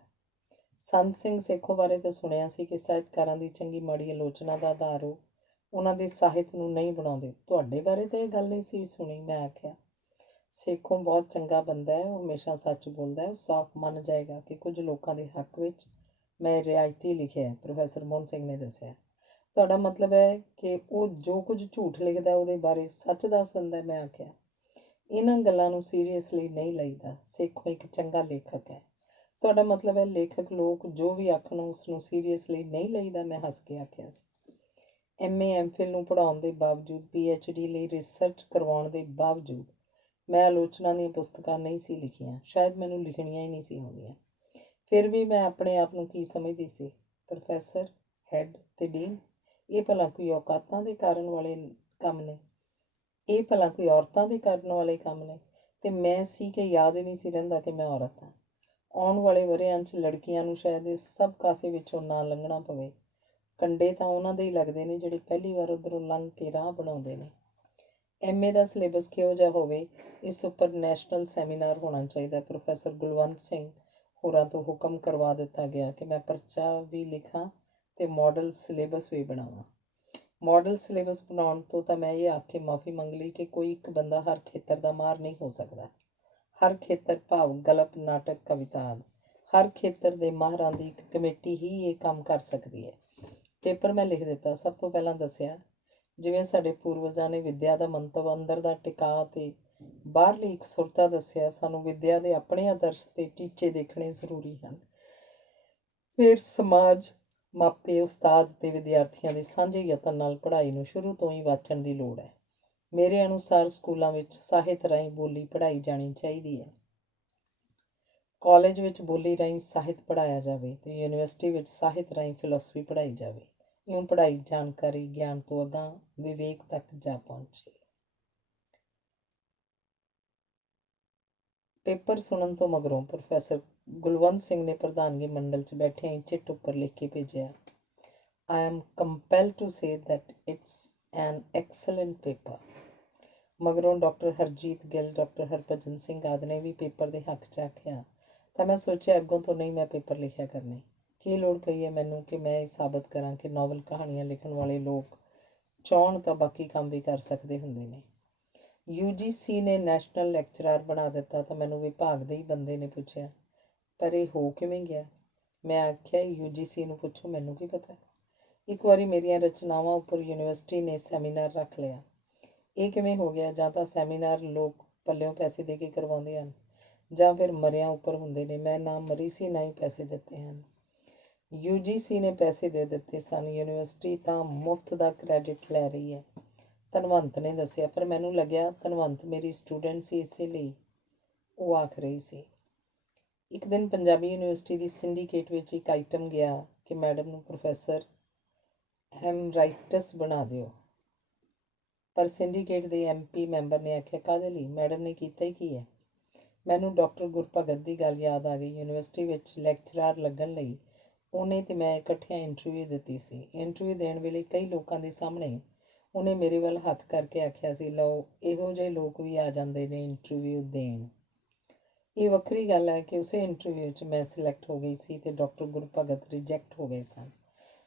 ਸੰਤ ਸਿੰਘ ਸੇਖੋਂ ਬਾਰੇ ਤਾਂ ਸੁਣਿਆ ਸੀ ਕਿ ਸਾਹਿਤਕਾਰਾਂ ਦੀ ਚੰਗੀ ਮਾੜੀ ਆਲੋਚਨਾ ਦਾ ਆਧਾਰ ਉਹ ਉਹਨਾਂ ਦੇ ਸਾਹਿਤ ਨੂੰ ਨਹੀਂ ਬਣਾਉਂਦੇ। ਤੁਹਾਡੇ ਬਾਰੇ ਤਾਂ ਇਹ ਗੱਲ ਨਹੀਂ ਸੀ ਸੁਣੀ। ਮੈਂ ਆਖਿਆ, ਸੇਖੋਂ ਬਹੁਤ ਚੰਗਾ ਬੰਦਾ ਹੈ, ਉਹ ਹਮੇਸ਼ਾ ਸੱਚ ਬੋਲਦਾ ਹੈ। ਉਹ ਸਾਫ਼ ਮੰਨ ਜਾਏਗਾ ਕਿ ਕੁਝ ਲੋਕਾਂ ਦੇ ਹੱਕ ਵਿੱਚ ਮੈਂ ਰਿਆਇਤੀ ਲਿਖਿਆ ਹੈ। ਪ੍ਰੋਫੈਸਰ ਮੋਹਨ ਸਿੰਘ ਨੇ ਦੱਸਿਆ। ਤੁਹਾਡਾ ਮਤਲਬ ਹੈ ਕਿ ਉਹ ਜੋ ਕੁਝ ਝੂਠ ਲਿਖਦਾ ਉਹਦੇ ਬਾਰੇ ਸੱਚ ਦੱਸ ਦਿੰਦਾ? ਮੈਂ ਆਖਿਆ, ਇਹਨਾਂ ਗੱਲਾਂ ਨੂੰ ਸੀਰੀਅਸਲੀ ਨਹੀਂ ਲਈਦਾ। ਸੇਖੋਂ ਇੱਕ ਚੰਗਾ ਲੇਖਕ ਹੈ। ਤੁਹਾਡਾ ਮਤਲਬ ਹੈ ਲੇਖਕ ਲੋਕ ਜੋ ਵੀ ਆਖਣ ਉਸ ਨੂੰ ਸੀਰੀਅਸਲੀ ਨਹੀਂ ਲਈਦਾ? ਮੈਂ ਹੱਸ ਕੇ ਆਖਿਆ ਸੀ। MA MPhil ਨੂੰ ਪੜ੍ਹਾਉਣ ਦੇ ਬਾਵਜੂਦ, PhD ਲਈ ਰਿਸਰਚ ਕਰਵਾਉਣ ਦੇ ਬਾਵਜੂਦ ਮੈਂ ਆਲੋਚਨਾ ਦੀਆਂ ਪੁਸਤਕਾਂ ਨਹੀਂ ਸੀ ਲਿਖੀਆਂ। ਸ਼ਾਇਦ ਮੈਨੂੰ ਲਿਖਣੀਆਂ ਹੀ ਨਹੀਂ ਸੀ ਆਉਂਦੀਆਂ। ਫਿਰ ਵੀ ਮੈਂ ਆਪਣੇ ਆਪ ਨੂੰ ਕੀ ਸਮਝਦੀ ਸੀ? ਪ੍ਰੋਫੈਸਰ, ਹੈਡ ਤੇ ਡੀਨ। ਇਹ ਭਲਾ ਕੋਈ ਔਕਾਤਾਂ ਦੇ ਕਾਰਨ ਵਾਲੇ ਕੰਮ ਨੇ? ਇਹ ਭਲਾ ਕੋਈ ਔਰਤਾਂ ਦੇ ਕਰਨ ਵਾਲੇ ਕੰਮ ਨੇ? ਤੇ ਮੈਂ ਸੀ ਕਿ ਯਾਦ ਹੀ ਨਹੀਂ ਸੀ ਰਹਿੰਦਾ ਕਿ ਮੈਂ ਔਰਤ ਹਾਂ। ਆਉਣ ਵਾਲੇ ਵਰ੍ਹਿਆਂ 'ਚ ਲੜਕੀਆਂ ਨੂੰ ਸ਼ਾਇਦ ਇਸ ਸਭ ਕਾਸੇ ਵਿੱਚੋਂ ਨਾ ਲੰਘਣਾ ਪਵੇ। ਕੰਡੇ ਤਾਂ ਉਹਨਾਂ ਦੇ ਹੀ ਲੱਗਦੇ ਨੇ ਜਿਹੜੇ ਪਹਿਲੀ ਵਾਰ ਉੱਧਰੋਂ ਲੰਘ ਕੇ ਰਾਹ ਬਣਾਉਂਦੇ ਨੇ। MA ਦਾ ਸਿਲੇਬਸ ਕਿਹੋ ਜਿਹਾ ਹੋਵੇ, ਇਸ ਉੱਪਰ ਨੈਸ਼ਨਲ ਸੈਮੀਨਾਰ ਹੋਣਾ ਚਾਹੀਦਾ। ਪ੍ਰੋਫੈਸਰ ਗੁਲਵੰਤ ਸਿੰਘ ਹੋਰਾਂ ਤੋਂ ਹੁਕਮ ਕਰਵਾ ਦਿੱਤਾ ਗਿਆ ਕਿ ਮੈਂ ਪਰਚਾ ਵੀ ਲਿਖਾਂ ਤੇ ਮਾਡਲ ਸਿਲੇਬਸ ਵੀ ਬਣਾਵਾਂ। ਮਾਡਲ ਸਿਲੇਬਸ ਬਣਾਉਣ ਤੋਂ ਤਾਂ ਮੈਂ ਇਹ ਆਖ ਕੇ ਮਾਫ਼ੀ ਮੰਗ ਲਈ ਕਿ ਕੋਈ ਇੱਕ ਬੰਦਾ ਹਰ ਖੇਤਰ ਦਾ ਮਾਹਰ ਨਹੀਂ ਹੋ ਸਕਦਾ। ਹਰ ਖੇਤਰ ਭਾਵ ਗਲਪ, ਨਾਟਕ, ਕਵਿਤਾ ਆਦਿ, ਹਰ ਖੇਤਰ ਦੇ ਮਾਹਰਾਂ ਦੀ ਇੱਕ ਕਮੇਟੀ ਹੀ ਇਹ ਕੰਮ ਕਰ ਸਕਦੀ ਹੈ। ਪੇਪਰ ਮੈਂ ਲਿਖ ਦਿੱਤਾ। ਸਭ ਤੋਂ ਪਹਿਲਾਂ ਦੱਸਿਆ, ਜਿਵੇਂ ਸਾਡੇ ਪੂਰਵਜਾਂ ਨੇ ਵਿੱਦਿਆ ਦਾ ਮੰਤਵ ਅੰਦਰ ਦਾ ਟਿਕਾਅ ਤੇ ਬਾਹਰਲੀ ਇਕਸੁਰਤਾ ਦੱਸਿਆ, ਸਾਨੂੰ ਵਿੱਦਿਆ ਦੇ ਆਪਣੇ ਆਦਰਸ਼ ਤੇ ਟੀਚੇ ਦੇਖਣੇ ਜ਼ਰੂਰੀ ਹਨ। ਫਿਰ ਸਮਾਜ, ਮਾਪੇ, ਉਸਤਾਦ ਤੇ ਵਿਦਿਆਰਥੀਆਂ ਦੇ ਸਾਂਝੇ ਯਤਨ ਨਾਲ ਪੜ੍ਹਾਈ ਨੂੰ ਸ਼ੁਰੂ ਤੋਂ ਹੀ ਵਾਚਣ ਦੀ ਲੋੜ ਹੈ। ਮੇਰੇ ਅਨੁਸਾਰ ਸਕੂਲਾਂ ਵਿੱਚ ਸਾਹਿਤ ਰਾਹੀਂ ਬੋਲੀ ਪੜ੍ਹਾਈ ਜਾਣੀ ਚਾਹੀਦੀ ਹੈ। ਕਾਲਜ ਵਿੱਚ ਬੋਲੀ ਰਾਹੀਂ ਸਾਹਿਤ ਪੜ੍ਹਾਇਆ ਜਾਵੇ ਤੇ ਯੂਨੀਵਰਸਿਟੀ ਵਿੱਚ ਸਾਹਿਤ ਰਾਹੀਂ ਫਿਲਾਸਫੀ ਪੜ੍ਹਾਈ ਜਾਵੇ। ਇਉਂ ਪੜ੍ਹਾਈ ਜਾਣਕਾਰੀ ਗਿਆਨ ਤੋਂ ਅਗਾਂਹ ਵਿਵੇਕ ਤੱਕ ਜਾ ਪਹੁੰਚੇ। ਪੇਪਰ ਸੁਣਨ ਤੋਂ ਮਗਰੋਂ ਪ੍ਰੋਫੈਸਰ ਗੁਲਵੰਤ ਸਿੰਘ ਨੇ ਪ੍ਰਧਾਨਗੀ ਮੰਡਲ 'ਚ ਬੈਠਿਆਂ ਹੀ ਚਿੱਠ ਉੱਪਰ ਲਿਖ ਕੇ ਭੇਜਿਆ, I am compelled to say that it's an excellent paper। ਮਗਰੋਂ ਡਾਕਟਰ ਹਰਜੀਤ ਗਿੱਲ, ਡਾਕਟਰ ਹਰਭਜਨ ਸਿੰਘ ਆਦਿ ਨੇ ਵੀ ਪੇਪਰ ਦੇ ਹੱਕ 'ਚ ਆਖਿਆ ਤਾਂ ਮੈਂ ਸੋਚਿਆ ਅੱਗੋਂ ਤੋਂ ਨਹੀਂ ਮੈਂ ਪੇਪਰ ਲਿਖਿਆ ਕਰਨੇ। ਕੀ ਲੋੜ ਪਈ ਹੈ ਮੈਨੂੰ ਕਿ ਮੈਂ ਇਹ ਸਾਬਤ ਕਰਾਂ ਕਿ ਨਾਵਲ ਕਹਾਣੀਆਂ ਲਿਖਣ ਵਾਲੇ ਲੋਕ ਚਾਹੁਣ ਤਾਂ ਬਾਕੀ ਕੰਮ ਵੀ ਕਰ ਸਕਦੇ ਹੁੰਦੇ ਨੇ। UGC ਨੇ ਨੈਸ਼ਨਲ ਲੈਕਚਰਰ ਬਣਾ ਦਿੱਤਾ ਤਾਂ ਮੈਨੂੰ ਵਿਭਾਗ ਦੇ ਹੀ ਬੰਦੇ ਨੇ ਪੁੱਛਿਆ, ਪਰ ਇਹ ਹੋ ਕਿਵੇਂ ਗਿਆ? ਮੈਂ ਆਖਿਆ UGC ਨੂੰ ਪੁੱਛੋ, ਮੈਨੂੰ ਕੀ ਪਤਾ। ਇੱਕ ਵਾਰੀ ਮੇਰੀਆਂ ਰਚਨਾਵਾਂ ਉੱਪਰ ਯੂਨੀਵਰਸਿਟੀ ਨੇ ਸੈਮੀਨਾਰ ਰੱਖ ਲਿਆ। ਇਹ ਕਿਵੇਂ ਹੋ ਗਿਆ? ਜਾਂ ਤਾਂ ਸੈਮੀਨਾਰ ਲੋਕ ਪੱਲਿਓਂ ਪੈਸੇ ਦੇ ਕੇ ਕਰਵਾਉਂਦੇ ਹਨ ਜਾਂ ਫਿਰ ਮਰਿਆਂ ਉੱਪਰ ਹੁੰਦੇ ਨੇ। ਮੈਂ ਨਾ ਮਰੀ ਸੀ ਨਾ ਹੀ ਪੈਸੇ ਦਿੱਤੇ ਹਨ। UGC ਨੇ ਪੈਸੇ ਦੇ ਦਿੱਤੇ ਸਨ, ਯੂਨੀਵਰਸਿਟੀ ਤਾਂ ਮੁਫਤ ਦਾ ਕ੍ਰੈਡਿਟ ਲੈ ਰਹੀ ਹੈ, ਧਨਵੰਤ ਨੇ ਦੱਸਿਆ। ਪਰ ਮੈਨੂੰ ਲੱਗਿਆ ਧਨਵੰਤ ਮੇਰੀ ਸਟੂਡੈਂਟ ਸੀ, ਇਸੇ ਲਈ ਉਹ ਆਖ ਰਹੀ ਸੀ। ਇੱਕ ਦਿਨ ਪੰਜਾਬੀ ਯੂਨੀਵਰਸਿਟੀ ਦੀ ਸਿੰਡੀਕੇਟ ਵਿੱਚ ਇੱਕ ਆਈਟਮ ਗਿਆ ਕਿ ਮੈਡਮ ਨੂੰ ਪ੍ਰੋਫੈਸਰ ਐਮਰਾਈਟਸ ਬਣਾ ਦਿਓ। ਪਰ ਸਿੰਡੀਕੇਟ ਦੇ MP ਮੈਂਬਰ ਨੇ ਆਖਿਆ, ਕਾਹਦੇ ਲਈ? ਮੈਡਮ ਨੇ ਕੀਤਾ ਹੀ ਕੀ ਹੈ? ਮੈਨੂੰ ਡਾਕਟਰ ਗੁਰਭਗਤ ਦੀ ਗੱਲ ਯਾਦ ਆ ਗਈ। ਯੂਨੀਵਰਸਿਟੀ ਵਿੱਚ ਲੈਕਚਰਰ ਲੱਗਣ ਲਈ ਉਹਨੇ ਤੇ ਮੈਂ ਇਕੱਠਿਆਂ ਇੰਟਰਵਿਊ ਦਿੱਤੀ ਸੀ। ਇੰਟਰਵਿਊ ਦੇਣ ਵੇਲੇ ਕਈ ਲੋਕਾਂ ਦੇ ਸਾਹਮਣੇ ਉਹਨੇ ਮੇਰੇ ਵੱਲ ਹੱਥ ਕਰਕੇ ਆਖਿਆ ਸੀ, ਲਓ ਇਹੋ ਜਿਹੇ ਲੋਕ ਵੀ ਆ ਜਾਂਦੇ ਨੇ ਇੰਟਰਵਿਊ ਦੇਣ। ਇਹ ਵੱਖਰੀ ਗੱਲ ਹੈ ਕਿ ਉਸੇ ਇੰਟਰਵਿਊ 'ਚ ਮੈਂ ਸਿਲੈਕਟ ਹੋ ਗਈ ਸੀ ਤੇ ਡਾਕਟਰ ਗੁਰਭਗਤ ਰਿਜੈਕਟ ਹੋ ਗਏ ਸਨ।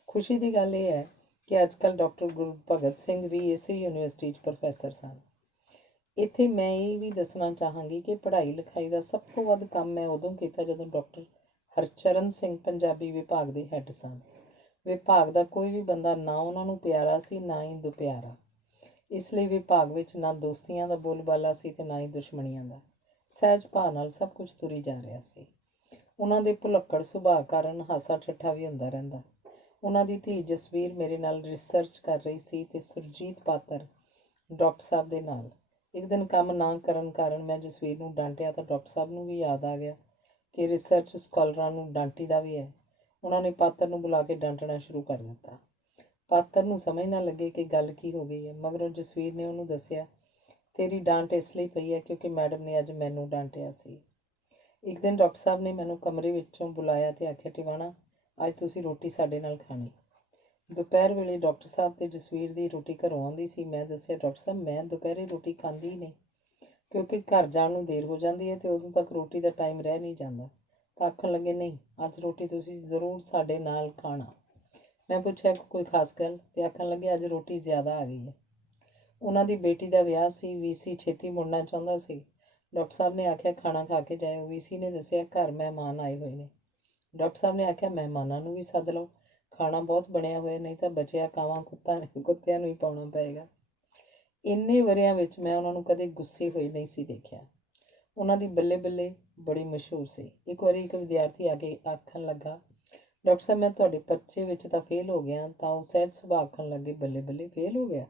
ਖੁਸ਼ੀ ਦੀ ਗੱਲ ਇਹ ਹੈ ਕਿ ਅੱਜ ਕੱਲ੍ਹ ਡਾਕਟਰ ਗੁਰਭਗਤ ਸਿੰਘ ਵੀ ਇਸੇ ਯੂਨੀਵਰਸਿਟੀ 'ਚ ਪ੍ਰੋਫੈਸਰ ਸਨ। ਇੱਥੇ ਮੈਂ ਇਹ ਵੀ ਦੱਸਣਾ ਚਾਹਾਂਗੀ ਕਿ ਪੜ੍ਹਾਈ ਲਿਖਾਈ ਦਾ ਸਭ ਤੋਂ ਵੱਧ ਕੰਮ ਮੈਂ ਉਦੋਂ ਕੀਤਾ ਜਦੋਂ ਡਾਕਟਰ ਹਰਚਰਨ ਸਿੰਘ ਪੰਜਾਬੀ ਵਿਭਾਗ ਦੇ ਹੈੱਡ ਸਨ। ਵਿਭਾਗ ਦਾ ਕੋਈ ਵੀ ਬੰਦਾ ਨਾ ਉਹਨਾਂ ਨੂੰ ਪਿਆਰਾ ਸੀ ਨਾ ਹੀ ਦੁਪਿਆਰਾ। ਇਸ ਲਈ ਵਿਭਾਗ ਵਿੱਚ ਨਾ ਦੋਸਤੀਆਂ ਦਾ ਬੋਲਬਾਲਾ ਸੀ ਤੇ ਨਾ ਹੀ ਦੁਸ਼ਮਣੀਆਂ ਦਾ। ਸਹਿਜ ਭਾਅ ਨਾਲ ਸਭ ਕੁਝ ਤੁਰੀ ਜਾ ਰਿਹਾ ਸੀ। ਉਹਨਾਂ ਦੇ ਭੁਲੱਕੜ ਸੁਭਾਅ ਕਾਰਨ ਹਾਸਾ ਠੱਠਾ ਵੀ ਹੁੰਦਾ ਰਹਿੰਦਾ। ਉਹਨਾਂ ਦੀ ਧੀ ਜਸਵੀਰ ਮੇਰੇ ਨਾਲ ਰਿਸਰਚ ਕਰ ਰਹੀ ਸੀ ਤੇ ਸੁਰਜੀਤ ਪਾਤਰ ਡਾਕਟਰ ਸਾਹਿਬ ਦੇ ਨਾਲ। ਇੱਕ ਦਿਨ ਕੰਮ ਨਾ ਕਰਨ ਕਾਰਨ ਮੈਂ ਜਸਵੀਰ ਨੂੰ ਡਾਂਟਿਆ ਤਾਂ ਡਾਕਟਰ ਸਾਹਿਬ ਨੂੰ ਵੀ ਯਾਦ ਆ ਗਿਆ ਕਿ ਰਿਸਰਚ ਸਕਾਲਰਾਂ ਨੂੰ ਡਾਂਟੀਦਾ ਵੀ ਹੈ। ਉਹਨਾਂ ਨੇ ਪਾਤਰ ਨੂੰ ਬੁਲਾ ਕੇ ਡਾਂਟਣਾ ਸ਼ੁਰੂ ਕਰ ਦਿੱਤਾ। ਪਾਤਰ ਨੂੰ ਸਮਝ ਨਾ ਲੱਗੇ ਕਿ ਗੱਲ ਕੀ ਹੋ ਗਈ ਹੈ। ਮਗਰੋਂ ਜਸਵੀਰ ਨੇ ਉਹਨੂੰ ਦੱਸਿਆ, ਤੇਰੀ ਡਾਂਟ ਇਸ ਲਈ ਪਈ ਹੈ ਕਿਉਂਕਿ ਮੈਡਮ ਨੇ ਅੱਜ ਮੈਨੂੰ ਡਾਂਟਿਆ ਸੀ। ਇੱਕ ਦਿਨ ਡਾਕਟਰ ਸਾਹਿਬ ਨੇ ਮੈਨੂੰ ਕਮਰੇ ਵਿੱਚੋਂ ਬੁਲਾਇਆ ਤੇ ਆਖਿਆ, ਟਿਵਾਣਾ ਅੱਜ ਤੁਸੀਂ ਰੋਟੀ ਸਾਡੇ ਨਾਲ ਖਾਣੀ। ਦੁਪਹਿਰ ਵੇਲੇ ਡਾਕਟਰ ਸਾਹਿਬ ਤੇ ਜਸਵੀਰ ਦੀ ਰੋਟੀ ਘਰੋਂ ਆਉਂਦੀ ਸੀ। ਮੈਂ ਦੱਸਿਆ, ਡਾਕਟਰ ਸਾਹਿਬ ਮੈਂ ਦੁਪਹਿਰੇ ਰੋਟੀ ਖਾਂਦੀ ਹੀ ਨਹੀਂ ਕਿਉਂਕਿ ਘਰ ਜਾਣ ਨੂੰ ਦੇਰ ਹੋ ਜਾਂਦੀ ਹੈ ਤੇ ਉਦੋਂ ਤੱਕ ਰੋਟੀ ਦਾ ਟਾਈਮ ਰਹਿ ਨਹੀਂ ਜਾਂਦਾ। ਤਾਂ ਆਖਣ ਲੱਗੇ, ਨਹੀਂ ਅੱਜ ਰੋਟੀ ਤੁਸੀਂ ਜ਼ਰੂਰ ਸਾਡੇ ਨਾਲ ਖਾਣਾ। ਮੈਂ ਪੁੱਛਿਆ, ਕੋਈ ਖਾਸ ਗੱਲ? ਤੇ ਆਖਣ ਲੱਗੇ, ਅੱਜ ਰੋਟੀ ਜ਼ਿਆਦਾ ਆ ਗਈ ਹੈ। ਉਹਨਾਂ ਦੀ ਬੇਟੀ ਦਾ ਵਿਆਹ ਸੀ, VC ਛੇਤੀ ਮੁੜਨਾ ਚਾਹੁੰਦਾ ਸੀ। ਡਾਕਟਰ ਸਾਹਿਬ ਨੇ ਆਖਿਆ ਖਾਣਾ ਖਾ ਕੇ ਜਾਇਓ। VC ਨੇ ਦੱਸਿਆ ਘਰ ਮਹਿਮਾਨ ਆਏ ਹੋਏ ਨੇ। ਡਾਕਟਰ ਸਾਹਿਬ ਨੇ ਆਖਿਆ ਮਹਿਮਾਨਾਂ ਨੂੰ ਵੀ ਸੱਦ ਲਓ, ਖਾਣਾ ਬਹੁਤ ਬਣਿਆ ਹੋਇਆ, ਨਹੀਂ ਤਾਂ ਬਚਿਆ ਕਾਵਾਂ ਕੁੱਤਿਆਂ ਨੂੰ ਹੀ ਪਾਉਣਾ ਪਏਗਾ। ਇੰਨੇ ਵਰ੍ਹਿਆਂ ਵਿੱਚ ਮੈਂ ਉਹਨਾਂ ਨੂੰ ਕਦੇ ਗੁੱਸੇ ਹੋਏ ਨਹੀਂ ਸੀ ਦੇਖਿਆ। ਉਹਨਾਂ ਦੀ ਬੱਲੇ ਬੱਲੇ ਬੜੀ ਮਸ਼ਹੂਰ ਸੀ। ਇੱਕ ਵਾਰੀ ਇੱਕ ਵਿਦਿਆਰਥੀ ਆ ਕੇ ਆਖਣ ਲੱਗਾ, ਡਾਕਟਰ ਸਾਹਿਬ ਮੈਂ ਤੁਹਾਡੇ ਪਰਚੇ ਵਿੱਚ ਤਾਂ ਫੇਲ ਹੋ ਗਿਆ। ਤਾਂ ਉਹ ਸਹਿਜ ਸੁਭਾਅ ਆਖਣ ਲੱਗੇ, ਬੱਲੇ ਬੱਲੇ ਫੇਲ ਹੋ ਗਿਆ।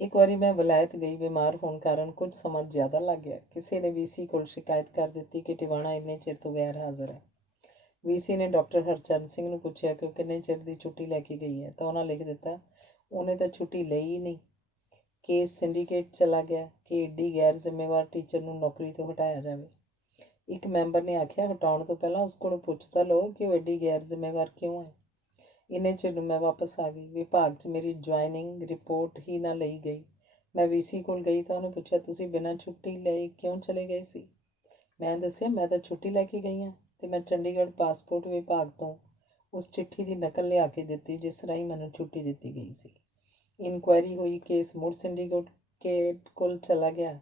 ਇੱਕ ਵਾਰੀ ਮੈਂ ਵਲਾਇਤ ਗਈ, ਬਿਮਾਰ ਹੋਣ ਕਾਰਨ ਕੁਝ ਸਮਾਂ ਜ਼ਿਆਦਾ ਲੱਗ ਗਿਆ। ਕਿਸੇ ਨੇ VC ਕੋਲ ਸ਼ਿਕਾਇਤ ਕਰ ਦਿੱਤੀ ਕਿ ਟਿਵਾਣਾ ਇੰਨੇ ਚਿਰ ਤੋਂ ਗੈਰ ਹਾਜ਼ਰ ਹੈ। VC ਨੇ ਡਾਕਟਰ ਹਰਚਰਨ ਸਿੰਘ ਨੂੰ ਪੁੱਛਿਆ ਕਿ ਉਹ ਕਿੰਨੇ ਚਿਰ ਦੀ ਛੁੱਟੀ ਲੈ ਕੇ ਗਈ ਹੈ ਤਾਂ ਉਹਨਾਂ ਲਿਖ ਦਿੱਤਾ, ਉਹਨੇ ਤਾਂ ਛੁੱਟੀ ਲਈ ਹੀ ਨਹੀਂ। ਕੇਸ ਸਿੰਡੀਕੇਟ ਚਲਾ ਗਿਆ ਕਿ ਏਡੀ ਗੈਰ ਜ਼ਿੰਮੇਵਾਰ ਟੀਚਰ ਨੂੰ ਨੌਕਰੀ ਤੋਂ ਹਟਾਇਆ ਜਾਵੇ। ਇੱਕ ਮੈਂਬਰ ਨੇ ਆਖਿਆ, ਹਟਾਉਣ ਤੋਂ ਪਹਿਲਾਂ ਉਸ ਕੋਲੋਂ ਪੁੱਛ ਤਾਂ ਲਓ ਕਿ ਉਹ ਏਡੀ ਗੈਰ ਜ਼ਿੰਮੇਵਾਰ ਕਿਉਂ ਹੈ। ਇੰਨੇ ਚਿਰ ਨੂੰ ਮੈਂ ਵਾਪਸ ਆ ਗਈ। ਵਿਭਾਗ 'ਚ ਮੇਰੀ ਜੁਆਇਨਿੰਗ ਰਿਪੋਰਟ ਹੀ ਨਾ ਲਈ ਗਈ। ਮੈਂ VC ਕੋਲ ਗਈ ਤਾਂ ਉਹਨੇ ਪੁੱਛਿਆ, ਤੁਸੀਂ ਬਿਨਾਂ ਛੁੱਟੀ ਲਏ ਕਿਉਂ ਚਲੇ ਗਏ ਸੀ? ਮੈਂ ਦੱਸਿਆ, ਮੈਂ ਤਾਂ ਛੁੱਟੀ ਲੈ ਕੇ ਗਈ ਹਾਂ ਤੇ ਮੈਂ ਚੰਡੀਗੜ੍ਹ ਪਾਸਪੋਰਟ ਵਿਭਾਗ ਤੋਂ ਉਸ ਚਿੱਠੀ ਦੀ ਨਕਲ ਲਿਆ ਕੇ ਦਿੱਤੀ ਜਿਸ ਰਾਹੀਂ ਮੈਨੂੰ ਛੁੱਟੀ ਦਿੱਤੀ ਗਈ ਸੀ। ਇਨਕੁਆਇਰੀ ਹੋਈ, ਕੇਸ ਮੁੜ ਸਿੰਡੀਕੇਟ ਕੋਲ ਚਲਾ ਗਿਆ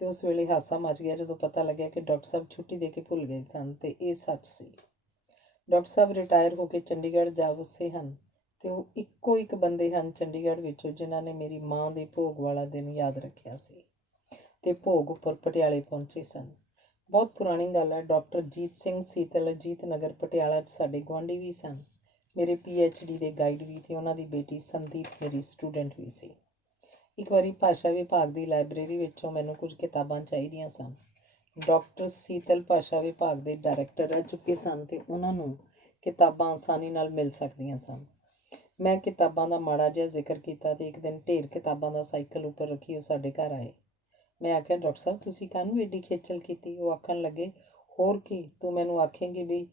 ਤੇ ਉਸ ਵੇਲੇ ਹਾਸਾ ਮਚ ਗਿਆ ਜਦੋਂ ਪਤਾ ਲੱਗਿਆ ਕਿ ਡਾਕਟਰ ਸਾਹਿਬ ਛੁੱਟੀ ਦੇ ਕੇ ਭੁੱਲ ਗਏ ਸਨ ਤੇ ਇਹ ਸੱਚ ਸੀ। ਡਾਕਟਰ ਸਾਹਿਬ ਰਿਟਾਇਰ ਹੋ ਕੇ ਚੰਡੀਗੜ੍ਹ ਜਾ ਵਸੇ ਹਨ ਤੇ ਉਹ ਇੱਕੋ ਇੱਕ ਬੰਦੇ ਹਨ ਚੰਡੀਗੜ੍ਹ ਵਿੱਚੋਂ ਜਿਨ੍ਹਾਂ ਨੇ ਮੇਰੀ ਮਾਂ ਦੇ ਭੋਗ ਵਾਲਾ ਦਿਨ ਯਾਦ ਰੱਖਿਆ ਸੀ ਤੇ ਭੋਗ ਉੱਪਰ ਪਟਿਆਲੇ ਪਹੁੰਚੇ ਸਨ। ਬਹੁਤ ਪੁਰਾਣੀ ਗੱਲ ਹੈ। ਡਾਕਟਰ ਜੀਤ ਸਿੰਘ ਸੀਤਲ ਅਜੀਤ ਨਗਰ ਪਟਿਆਲਾ 'ਚ ਸਾਡੇ ਗੁਆਂਢੀ ਵੀ ਸਨ, ਮੇਰੇ PhD ਦੇ ਗਾਈਡ ਵੀ ਤੇ ਉਹਨਾਂ ਦੀ ਬੇਟੀ ਸੰਦੀਪ ਮੇਰੀ ਸਟੂਡੈਂਟ ਵੀ ਸੀ। ਇੱਕ ਵਾਰੀ ਭਾਸ਼ਾ ਵਿਭਾਗ ਦੀ ਲਾਇਬ੍ਰੇਰੀ ਵਿੱਚੋਂ ਮੈਨੂੰ ਕੁਝ ਕਿਤਾਬਾਂ ਚਾਹੀਦੀਆਂ ਸਨ। ਡਾਕਟਰ ਸੀਤਲ ਭਾਸ਼ਾ ਵਿਭਾਗ ਦੇ ਡਾਇਰੈਕਟਰ ਰਹਿ ਚੁੱਕੇ ਸਨ ਅਤੇ ਉਹਨਾਂ ਨੂੰ ਕਿਤਾਬਾਂ ਆਸਾਨੀ ਨਾਲ ਮਿਲ ਸਕਦੀਆਂ ਸਨ। ਮੈਂ ਕਿਤਾਬਾਂ ਦਾ ਮਾੜਾ ਜਿਹਾ ਜ਼ਿਕਰ ਕੀਤਾ ਅਤੇ ਇੱਕ ਦਿਨ ਢੇਰ ਕਿਤਾਬਾਂ ਦਾ ਸਾਈਕਲ ਉੱਪਰ ਰੱਖੀ ਉਹ ਸਾਡੇ ਘਰ ਆਏ। ਮੈਂ ਆਖਿਆ, ਡਾਕਟਰ ਸਾਹਿਬ ਤੁਸੀਂ ਕਾਹਨੂੰ ਐਡੀ ਖੇਚਲ ਕੀਤੀ? ਉਹ ਆਖਣ ਲੱਗੇ, ਹੋਰ ਕੀ, ਤੂੰ ਮੈਨੂੰ ਆਖੇਂਗੀ ਵੀ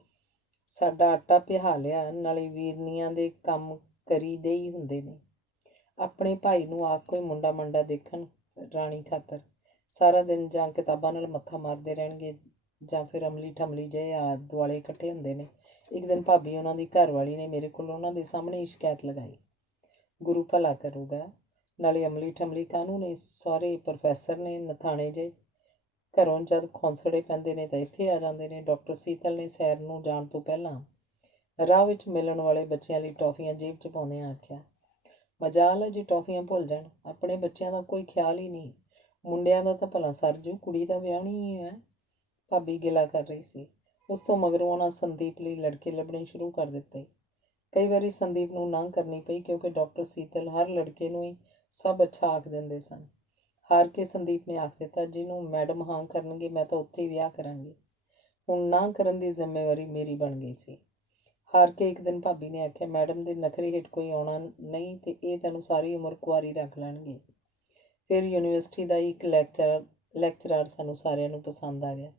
ਸਾਡਾ ਆਟਾ ਪਿਹਾ ਲਿਆ, ਨਾਲੇ ਵੀਰਨੀਆਂ ਦੇ ਕੰਮ ਕਰੀਦੇ ਹੀ ਹੁੰਦੇ ਨੇ। ਆਪਣੇ ਭਾਈ ਨੂੰ ਆਖ ਕੋਈ ਮੁੰਡਾ ਮੰਡਾ ਦੇਖਣ ਰਾਣੀ ਖਾਤਰ। ਸਾਰਾ ਦਿਨ ਜਾਂ ਕਿਤਾਬਾਂ ਨਾਲ ਮੱਥਾ ਮਾਰਦੇ ਰਹਿਣਗੇ ਜਾਂ ਫਿਰ ਅਮਲੀ ਠਮਲੀ ਜਿਹੇ ਦੁਆਲੇ ਇਕੱਠੇ ਹੁੰਦੇ ਨੇ। ਇੱਕ ਦਿਨ ਭਾਬੀ ਉਹਨਾਂ ਦੀ ਘਰਵਾਲੀ ਨੇ ਮੇਰੇ ਕੋਲ ਉਹਨਾਂ ਦੇ ਸਾਹਮਣੇ ਹੀ ਸ਼ਿਕਾਇਤ ਲਗਾਈ। ਗੁਰੂ ਭਲਾ ਕਰੂਗਾ, ਨਾਲੇ ਅਮਲੀ ਠਮਲੀ ਕਾਹਨੂੰ ਨੇ? ਸਹੁਰੇ ਪ੍ਰੋਫੈਸਰ ਨੇ ਨਥਾਣੇ ਜੇ। ਘਰੋਂ ਜਦ ਖੌਂਸੜੇ ਪੈਂਦੇ ਨੇ ਤਾਂ ਇੱਥੇ ਆ ਜਾਂਦੇ ਨੇ। ਡਾਕਟਰ ਸੀਤਲ ਨੇ ਸੈਰ ਨੂੰ ਜਾਣ ਤੋਂ ਪਹਿਲਾਂ ਰਾਹ ਵਿੱਚ ਮਿਲਣ ਵਾਲੇ ਬੱਚਿਆਂ ਲਈ ਟੌਫੀਆਂ ਜੇਬ 'ਚ ਪਾਉਂਦਿਆਂ ਆਖਿਆ, ਮਜਾਲ ਹੈ ਜੇ ਟੌਫੀਆਂ ਭੁੱਲ ਜਾਣ। ਆਪਣੇ ਬੱਚਿਆਂ ਦਾ ਕੋਈ ਖਿਆਲ ਹੀ ਨਹੀਂ। ਮੁੰਡਿਆਂ ਦਾ ਤਾਂ ਭਲਾ ਸਰਜੂ, ਕੁੜੀ ਤਾਂ ਵਿਆਹਣੀ ਹੀ ਹੈ। ਭਾਬੀ ਗਿਲਾ ਕਰ ਰਹੀ ਸੀ। ਉਸ ਤੋਂ ਮਗਰੋਂ ਉਹਨਾਂ ਸੰਦੀਪ ਲਈ ਲੜਕੇ ਲੱਭਣੇ ਸ਼ੁਰੂ ਕਰ ਦਿੱਤੇ। ਕਈ ਵਾਰੀ ਸੰਦੀਪ ਨੂੰ ਨਾਂਹ ਕਰਨੀ ਪਈ ਕਿਉਂਕਿ ਡਾਕਟਰ ਸੀਤਲ ਹਰ ਲੜਕੇ ਨੂੰ ਹੀ ਸਭ ਅੱਛਾ ਆਖ ਦਿੰਦੇ ਸਨ। ਹਾਰ ਕੇ ਸੰਦੀਪ ਨੇ ਆਖ ਦਿੱਤਾ, ਜਿਹਨੂੰ ਮੈਡਮ ਹਾਂ ਕਰਨਗੇ ਮੈਂ ਤਾਂ ਉੱਥੇ ਹੀ ਵਿਆਹ ਕਰਾਂਗੀ। ਹੁਣ ਨਾਂਹ ਕਰਨ ਦੀ ਜ਼ਿੰਮੇਵਾਰੀ ਮੇਰੀ ਬਣ ਗਈ ਸੀ। ਹਾਰ ਕੇ ਇੱਕ ਦਿਨ ਭਾਬੀ ਨੇ ਆਖਿਆ, ਮੈਡਮ ਦੇ ਨਖਰੇ ਹੇਠ ਕੋਈ ਆਉਣਾ ਨਹੀਂ ਤੇ ਇਹ ਤੈਨੂੰ ਸਾਰੀ ਉਮਰ ਕੁਆਰੀ ਰੱਖ ਲੈਣਗੇ। ਫਿਰ ਯੂਨੀਵਰਸਿਟੀ ਦਾ ਇੱਕ ਲੈਕਚਰਾਰ ਸਾਨੂੰ ਸਾਰਿਆਂ ਨੂੰ ਪਸੰਦ ਆ ਗਿਆ।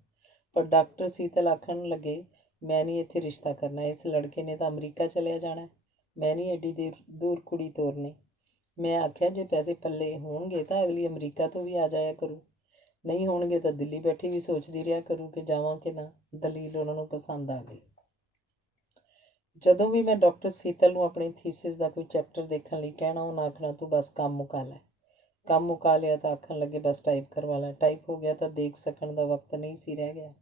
ਪਰ ਡਾਕਟਰ ਸੀਤਲ ਆਖਣ ਲੱਗੇ, ਮੈਂ ਨਹੀਂ ਇੱਥੇ ਰਿਸ਼ਤਾ ਕਰਨਾ। ਇਸ ਲੜਕੇ ਨੇ ਤਾਂ ਅਮਰੀਕਾ ਚਲਿਆ ਜਾਣਾ। ਮੈਂ ਨਹੀਂ ਐਡੀ ਦੂਰ ਕੁੜੀ ਤੋਰਨੀ। ਮੈਂ ਆਖਿਆ, ਜੇ ਪੈਸੇ ਪੱਲੇ ਹੋਣਗੇ ਤਾਂ ਅਗਲੀ ਅਮਰੀਕਾ ਤੋਂ ਵੀ ਆ ਜਾਇਆ ਕਰੂ, ਨਹੀਂ ਹੋਣਗੇ ਤਾਂ ਦਿੱਲੀ ਬੈਠੀ ਵੀ ਸੋਚਦੀ ਰਿਹਾ ਕਰੂ ਕਿ ਜਾਵਾਂ ਕਿ ਨਾ। ਦਲੀਲ ਉਹਨਾਂ ਨੂੰ ਪਸੰਦ ਆ ਗਈ। ਜਦੋਂ ਵੀ ਮੈਂ ਡਾਕਟਰ ਸੀਤਲ ਨੂੰ ਆਪਣੀ ਥੀਸਿਸ ਦਾ ਕੋਈ ਚੈਪਟਰ ਦੇਖਣ ਲਈ ਕਹਿਣਾ, ਉਹਨਾਂ ਆਖਣਾ, ਤੂੰ ਬਸ ਕੰਮ ਮੁਕਾ ਲੈ। ਕੰਮ ਮੁਕਾ ਲਿਆ ਤਾਂ ਆਖਣ ਲੱਗੇ, ਬਸ ਟਾਈਪ ਕਰਵਾ ਲੈ। ਟਾਈਪ ਹੋ ਗਿਆ ਤਾਂ ਦੇਖ ਸਕਣ ਦਾ ਵਕਤ ਨਹੀਂ ਸੀ ਰਹਿ ਗਿਆ।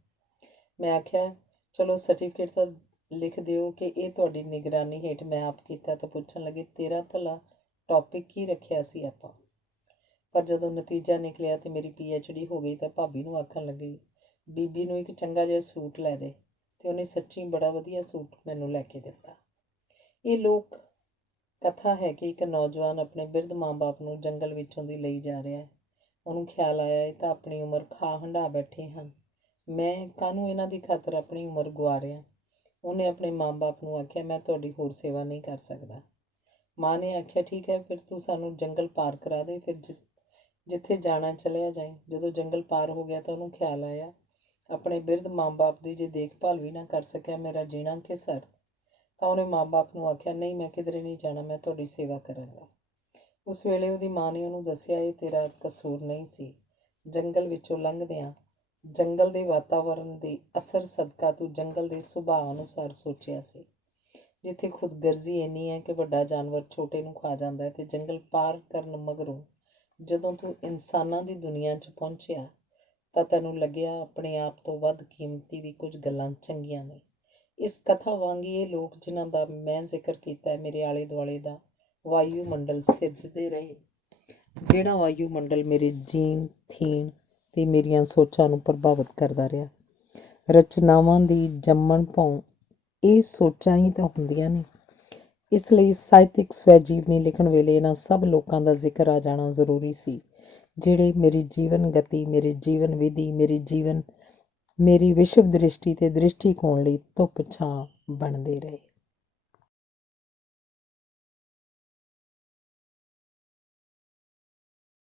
ਮੈਂ ਆਖਿਆ, ਚਲੋ ਸਰਟੀਫਿਕੇਟ ਤਾਂ ਲਿਖ ਦਿਓ ਕਿ ਇਹ ਤੁਹਾਡੀ ਨਿਗਰਾਨੀ ਹੇਠ ਮੈਂ ਆਪ ਕੀਤਾ। ਤਾਂ ਪੁੱਛਣ ਲੱਗੇ, ਤੇਰਾ ਭਲਾ ਟੌਪਿਕ ਕੀ ਰੱਖਿਆ ਸੀ ਆਪਾਂ? ਪਰ ਜਦੋਂ ਨਤੀਜਾ ਨਿਕਲਿਆ ਤੇ ਮੇਰੀ PhD ਹੋ ਗਈ ਤਾਂ ਭਾਬੀ ਨੂੰ ਆਖਣ ਲੱਗੀ, ਬੀਬੀ ਨੂੰ ਇੱਕ ਚੰਗਾ ਜਿਹਾ ਸੂਟ ਲੈ ਦੇ। ਤੇ ਉਹਨੇ ਸੱਚੀ ਬੜਾ ਵਧੀਆ ਸੂਟ ਮੈਨੂੰ ਲੈ ਕੇ ਦਿੱਤਾ। ਇਹ ਲੋਕ ਕਥਾ ਹੈ ਕਿ ਇੱਕ ਨੌਜਵਾਨ ਆਪਣੇ ਬਿਰਧ ਮਾਂ-ਬਾਪ ਨੂੰ ਜੰਗਲ ਵਿੱਚੋਂ ਦੀ ਲਈ ਜਾ ਰਿਹਾ ਹੈ। ਉਹਨੂੰ ਖਿਆਲ ਆਇਆ, ਇਹ ਤਾਂ ਆਪਣੀ ਉਮਰ ਖਾ ਹੰਢਾ ਬੈਠੇ ਹਨ, ਮੈਂ ਕਾਹਨੂੰ ਇਹਨਾਂ ਦੀ ਖਾਤਰ ਆਪਣੀ ਉਮਰ ਗੁਆ ਰਿਹਾ। ਉਹਨੇ ਆਪਣੇ ਮਾਂ-ਬਾਪ ਨੂੰ ਆਖਿਆ, ਮੈਂ ਤੁਹਾਡੀ ਹੋਰ ਸੇਵਾ ਨਹੀਂ ਕਰ ਸਕਦਾ। ਮਾਂ ਨੇ ਆਖਿਆ, ਠੀਕ ਹੈ, ਫਿਰ ਤੂੰ ਸਾਨੂੰ ਜੰਗਲ ਪਾਰ ਕਰਾ ਦੇ, ਫਿਰ ਜਿੱਥੇ ਜਾਣਾ ਚਲਿਆ ਜਾਈਂ। ਜਦੋਂ ਜੰਗਲ ਪਾਰ ਹੋ ਗਿਆ ਤਾਂ ਉਹਨੂੰ ਖਿਆਲ ਆਇਆ, ਆਪਣੇ ਬਿਰਧ ਮਾਂ-ਬਾਪ ਦੀ ਜੇ ਦੇਖਭਾਲ ਵੀ ਨਾ ਕਰ ਸਕਿਆ, ਮੇਰਾ ਜੀਣਾ ਕਿਸ ਅਰਥ? ਤਾਂ ਉਹਨੇ ਮਾਂ-ਬਾਪ ਨੂੰ ਆਖਿਆ, ਨਹੀਂ, ਮੈਂ ਕਿਧਰੇ ਨਹੀਂ ਜਾਣਾ, ਮੈਂ ਤੁਹਾਡੀ ਸੇਵਾ ਕਰਾਂਗਾ। ਉਸ ਵੇਲੇ ਉਹਦੀ ਮਾਂ ਨੇ ਉਹਨੂੰ ਦੱਸਿਆ, ਇਹ ਤੇਰਾ ਕਸੂਰ ਨਹੀਂ ਸੀ। ਜੰਗਲ ਵਿੱਚੋਂ ਲੰਘਦਿਆਂ ਜੰਗਲ ਦੇ ਵਾਤਾਵਰਨ ਦੇ ਅਸਰ ਸਦਕਾ ਤੂੰ ਜੰਗਲ ਦੇ ਸੁਭਾਅ ਅਨੁਸਾਰ ਸੋਚਿਆ ਸੀ। ਜਿੱਥੇ ਖੁਦਗਰਜ਼ੀ ਇੰਨੀ ਹੈ ਕਿ ਵੱਡਾ ਜਾਨਵਰ ਛੋਟੇ ਨੂੰ ਖਾ ਜਾਂਦਾ ਹੈ, ਤੇ ਜੰਗਲ ਪਾਰ ਕਰਨ ਮਗਰੋਂ ਜਦੋਂ ਤੂੰ ਇਨਸਾਨਾਂ ਦੀ ਦੁਨੀਆ 'ਚ ਪਹੁੰਚਿਆ ਤਾਂ ਤੈਨੂੰ ਲੱਗਿਆ ਆਪਣੇ ਆਪ ਤੋਂ ਵੱਧ ਕੀਮਤੀ ਵੀ ਕੁਝ ਗੱਲਾਂ ਚੰਗੀਆਂ ਨੇ। ਇਸ ਕਥਾ ਵਾਂਗ ਹੀ ਇਹ ਲੋਕ ਜਿਨ੍ਹਾਂ ਦਾ ਮੈਂ ਜ਼ਿਕਰ ਕੀਤਾ ਹੈ, ਮੇਰੇ ਆਲੇ ਦੁਆਲੇ ਦਾ ਵਾਯੂਮੰਡਲ ਸਿਰਜਦੇ ਰਹੇ, ਜਿਹੜਾ ਵਾਯੂਮੰਡਲ ਮੇਰੇ ਜੀਣ ਥੀਣ ਤੇ ਮੇਰੀਆਂ ਸੋਚਾਂ ਨੂੰ ਪ੍ਰਭਾਵਿਤ ਕਰਦਾ ਰਿਹਾ। ਰਚਨਾਵਾਂ ਦੀ ਜੰਮਣ ਭੌਂ ਇਹ ਸੋਚਾਂ ਹੀ ਤਾਂ ਹੁੰਦੀਆਂ ਨੇ। ਇਸ ਲਈ ਸਾਹਿਤਕ ਸਵੈ-ਜੀਵਨੀ ਲਿਖਣ ਵੇਲੇ ਇਹਨਾਂ ਸਭ ਲੋਕਾਂ ਦਾ ਜ਼ਿਕਰ ਆ ਜਾਣਾ ਜ਼ਰੂਰੀ ਸੀ, ਜਿਹੜੇ ਮੇਰੀ ਜੀਵਨ ਗਤੀ, ਮੇਰੀ ਜੀਵਨ ਵਿਧੀ, ਮੇਰੀ ਵਿਸ਼ਵ ਦ੍ਰਿਸ਼ਟੀ ਤੇ ਦ੍ਰਿਸ਼ਟੀਕੋਣ ਲਈ ਧੁੱਪ ਛਾਂ ਬਣਦੇ ਰਹੇ।